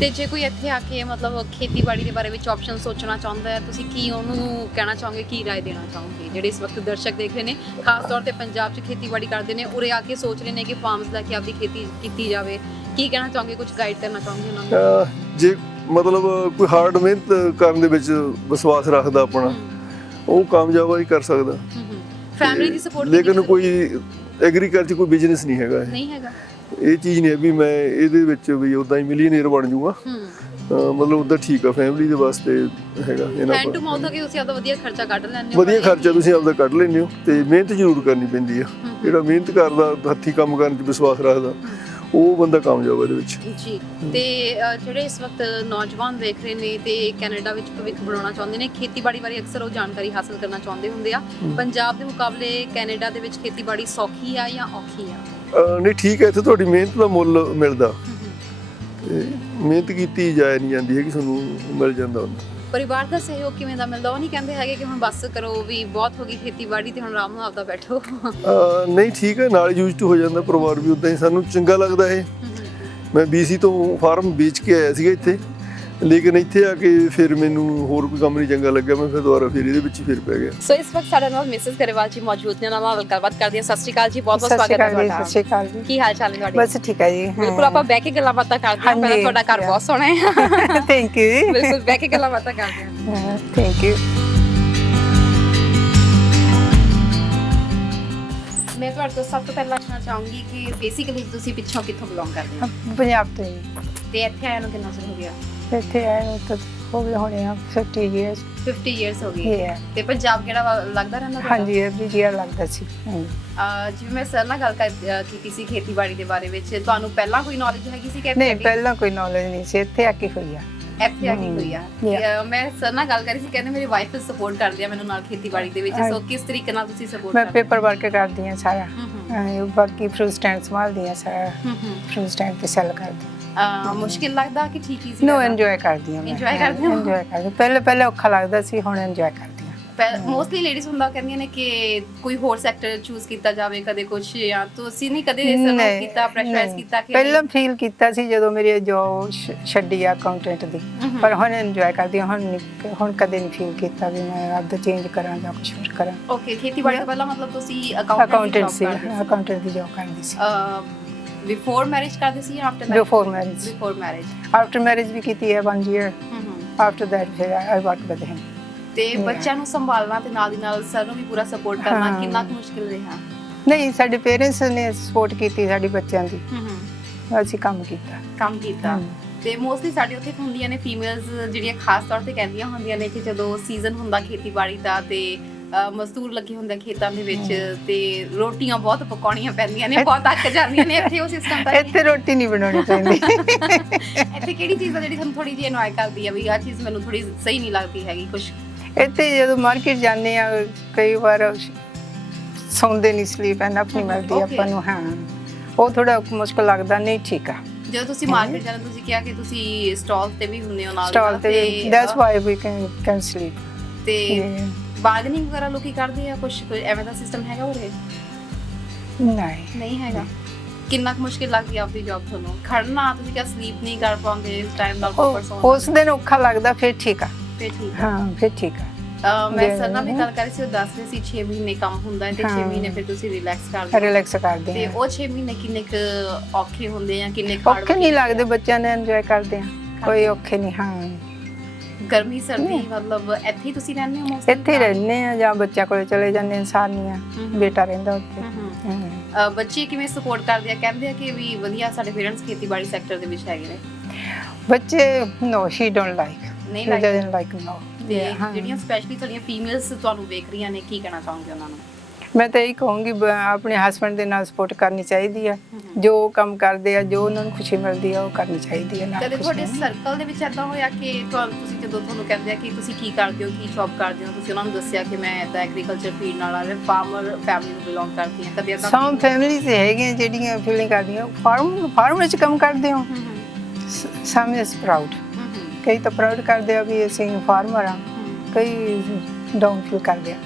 ਤੇ ਜੇ ਕੋਈ ਇੱਥੇ ਆ ਕੇ ਮਤਲਬ ਖੇਤੀਬਾੜੀ ਦੇ ਬਾਰੇ ਵਿੱਚ ਆਪਸ਼ਨ ਸੋਚਣਾ ਚਾਹੁੰਦਾ ਹੈ, ਤੁਸੀਂ ਕੀ ਉਹਨੂੰ ਕਹਿਣਾ ਚਾਹੋਗੇ, ਕੀ ਰਾਏ ਦੇਣਾ ਚਾਹੋਗੇ? ਜਿਹੜੇ ਇਸ ਵਕਤ ਦਰਸ਼ਕ ਦੇਖ ਰਹੇ ਨੇ, ਖਾਸ ਤੌਰ ਤੇ ਪੰਜਾਬ 'ਚ ਖੇਤੀਬਾੜੀ ਕਰਦੇ ਨੇ, ਉਰੇ ਆ ਕੇ ਸੋਚ ਰਹੇ ਨੇ ਕਿ ਫਾਰਮਸ ਲੈ ਕੇ ਆਪਦੀ ਖੇਤੀ ਕੀਤੀ ਜਾਵੇ, ਕੀ ਕਹਿਣਾ ਚਾਹੋਗੇ? ਕੁਝ ਗਾਈਡ ਕਰਨਾ ਚਾਹੋਗੇ ਉਹਨਾਂ ਨੂੰ? ਜੇ ਮਤਲਬ ਕੋਈ ਹਾਰਡ ਮਿਹਨਤ ਕਰਨ ਦੇ ਵਿੱਚ ਵਿਸ਼ਵਾਸ ਰੱਖਦਾ ਆਪਣਾ, ਉਹ ਕਾਮਯਾਬ ਹੀ ਕਰ ਸਕਦਾ। ਫੈਮਿਲੀ ਦੀ ਸਪੋਰਟ? ਲੇਕਿਨ ਕੋਈ ਐਗਰੀਕਲਚਰ ਕੋਈ ਬਿਜ਼ਨਸ ਨਹੀਂ ਹੈਗਾ, ਨਹੀਂ ਹੈਗਾ। ਇਹ ਚੀਜ਼ ਨਹੀਂ ਹੈ ਵੀ ਮੈਂ ਇਹਦੇ ਵਿੱਚ ਵੀ ਉਦਾਂ ਹੀ ਮਿਲੀਅਨਰ ਬਣ ਜਾਊਗਾ। ਮਤਲਬ ਉਦਾਂ ਠੀਕ ਆ, ਫੈਮਿਲੀ ਦੇ ਵਾਸਤੇ ਹੈਗਾ ਇਹਨਾਂ ਹੈਂਡ ਟੂ ਮਾਊਥ ਆ ਕਿ ਤੁਸੀਂ ਆਪਦਾ ਵਧੀਆ ਖਰਚਾ ਕੱਢ ਲੈਂਦੇ ਹੋ? ਵਧੀਆ ਖਰਚਾ ਤੁਸੀਂ ਆਪਦਾ ਕੱਢ ਲੈਂਦੇ ਹੋ, ਤੇ ਮਿਹਨਤ ਜ਼ਰੂਰ ਕਰਨੀ ਪੈਂਦੀ ਆ। ਜਿਹੜਾ ਮਿਹਨਤ ਕਰਦਾ, ਹੱਥੀਂ ਕੰਮ ਕਰਨ 'ਚ ਵਿਸ਼ਵਾਸ ਰੱਖਦਾ, ਉਹ ਬੰਦਾ ਕਾਮਯਾਬ ਇਹਦੇ ਵਿੱਚ। ਜੀ। ਤੇ ਜਿਹੜੇ ਇਸ ਵਕਤ ਨੌਜਵਾਨ ਦੇਖ ਰਹੇ ਨੇ ਤੇ ਕੈਨੇਡਾ ਵਿੱਚ ਭਵਿੱਖ ਬਣਾਉਣਾ ਚਾਹੁੰਦੇ ਨੇ, ਖੇਤੀਬਾੜੀ ਬਾਰੇ ਅਕਸਰ ਉਹ ਜਾਣਕਾਰੀ ਹਾਸਲ ਕਰਨਾ ਚਾਹੁੰਦੇ ਹੁੰਦੇ ਆ, ਪੰਜਾਬ ਦੇ ਮੁਕਾਬਲੇ ਕੈਨੇਡਾ ਦੇ ਵਿੱਚ ਖੇਤੀਬਾੜੀ ਸੌਖੀ ਆ ਜਾਂ ਔਖੀ ਆ? ਨਹੀਂ, ਠੀਕ ਹੈ, ਇੱਥੇ ਤੁਹਾਡੀ ਮਿਹਨਤ ਦਾ ਮੁੱਲ ਮਿਲਦਾ। ਮਿਹਨਤ ਕੀਤੀ ਜਾਏ ਨਹੀਂ ਜਾਂਦੀ ਹੈਗੀ, ਤੁਹਾਨੂੰ ਮਿਲ ਜਾਂਦਾ ਉਹਨਾਂ। ਪਰਿਵਾਰ ਦਾ ਸਹਿਯੋਗ ਕਿਵੇਂ ਦਾ ਮਿਲਦਾ? ਉਹ ਨਹੀਂ ਕਹਿੰਦੇ ਹੈਗੇ ਕਿ ਹੁਣ ਬੱਸ ਕਰੋ ਵੀ ਬਹੁਤ ਹੋ ਗਈ ਖੇਤੀਬਾੜੀ ਤੇ ਹੁਣ ਆਰਾਮ ਨਾਲ ਆਪਦਾ ਬੈਠੋ? ਨਹੀਂ, ਠੀਕ ਹੈ, ਨਾਲ ਯੂਜ਼ਡ ਹੋ ਜਾਂਦਾ ਪਰਿਵਾਰ ਵੀ, ਉਦਾਂ ਹੀ ਸਾਨੂੰ ਚੰਗਾ ਲੱਗਦਾ ਇਹ। ਮੈਂ BC ਤੋਂ ਫਾਰਮ ਵੇਚ ਕੇ ਆਇਆ ਸੀਗਾ ਇੱਥੇ, ਲੇਕਿਨ ਇੱਥੇ ਆ ਕੇ ਫਿਰ ਮੈਨੂੰ ਹੋਰ ਕੋਈ ਕੰਮ ਨਹੀਂ ਚੰਗਾ ਲੱਗਿਆ, ਮੈਂ ਫਿਰ ਦੁਬਾਰਾ ਫਿਰ ਇਹਦੇ ਵਿੱਚ ਹੀ ਫਿਰ ਪੈ ਗਿਆ। ਸੋ ਇਸ ਵਕਤ ਸਾਡੇ ਨਾਲ ਮਿਸਿਸ ਗਰੇਵਾਲ ਜੀ ਮੌਜੂਦ ਨੇ, ਉਹਨਾਂ ਨਾਲ ਗੱਲਬਾਤ ਕਰਦੇ ਹਾਂ। ਸਤਿ ਸ਼੍ਰੀ ਅਕਾਲ ਜੀ, ਬਹੁਤ ਬਹੁਤ ਸਵਾਗਤ ਹੈ ਤੁਹਾਡਾ। ਸਤਿ ਸ਼੍ਰੀ ਅਕਾਲ ਜੀ। ਕੀ ਹਾਲ ਚਾਲ ਹੈ ਤੁਹਾਡੇ? ਬਸ ਠੀਕ ਹੈ ਜੀ। ਬਿਲਕੁਲ, ਆਪਾਂ ਬਹਿ ਕੇ ਗੱਲਾਂ ਬਾਤਾਂ ਕਰਦੇ ਹਾਂ। ਪਹਿਲਾਂ ਤੁਹਾਡਾ ਘਰ ਬਹੁਤ ਸੋਹਣਾ ਹੈ। ਥੈਂਕ ਯੂ ਜੀ। ਬਿਲਕੁਲ, ਬਹਿ ਕੇ ਗੱਲਾਂ ਬਾਤਾਂ ਕਰਦੇ ਹਾਂ। Thank you. ਮੈਂ ਤੁਹਾਡੇ ਤੋਂ ਸਭ ਤੋਂ ਪਹਿਲਾਂ ਪੁੱਛਣਾ ਚਾਹੂੰਗੀ ਕਿ ਬੇਸਿਕਲੀ ਤੁਸੀਂ ਪਿੱਛੋਂ ਕਿੱਥੋਂ ਬਿਲੋਂਗ ਕਰਦੇ ਹੋ? ਪੰਜਾਬ ਤੋਂ ਜੀ। ਤੇ ਇੱਥੇ ਆਇਆ ਨੂੰ ਕਿੰਨਾ ਚਿਰ ਹੋ ਗਿਆ? ਇੱਥੇ ਆਏ ਨੂੰ ਤਾਂ ਹੋ ਗਏ ਹੋਣੇ ਆ 50 years 50 ਇਅਰਸ ਹੋ ਗਏ। Yeah. ਤੇ ਪੰਜਾਬ ਕਿਹੜਾ ਲੱਗਦਾ ਰਹਿੰਦਾ ਤੁਹਾਡਾ? ਹਾਂਜੀ ਐਵਰੀ ਈਅਰ ਲੱਗਦਾ ਸੀ। ਜਿਵੇਂ ਮੈਂ ਸਰ ਨਾਲ ਗੱਲ ਕੀਤੀ ਸੀ ਖੇਤੀਬਾੜੀ ਦੇ ਬਾਰੇ ਵਿੱਚ, ਤੁਹਾਨੂੰ ਪਹਿਲਾਂ ਕੋਈ ਨੌਲੇਜ ਹੈਗੀ ਸੀ ਕਿ ਨਹੀਂ ਪਹਿਲਾਂ ਕੋਈ ਨੌਲੇਜ ਨਹੀਂ ਸੀ, ਇੱਥੇ ਆ ਕੇ ਹੋਈ ਆ। ਇੱਥੇ ਆ ਕੇ ਹੋਈ ਆ? ਮੈਂ ਸਰ ਨਾਲ ਗੱਲ ਕਰੀ ਸੀ, ਕਹਿੰਦੇ ਮੇਰੀ ਵਾਈਫ ਸਪੋਰਟ ਕਰਦੀ ਆ ਮੈਨੂੰ ਨਾਲ ਖੇਤੀਬਾੜੀ ਦੇ ਵਿੱਚ। ਸੋ ਕਿਸ ਤਰੀਕੇ ਨਾਲ ਤੁਸੀਂ ਸਪੋਰਟ ਮੈਂ ਕਰਦੇ? ਪੇਪਰ ਵਰਕ ਕਰਦੀ ਹਾਂ ਸਾਰਾ, ਬਾਕੀ ਫਰੂਟ ਸਟੈਂਡ ਸੰਭਾਲਦੀ ਹਾਂ ਸਾਰਾ, ਫਰੂਟ ਸਟੈਂਡ ਤੇ ਸੈਲ ਕਰਦੀ। ਮੁਸ਼ਕਿਲ ਲੱਗਦਾ ਕਿ ਠੀਕ ਹੀ ਸੀ? ਨੋ ਇੰਜੋਏ ਕਰਦੀ ਹਾਂ। Enjoy ਕਰਦੀ ਹਾਂ? ਇੰਜੋਏ ਕਰਦੀ। ਪਹਿਲੇ ਔਖਾ ਲੱਗਦਾ ਸੀ, ਹੁਣ ਇੰਜੋਏ ਕਰਦੀ ਹਾਂ। ਮੋਸਟਲੀ ਲੇਡੀਜ਼ ਹੁੰਦਾ ਕਹਿੰਦੀਆਂ ਨੇ ਕਿ ਕੋਈ ਹੋਰ ਸੈਕਟਰ ਚੂਜ਼ ਕੀਤਾ ਜਾਵੇ, ਕਦੇ ਕੁਝ, ਜਾਂ ਤੁਸੀਂ ਨਹੀਂ ਕਦੇ ਸਰਵ ਕੀਤਾ, ਪ੍ਰੈਸ਼ਰਾਈਜ਼ ਕੀਤਾ? ਕਿ ਪਹਿਲਾਂ ਫੀਲ ਕੀਤਾ ਸੀ ਜਦੋਂ ਮੇਰੀ ਜੌਬ ਛੱਡੀ ਆ ਅਕਾਊਂਟੈਂਟ ਦੀ, ਪਰ ਹੁਣ ਇੰਜੋਏ ਕਰਦੀ ਹਾਂ। ਹੁਣ ਕਦੇ ਨਹੀਂ ਫੀਲ ਕੀਤਾ ਵੀ ਮੈਂ ਆਪਦਾ ਚੇਂਜ ਕਰਾਂ ਜਾਂ ਕੁਝ ਹੋਰ ਕਰਾਂ। ਓਕੇ, ਖੇਤੀਬਾੜੀ ਤੋਂ ਪਹਿਲਾਂ ਮਤਲਬ ਤੁਸੀਂ ਅਕਾਊਂਟੈਂਟ ਸੀ, ਅਕਾਊਂਟੈਂਟ ਦੀ ਜੌਬ ਕਰਦੀ ਸੀ। ਬਿਫੋਰ ਮੈਰਿਜ ਕਰਦੇ ਸੀ ਜਾਂ after marriage? Before marriage. Before marriage. After marriage ਵੀ ਕੀਤੀ ਹੈ 1 year। ਆਫਟਰ ਦੈਟ ਫਿਰ ਆਈ ਵਰਕ ਵਿਦ ਹਿਮ। ਤੇ ਬੱਚਿਆਂ ਨੂੰ ਸੰਭਾਲਣਾ ਤੇ ਨਾਲ ਦੀ ਨਾਲ ਸਰ ਨੂੰ ਵੀ ਪੂਰਾ ਸਪੋਰਟ ਕਰਨਾ ਕਿੰਨਾ ਕੁ ਮੁਸ਼ਕਿਲ ਰਿਹਾ? ਨਹੀਂ, ਸਾਡੇ ਪੇਰੈਂਟਸ ਨੇ ਸਪੋਰਟ ਕੀਤੀ ਸਾਡੀ ਬੱਚਿਆਂ ਦੀ। ਅਸੀਂ ਕੰਮ ਕੀਤਾ। ਤੇ ਮੋਸਟਲੀ ਸਾਡੇ ਉੱਥੇ ਹੁੰਦੀਆਂ ਨੇ ਫੀਮੇਲਸ ਜਿਹੜੀਆਂ ਖਾਸ ਤੌਰ ਤੇ ਕਹਿੰਦੀਆਂ ਹੁੰਦੀਆਂ ਨੇ ਕਿ ਜਦੋਂ ਸੀਜ਼ਨ ਹੁੰਦਾ ਖੇਤੀਬਾੜੀ ਦਾ ਤੇ ਮਜ਼ਦੂਰ ਲੱਗੇ ਹੁੰਦੇ ਖੇਤਾਂ ਦੇ ਵਿੱਚ ਤੇ ਰੋਟੀਆਂ ਬਹੁਤ ਪਕਾਉਣੀਆਂ ਪੈਂਦੀਆਂ ਨੇ, ਬਹੁਤ ਅੱਕ ਜਾਂਦੀਆਂ ਨੇ। ਇੱਥੇ ਉਹ ਸਿਸਟਮ ਤਾਂ ਇੱਥੇ ਰੋਟੀ ਨਹੀਂ ਬਣਾਉਣੀ ਪੈਂਦੀ। ਇੱਥੇ ਕਿਹੜੀ ਚੀਜ਼ ਆ ਜਿਹੜੀ ਤੁਹਾਨੂੰ ਥੋੜੀ ਜਿਹੀ ਅਨੋਏ ਕਰਦੀ ਆ ਵੀ ਆਹ ਚੀਜ਼ ਮੈਨੂੰ ਥੋੜੀ ਸਹੀ ਨਹੀਂ ਲੱਗਦੀ ਹੈਗੀ? ਕੁਝ ਇੱਥੇ ਜਦੋਂ ਮਾਰਕੀਟ ਜਾਂਦੇ ਆ ਕਈ ਵਾਰ ਸੌਂਦੇ ਨਹੀਂ, ਸਲੀਪ ਐਨਫ ਨਹੀਂ ਮਿਲਦੀ ਆਪਾਂ ਨੂੰ। ਹਾਂ, ਉਹ ਥੋੜਾ ਮੁਸ਼ਕਲ ਲੱਗਦਾ। ਨਹੀਂ ਠੀਕ ਆ। ਜਦੋਂ ਤੁਸੀਂ ਮਾਰਕੀਟ ਜਾਂਦੇ, ਤੁਸੀਂ ਕਿਹਾ ਕਿ ਤੁਸੀਂ ਸਟਾਲ ਤੇ ਵੀ ਹੁੰਦੇ ਹੋ ਨਾਲ ਸਟਾਲ ਤੇ, that's why we can sleep. ਤੇ ਬਾਰਗੇਨਿੰਗ ਵਗੈਰਾ ਲੋਕੀ ਕਰਦੇ ਆ? ਕੁਝ ਐਵੇਂ ਦਾ ਸਿਸਟਮ ਹੈਗਾ ਉਰੇ? ਨਹੀਂ ਹੈਗਾ। ਕਿੰਨਾ ਕੁ ਮੁਸ਼ਕਿਲ ਲੱਗਦੀ ਆ ਆਪਦੀ ਜੌਬ ਤੁਹਾਨੂੰ? ਖੜਨਾ, ਤੁਸੀਂ ਕਿਹਾ ਸਲੀਪ ਨਹੀਂ ਕਰ ਪਾਉਂਦੇ ਟਾਈਮ ਨਾਲ ਪ੍ਰੋਪਰ ਸੌਣਾ? ਉਸ ਦਿਨ ਔਖਾ ਲੱਗਦਾ, ਫਿਰ ਠੀਕ ਆ। ਫਿਰ ਠੀਕ ਹਾਂ, ਫਿਰ ਠੀਕ ਆ। ਮੈਂ ਸਰ ਨਾਲ ਵੀ ਗੱਲ ਕਰੀ ਸੀ, ਉਹ ਦੱਸ ਰਹੇ ਸੀ 6 ਮਹੀਨੇ ਕੰਮ ਹੁੰਦਾ ਹੈ ਤੇ 6 ਮਹੀਨੇ ਫਿਰ ਤੁਸੀਂ ਰਿਲੈਕਸ ਕਰਦੇ ਹੋ। ਰਿਲੈਕਸ ਕਰਦੇ ਤੇ ਉਹ 6 ਮਹੀਨੇ ਕਿੰਨੇ ਕੁ ਔਖੇ ਹੁੰਦੇ ਆ, ਕਿੰਨੇ ਕੁ ਔਖੇ ਨਹੀਂ ਲੱਗਦੇ, ਬੱਚਿਆਂ ਨੇ ਇੰਜੋਏ ਕਰਦੇ ਆ, ਕੋਈ ਔਖੇ ਨਹੀਂ। ਹਾਂ, ਗਰਮੀ ਸਰਦੀ ਮਤਲਬ ਇੱਥੇ ਹੀ ਤੁਸੀਂ ਰਹਿੰਦੇ ਹੋ ਮੋਸਟਲੀ? ਇੱਥੇ ਹੀ ਰਹਿੰਦੇ ਆ ਜਾਂ ਬੱਚਿਆਂ ਕੋਲੇ ਚਲੇ ਜਾਂਦੇ ਆ। ਸਾਰੀਆਂ ਬੇਟਾ ਰਹਿੰਦਾ ਉੱਥੇ। ਬੱਚੇ ਕਿਵੇਂ ਸਪੋਰਟ ਕਰਦੇ ਆ? ਕਹਿੰਦੇ ਆ ਕਿ ਵੀ ਵਧੀਆ ਸਾਡੇ ਪੇਰੈਂਟਸ ਖੇਤੀਬਾੜੀ ਸੈਕਟਰ ਦੇ ਵਿੱਚ ਹੈਗੇ ਨੇ? ਬੱਚੇ ਨੋ, ਸ਼ੀ ਡੋਨਟ ਲਾਈਕ। ਨਹੀਂ ਲਾਈਕ ਨੋ। ਤੇ ਜਿਹੜੀਆਂ ਸਪੈਸ਼ਲੀ ਤੁਹਾਡੀਆਂ ਫੀਮੇਲਸ ਤੁਹਾਨੂੰ ਵੇਖ ਰਹੀਆਂ ਨੇ, ਕੀ ਕਹਿਣਾ ਚਾਹੋਗੇ ਉਹਨਾਂ ਨੂੰ? ਮੈਂ ਤਾਂ ਇਹ ਕਹੂੰਗੀ ਆਪਣੇ ਹਸਬੰਡ ਦੇ ਨਾਲ ਸਪੋਰਟ ਕਰਨੀ ਚਾਹੀਦੀ ਆ। ਜੋ ਕੰਮ ਕਰਦੇ ਆ, ਜੋ ਉਹਨਾਂ ਨੂੰ ਖੁਸ਼ੀ ਮਿਲਦੀ ਆ, ਉਹ ਕਰਨੀ ਚਾਹੀਦੀ ਹੈ। ਕਦੇ ਤੁਹਾਡੇ ਸਰਕਲ ਦੇ ਵਿੱਚ ਏਦਾਂ ਹੋਇਆ ਕਿ ਤੁਸੀਂ ਜਦੋਂ ਤੁਹਾਨੂੰ ਕਹਿੰਦੇ ਆ ਕਿ ਤੁਸੀਂ ਕੀ ਕਰਦੇ ਹੋ, ਕੀ ਜੌਬ ਕਰਦੇ ਹੋ, ਤੁਸੀਂ ਉਹਨਾਂ ਨੂੰ ਦੱਸਿਆ ਕਿ ਮੈਂ ਏਦਾਂ ਐਗਰੀਕਲਚਰ ਫੀਲਡ ਨਾਲ ਆ, ਫਾਰਮਰ ਫੈਮਿਲੀ ਨੂੰ ਬਿਲੋਂਗ ਕਰਦੀ ਹਾਂ? ਕਦੇ ਏਦਾਂ? ਸਮ ਫੈਮਿਲੀਜ਼ ਹੈਗੀਆਂ ਜਿਹੜੀਆਂ ਫੀਲਿੰਗ ਕਰਦੀਆਂ ਫਾਰਮ ਵਿੱਚ ਕੰਮ ਕਰਦੇ ਹੋ। ਸਮ ਇਜ਼ ਪ੍ਰਾਊਡ। ਕਈ ਤਾਂ ਪ੍ਰਾਊਡ ਕਰਦੇ ਆ ਵੀ ਅਸੀਂ ਫਾਰਮਰ ਆ, ਕਈ ਡਾਊਨ ਫੀਲ ਕਰਦੇ ਆ।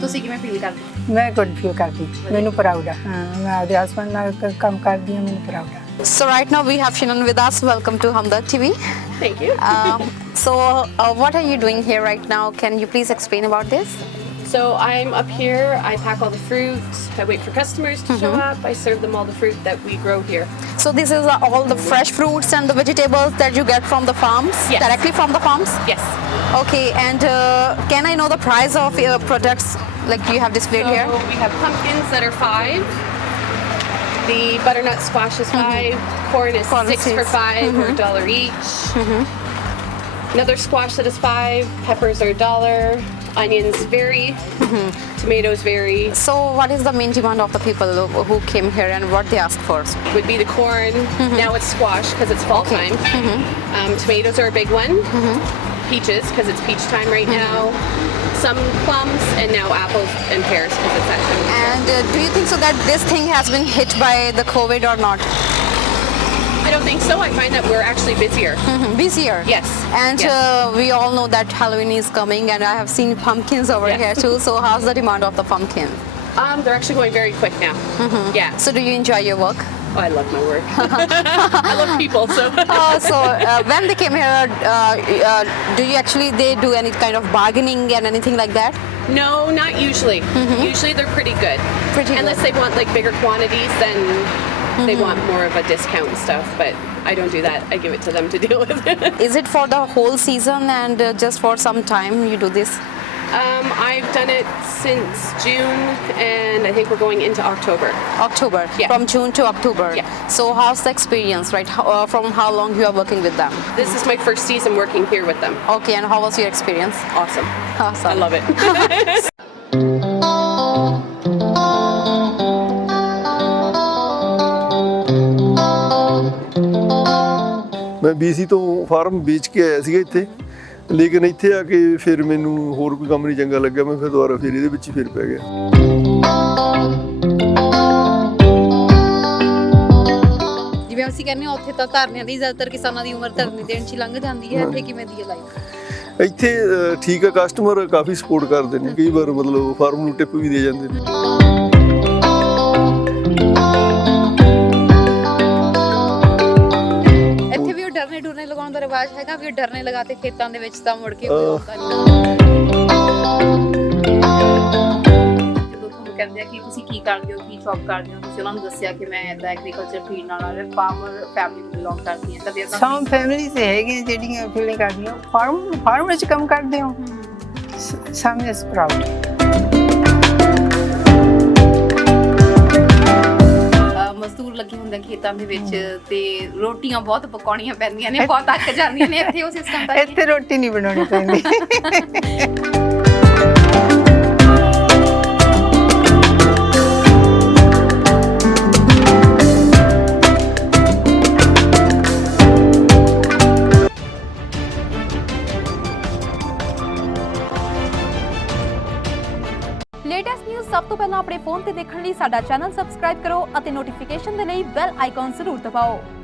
ਤੁਸੀਂ ਕਿਵੇਂ ਫੀਲ ਕਰਦੇ? ਮੈਂ ਗੁੱਡ ਫੀਲ ਕਰਦੀ, ਮੈਨੂੰ ਪ੍ਰਾਊਡ ਆ। ਹਾਂ, ਮੈਂ ਆਪਣੇ ਹਸਬੰਡ ਨਾਲ ਕੰਮ ਕਰਦੀ ਹਾਂ, ਮੈਨੂੰ ਪ੍ਰਾਊਡ ਆ। So right now we have Shinan with us. Welcome to Hamdard TV. Thank you. So what are you doing here right now? Can you please explain about this? So I'm up here, I pack all the fruit, I wait for customers to show up, I serve them all the fruit that we grow here. So this is all the fresh fruits and the vegetables that you get from the farms? Yes. Directly from the farms? Yes. Okay, and can I know the price of your products like you have displayed So here? we have pumpkins that are $5. The butternut squash is $5. Corn is Corn $6 for seeds. $5 or $1 each. Another squash that is $5. Peppers are $1. Onions vary. Tomatoes vary. So what is the main demand of the people who came here and what they asked for? Would be the corn. Now it's squash because it's fall time. Tomatoes are a big one. Peaches because it's peach time right now. Some plums, and now apples and pears because it's that time of year. And do you think so that this thing has been hit by the COVID or not? I don't think so. I find that we're actually busier. Busier? Yes. And Yes. we all know that Halloween is coming and I have seen pumpkins over Yes. here too. So how's the demand of the pumpkin? They're actually going very quick now. Yeah. So do you enjoy your work? Oh, I love my work. I love people, so. When they came here, do you actually they do any kind of bargaining and anything like that? No, not usually. Usually they're pretty good. Pretty good. Unless they want like bigger quantities, then they want more of a discount and stuff. But I don't do that. I give it to them to deal with. Is it for the whole season and just for some time you do this? I've done it since June, and I I think we're going into October. October, Yeah. from June to October. Yeah. So how's the experience, right? From how long you are working with them? This is my first season working here with them. Okay, and how was your experience? Awesome. Awesome. I love it. ਮੈਂ BC ਤੋਂ farm ਵੇਚ ਕੇ ਆਇਆ ਸੀਗਾ ਇੱਥੇ, ਲੇਕਿਨ ਇੱਥੇ ਆ ਕੇ ਫਿਰ ਮੈਨੂੰ ਹੋਰ ਕੋਈ ਕੰਮ ਨਹੀਂ ਚੰਗਾ ਲੱਗਿਆ, ਮੈਂ ਫਿਰ ਦੁਬਾਰਾ ਫਿਰ ਇਹਦੇ ਵਿੱਚ ਹੀ ਫਿਰ ਪੈ ਗਿਆ। ਜਿਵੇਂ ਅਸੀਂ ਕਹਿੰਦੇ ਹਾਂ ਉੱਥੇ ਤਾਂ ਧਰਨਿਆਂ ਦੀ ਜ਼ਿਆਦਾਤਰ ਕਿਸਾਨਾਂ ਦੀ ਉਮਰ ਧਰਨੇ ਦੇਣ 'ਚ ਹੀ ਲੰਘ ਜਾਂਦੀ ਹੈ, ਇੱਥੇ ਕਿਵੇਂ ਦੀ ਹੈ ਲਾਈਫ? ਇੱਥੇ ਠੀਕ ਹੈ, ਕਸਟਮਰ ਕਾਫੀ ਸਪੋਰਟ ਕਰਦੇ ਨੇ, ਕਈ ਵਾਰ ਮਤਲਬ ਫਾਰਮ ਨੂੰ ਟਿਪ ਵੀ ਦੇ ਜਾਂਦੇ ਨੇ। ਇੱਥੇ ਵੀ ਉਹ ਡਰਨੇ ਡੁਰਨੇ ਲਗਾਉਣ ਦਾ ਰਿਵਾਜ ਹੈਗਾ ਵੀ ਉਹ ਡਰਨੇ ਲਗਾਤੇ ਖੇਤਾਂ ਦੇ ਵਿੱਚ ਤਾਂ ਮੁੜ ਕੇ ਕੋਈ ਆਉਂਦਾ ਨਹੀਂ। ਜਦੋਂ ਤੁਹਾਨੂੰ ਕਹਿੰਦੇ ਆ ਕਿ ਤੁਸੀਂ ਕੀ ਕਰਦੇ ਹੋ, ਕੀ ਜੌਬ ਕਰਦੇ ਹੋ, ਤੁਸੀਂ ਉਹਨਾਂ ਨੂੰ ਦੱਸਿਆ ਕਿ ਮੈਂ ਇਦਾਂ ਐਗਰੀਕਲਚਰ ਫੀਲਡ ਨਾਲ ਆ, ਫਾਰਮਰ ਫੈਮਿਲੀ ਨੂੰ ਬਿਲੋਂਗ ਕਰਦੀ ਹਾਂ, ਕਦੇ ਸਮ ਫੈਮਿਲੀਜ਼ ਹੈਗੀਆਂ ਜਿਹੜੀਆਂ ਫੀਲਿੰਗ ਕਰਦੀਆਂ ਫਾਰਮ ਵਿੱਚ ਕੰਮ ਕਰਦੇ ਹੋ। ਸਮ ਇਜ਼ ਪ੍ਰਾਊਡ। ਮਜ਼ਦੂਰ ਲੱਗੇ ਹੁੰਦੇ ਖੇਤਾਂ ਦੇ ਵਿੱਚ ਤੇ ਰੋਟੀਆਂ ਬਹੁਤ ਪਕਾਉਣੀਆਂ ਪੈਂਦੀਆਂ ਨੇ, ਬਹੁਤ ਅੱਕ ਜਾਂਦੀਆਂ ਨੇ, ਇੱਥੇ ਉਹ ਸਿਸਟਮ ਤਾਂ ਇੱਥੇ ਰੋਟੀ ਨਹੀਂ ਬਣਾਉਣੀ ਪੈਂਦੀ। ਲੇਟੈਸਟ ਨਿਊਜ਼ ਸਭ ਤੋਂ ਪਹਿਲਾਂ ਆਪਣੇ ਫੋਨ ਤੇ ਦੇਖਣ ਲਈ ਸਾਡਾ ਚੈਨਲ ਸਬਸਕ੍ਰਾਈਬ ਕਰੋ ਅਤੇ ਨੋਟੀਫਿਕੇਸ਼ਨ ਦੇ ਲਈ ਬੈਲ ਆਈਕਨ ਜ਼ਰੂਰ ਦਬਾਓ।